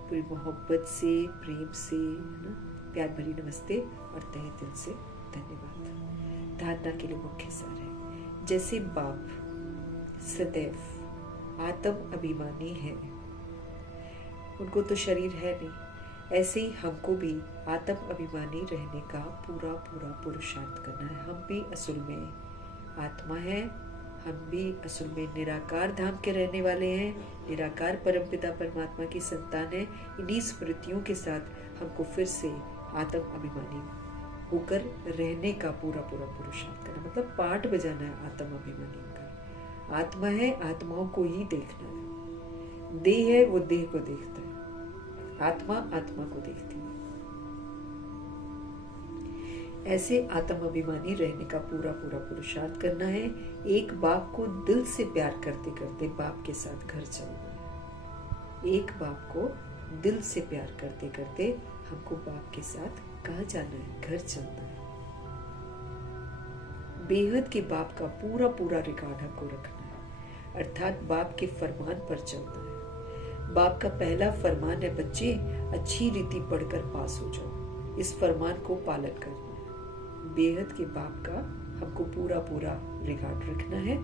पूरी मोहब्बत से, प्रेम से, है ना, प्यार भरी नमस्ते और तहे दिल से धन्यवाद। धारणा के लिए मुख्य सार है, जैसे बाप सदैव आत्म अभिमानी है, उनको तो शरीर है नहीं, ऐसे ही हमको भी आत्म अभिमानी रहने का पूरा पूरा पुरुषार्थ करना है। हम भी असल में आत्मा है, हम भी असल में निराकार धाम के रहने वाले हैं, निराकार परमपिता परमात्मा की संतान है। इन्हीं स्मृतियों के साथ हमको फिर से आत्म अभिमानी होकर रहने का पूरा पूरा पुरुषार्थ करना, मतलब पाठ बजाना है आत्म अभिमानी का। आत्मा है, आत्माओं को ही देखना है। देह है, वो देह को देखता है, आत्मा आत्मा को देखती है। ऐसे आत्म अभिमानी रहने का पूरा पूरा पुरुषार्थ करना है। एक बाप को दिल से प्यार करते करते बाप के साथ घर चलना है। एक बाप को दिल से प्यार करते करते हमको बाप के साथ कहाँ जाना है, घर चलना है। बेहद के बाप का पूरा पूरा रिकॉर्ड हमको रखना है, अर्थात बाप के फरमान पर चलना है। बाप का पहला फरमान है, बच्चे अच्छी रीति पढ़कर पास हो जाओ। इस फरमान को पालन करना है। बेहद के बाप का हमको पूरा पूरा रिकॉर्ड रखना है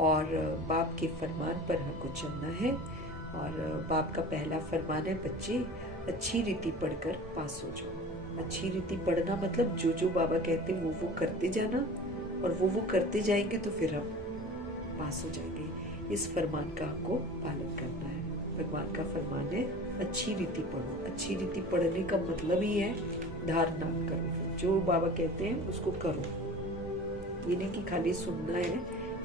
और बाप के फरमान पर हमको चलना है। और बाप का पहला फरमान है, बच्चे अच्छी रीति पढ़कर पास हो जाओ। अच्छी रीति पढ़ना मतलब जो जो बाबा कहते हैं वो करते जाना, और वो करते जाएंगे तो फिर हम पास हो जाएंगे। इस फरमान का हमको पालन करना है। भगवान का फरमान है, अच्छी रीति पढ़ो। अच्छी रीति पढ़ने का मतलब ही है धारणा करो, जो बाबा कहते हैं उसको करो। ये नहीं कि खाली सुनना है,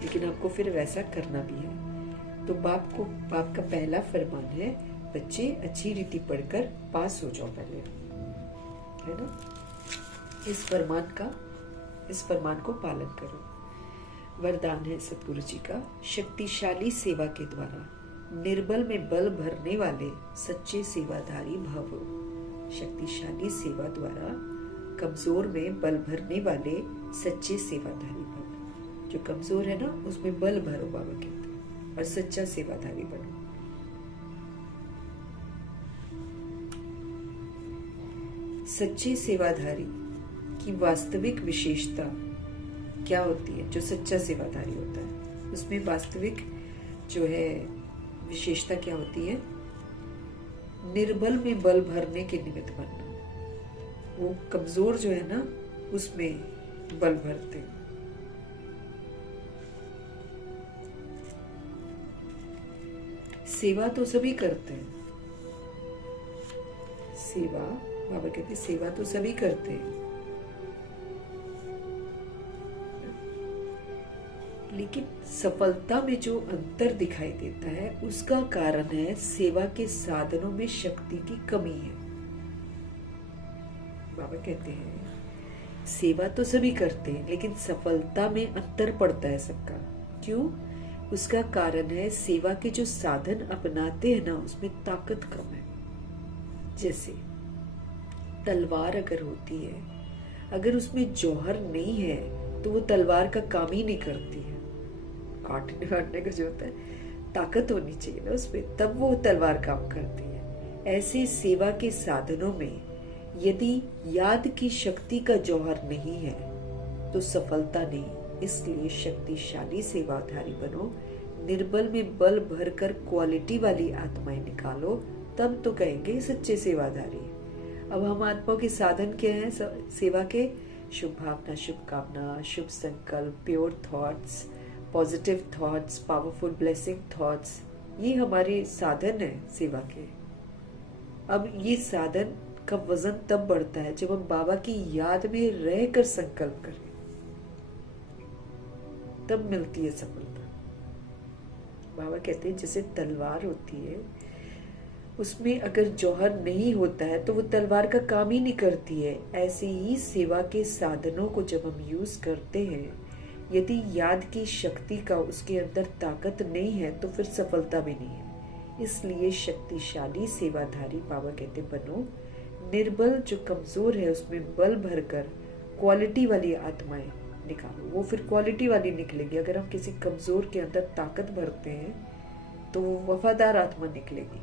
लेकिन आपको फिर वैसा करना भी है। तो बाप का पहला फरमान है, बच्चे अच्छी रीति पढ़कर पास हो जाओ पहले, है ना। इस फरमान को पालन करो। वरदान है सतगुरु जी का, शक्तिशाली सेवा के द्वारा निर्बल में बल भरने वाले सच्चे सेवाधारी भव। शक्तिशाली सेवा द्वारा कमजोर में बल भरने वाले सच्चे सेवाधारी भव। जो कमजोर है ना उसमें बल भरो बाबा कहते हैं, और सच्चा सेवाधारी बनो। सच्चे सेवाधारी की वास्तविक विशेषता क्या होती है? जो सच्चा सेवाधारी होता है उसमें वास्तविक जो है विशेषता क्या होती है? निर्बल में बल भरने के निमित्त बनना। वो कमजोर जो है ना उसमें बल भरते। सेवा तो सभी करते हैं, सेवा, बाबा कहते सेवा तो सभी करते हैं, लेकिन सफलता में जो अंतर दिखाई देता है उसका कारण है सेवा के साधनों में शक्ति की कमी है। बाबा कहते हैं सेवा तो सभी करते हैं लेकिन सफलता में अंतर पड़ता है सबका। क्यों? उसका कारण है सेवा के जो साधन अपनाते हैं ना उसमें ताकत कम है। जैसे तलवार अगर होती है, अगर उसमें जौहर नहीं है तो वो तलवार का काम ही नहीं करती है। काटने वाटने का जो होता है ताकत होनी चाहिए ना उसमें, तब वो तलवार काम करती है। ऐसे सेवा के साधनों में यदि याद की शक्ति का जौहर नहीं है तो सफलता नहीं। इसलिए शक्तिशाली सेवाधारी बनो, निर्बल में बल भरकर क्वालिटी वाली आत्माएं निकालो, तब तो कहेंगे सच्चे सेवाधारी। अब हम आत्माओं के साधन क्या हैं सेवा के? शुभ भावना, शुभकामना, शुभ संकल्प, pure thoughts, positive thoughts, powerful blessing thoughts, ये हमारे साधन है सेवा के। अब ये साधन का वजन तब बढ़ता है जब हम बाबा की याद में रहकर संकल्प करें, तब मिलती है सफलता। बाबा कहते हैं जैसे तलवार होती है, उसमें अगर जौहर नहीं होता है तो वो तलवार का काम ही नहीं करती है। ऐसे ही सेवा के साधनों को जब हम यूज करते हैं, यदि याद की शक्ति का उसके अंदर ताकत नहीं है तो फिर सफलता भी नहीं है। इसलिए शक्तिशाली सेवाधारी बाबा कहते बनो, निर्बल जो कमजोर है उसमें बल भरकर क्वालिटी वाली आत्माएं निकालो। वो फिर क्वालिटी वाली निकलेगी। अगर हम किसी कमजोर के अंदर ताकत भरते हैं तो वो वफादार आत्मा निकलेगी।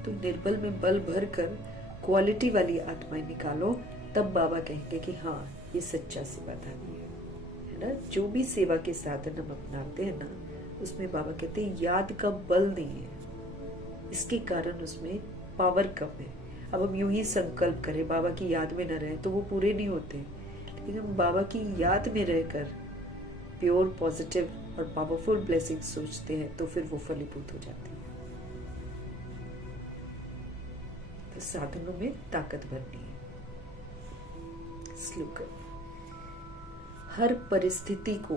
तो निर्बल में बल भरकर क्वालिटी वाली आत्माएं निकालो, तब बाबा कहेंगे कि हाँ ये सच्चा सेवाधारी है ना। जो भी सेवा के साधन हम अपनाते हैं ना, उसमें बाबा कहते हैं याद का बल नहीं है, इसके कारण उसमें पावर कम है। अब हम यूं ही संकल्प करें बाबा की याद में न रहे तो वो पूरे नहीं होते, लेकिन हम बाबा की याद में रहकर प्योर, पॉजिटिव और पावरफुल ब्लेसिंग सोचते हैं तो फिर वो फलीभूत हो जाती है। तो साधनों में ताकत भरनी है। स्लोगन, हर परिस्थिति को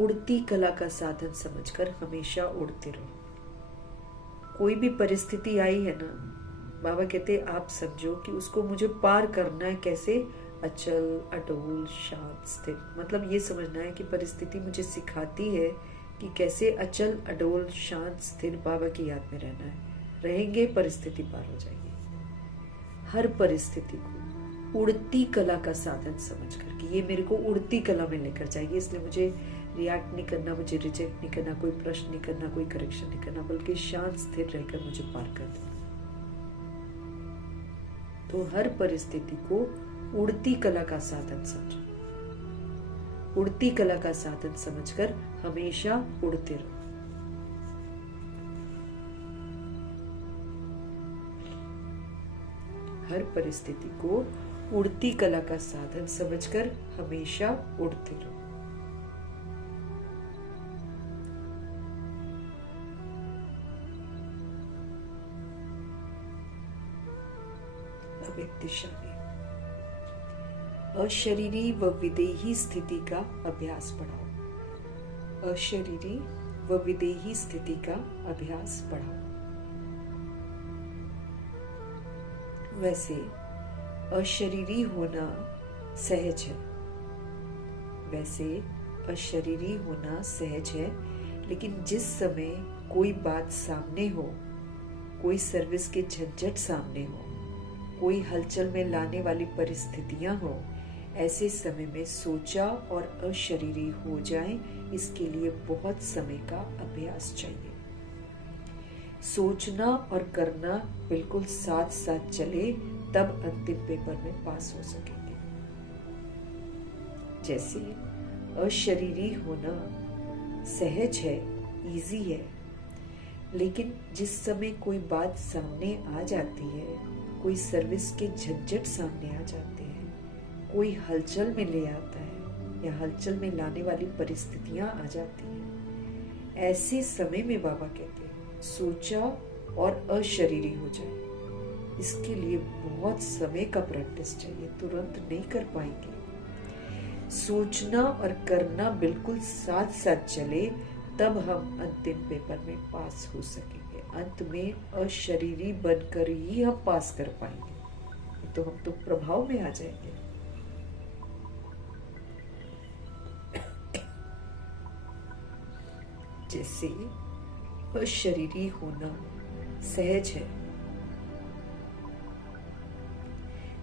उड़ती कला का साधन समझकर हमेशा उड़ते रहो। कोई भी परिस्थिति आई है ना, बाबा कहते आप समझो कि उसको मुझे पार करना है। कैसे? अचल, अडोल, शांत, स्थिर। मतलब ये समझना है कि परिस्थिति मुझे सिखाती है कि कैसे अचल, अडोल, शांत, स्थिर बाबा की याद में रहना है। रहेंगे परिस्थिति पार हो जाएगी। हर परिस्थिति को उड़ती कला का साधन समझ कर कि ये मेरे को उड़ती कला में लेकर जाएगी, इसलिए मुझे रिएक्ट नहीं करना, मुझे रिजेक्ट नहीं करना, कोई प्रश्न नहीं करना, कोई करेक्शन नहीं करना, बल्कि शांत स्थिर रहकर मुझे पार कर देना। तो हर परिस्थिति को उड़ती कला का साधन समझो। उड़ती कला का साधन समझकर हमेशा उड़ते रहो। हर परिस्थिति को उड़ती कला का साधन समझकर हमेशा उड़ते रहो। अब एक दिशा में अशरीरी व विदेही स्थिति का अभ्यास बढ़ाओ। अशरीरी व विदेही स्थिति का अभ्यास बढ़ाओ। वैसे अशरीरी होना सहज है, वैसे अशरीरी होना सहज है, लेकिन जिस समय कोई बात सामने हो, कोई सर्विस के झंझट सामने हो, कोई हलचल में लाने वाली परिस्थितियां हो, ऐसे समय में सोचा और अशरीरी हो जाए, इसके लिए बहुत समय का अभ्यास चाहिए। सोचना और करना बिल्कुल साथ साथ चले, तब अंतिम पेपर में पास हो सकेंगे। जैसे अशरीरी होना सहज है, इजी है, लेकिन जिस समय कोई बात सामने आ जाती है, कोई सर्विस के झंझट सामने आ जाते हैं, कोई हलचल में ले आता है या हलचल में लाने वाली परिस्थितियां आ जाती हैं, ऐसे समय में बाबा कहते हैं सोचा और अशरीरी हो जाए। इसके लिए बहुत समय का प्रैक्टिस चाहिए, तुरंत नहीं कर पाएंगे। सोचना और करना बिल्कुल साथ साथ चले, तब हम अंतिम पेपर में पास हो सकेंगे। अंत में अशरीरी बनकर ही हम पास कर पाएंगे, तो हम तो प्रभाव में आ जाएंगे। जैसे अशरीरी होना सहज है,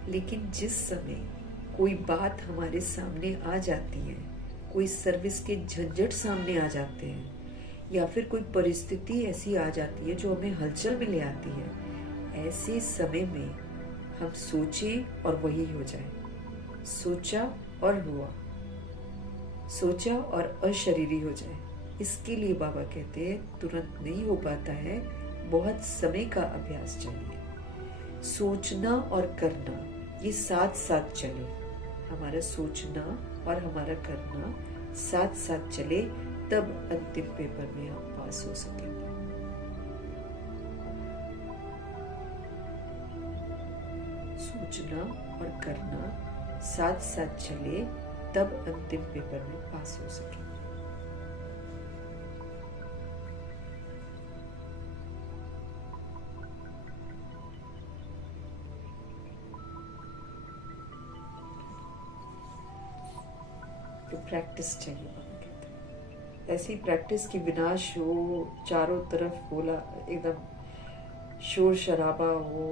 लेकिन जिस समय कोई बात हमारे सामने आ जाती है, कोई सर्विस के झंझट सामने आ जाते हैं, या फिर कोई परिस्थिति ऐसी आ जाती है जो हमें हलचल में ले आती है, ऐसे समय में हम सोचें और वही हो जाए। सोचा और हुआ, सोचा और अशरीरी हो जाए। इसके लिए बाबा कहते हैं तुरंत नहीं हो पाता है, बहुत समय का अभ्यास चाहिए। सोचना और करना ये साथ साथ चले, हमारा सोचना और हमारा करना साथ साथ चले, तब अंतिम पेपर में हम पास हो सकेंगे। सोचना और करना साथ साथ चले, तब अंतिम पेपर में पास हो सकेंगे। तो प्रैक्टिस चाहिए बाबा कहते हैं। ऐसी प्रैक्टिस की विनाश हो, चारों तरफ बोला एकदम शोर शराबा हो,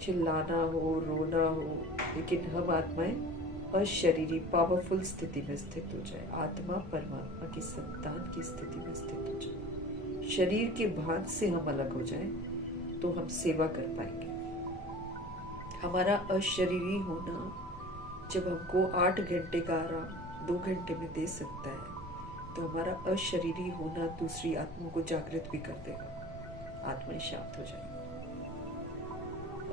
चिल्लाना हो, रोना हो, लेकिन हम आत्माएं अशरीरी पावरफुल स्थिति में स्थित हो जाए, आत्मा परमात्मा की संतान की स्थिति में स्थित हो जाए, शरीर के भान से हम अलग हो जाए, तो हम सेवा कर पाएंगे। हमारा अशरीरी होना जब हमको 8 घंटे का आराम 2 घंटे में दे सकता है, तो हमारा अशरीरी होना दूसरी आत्माओं को जागृत भी कर देगा, आत्माएं शांत हो जाएंगी।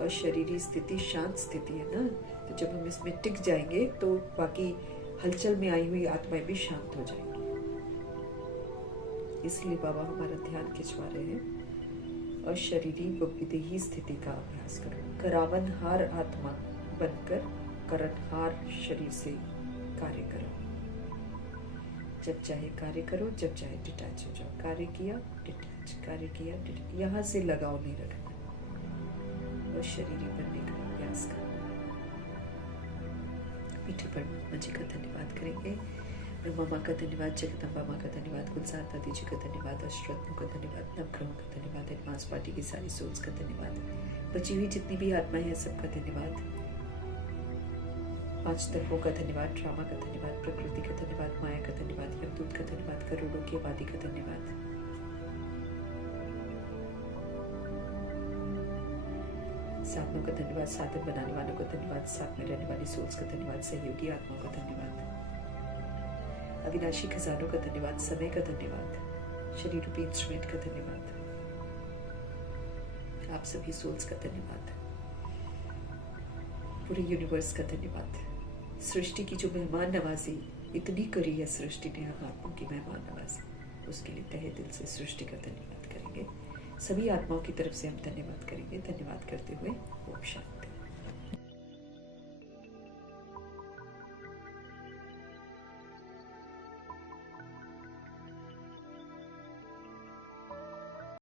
अशरीरी स्थिति शांत स्थिति है ना, तो जब हम इसमें टिक जाएंगे तो बाकी हलचल में आई हुई आत्माएं भी शांत हो जाएंगी। इसलिए बाबा हमारा ध्यान खिंचवा रहे हैं, अशरीरी व विदेही स्थिति का अभ्यास करो। करावनहार आत्मा बनकर करणहार शरीर से कार्य करो। जब चाहे कार्य करो, जब चाहे डिटैच हो जाओ। कार्य किया डिटैच, कार्य किया डिटैच, यहाँ से लगाव नहीं रखना और शरीरी बनने का अभ्यास करना। मीठे परमात्मा जी का धन्यवाद करेंगे, ब्रह्मा माँ का धन्यवाद, जगदम्बा माँ का धन्यवाद, गुलजार दादी जी का धन्यवाद, अष्टरत्नों का धन्यवाद, नवग्रहों का धन्यवाद, एडवांस पार्टी की सारी सोल्स का धन्यवाद, बची हुई जितनी भी आत्माएं हैं सबका धन्यवाद, 5 तत्वों का धन्यवाद, ड्रामा का धन्यवाद, प्रकृति का धन्यवाद, माया का धन्यवाद, यमदूत का धन्यवाद, करोड़ों की आबादी का धन्यवाद। साधनों का धन्यवाद, साधन बनाने वालों का धन्यवाद, साथ में रहने वाली सोल्स का धन्यवाद, सहयोगी आत्माओं का धन्यवाद, अविनाशी खजानों का धन्यवाद, समय का धन्यवाद, शरीर रूपी इंस्ट्रूमेंट का धन्यवाद, आप सभी सोल्स का धन्यवाद, पूरे यूनिवर्स का धन्यवाद। सृष्टि की जो मेहमान नवाजी इतनी करी है सृष्टि ने हम आत्माओं की मेहमान नवाजी, उसके लिए तहे दिल से सृष्टि का धन्यवाद करेंगे। सभी आत्माओं की तरफ से हम धन्यवाद करेंगे। धन्यवाद करते हुए ओम शांति।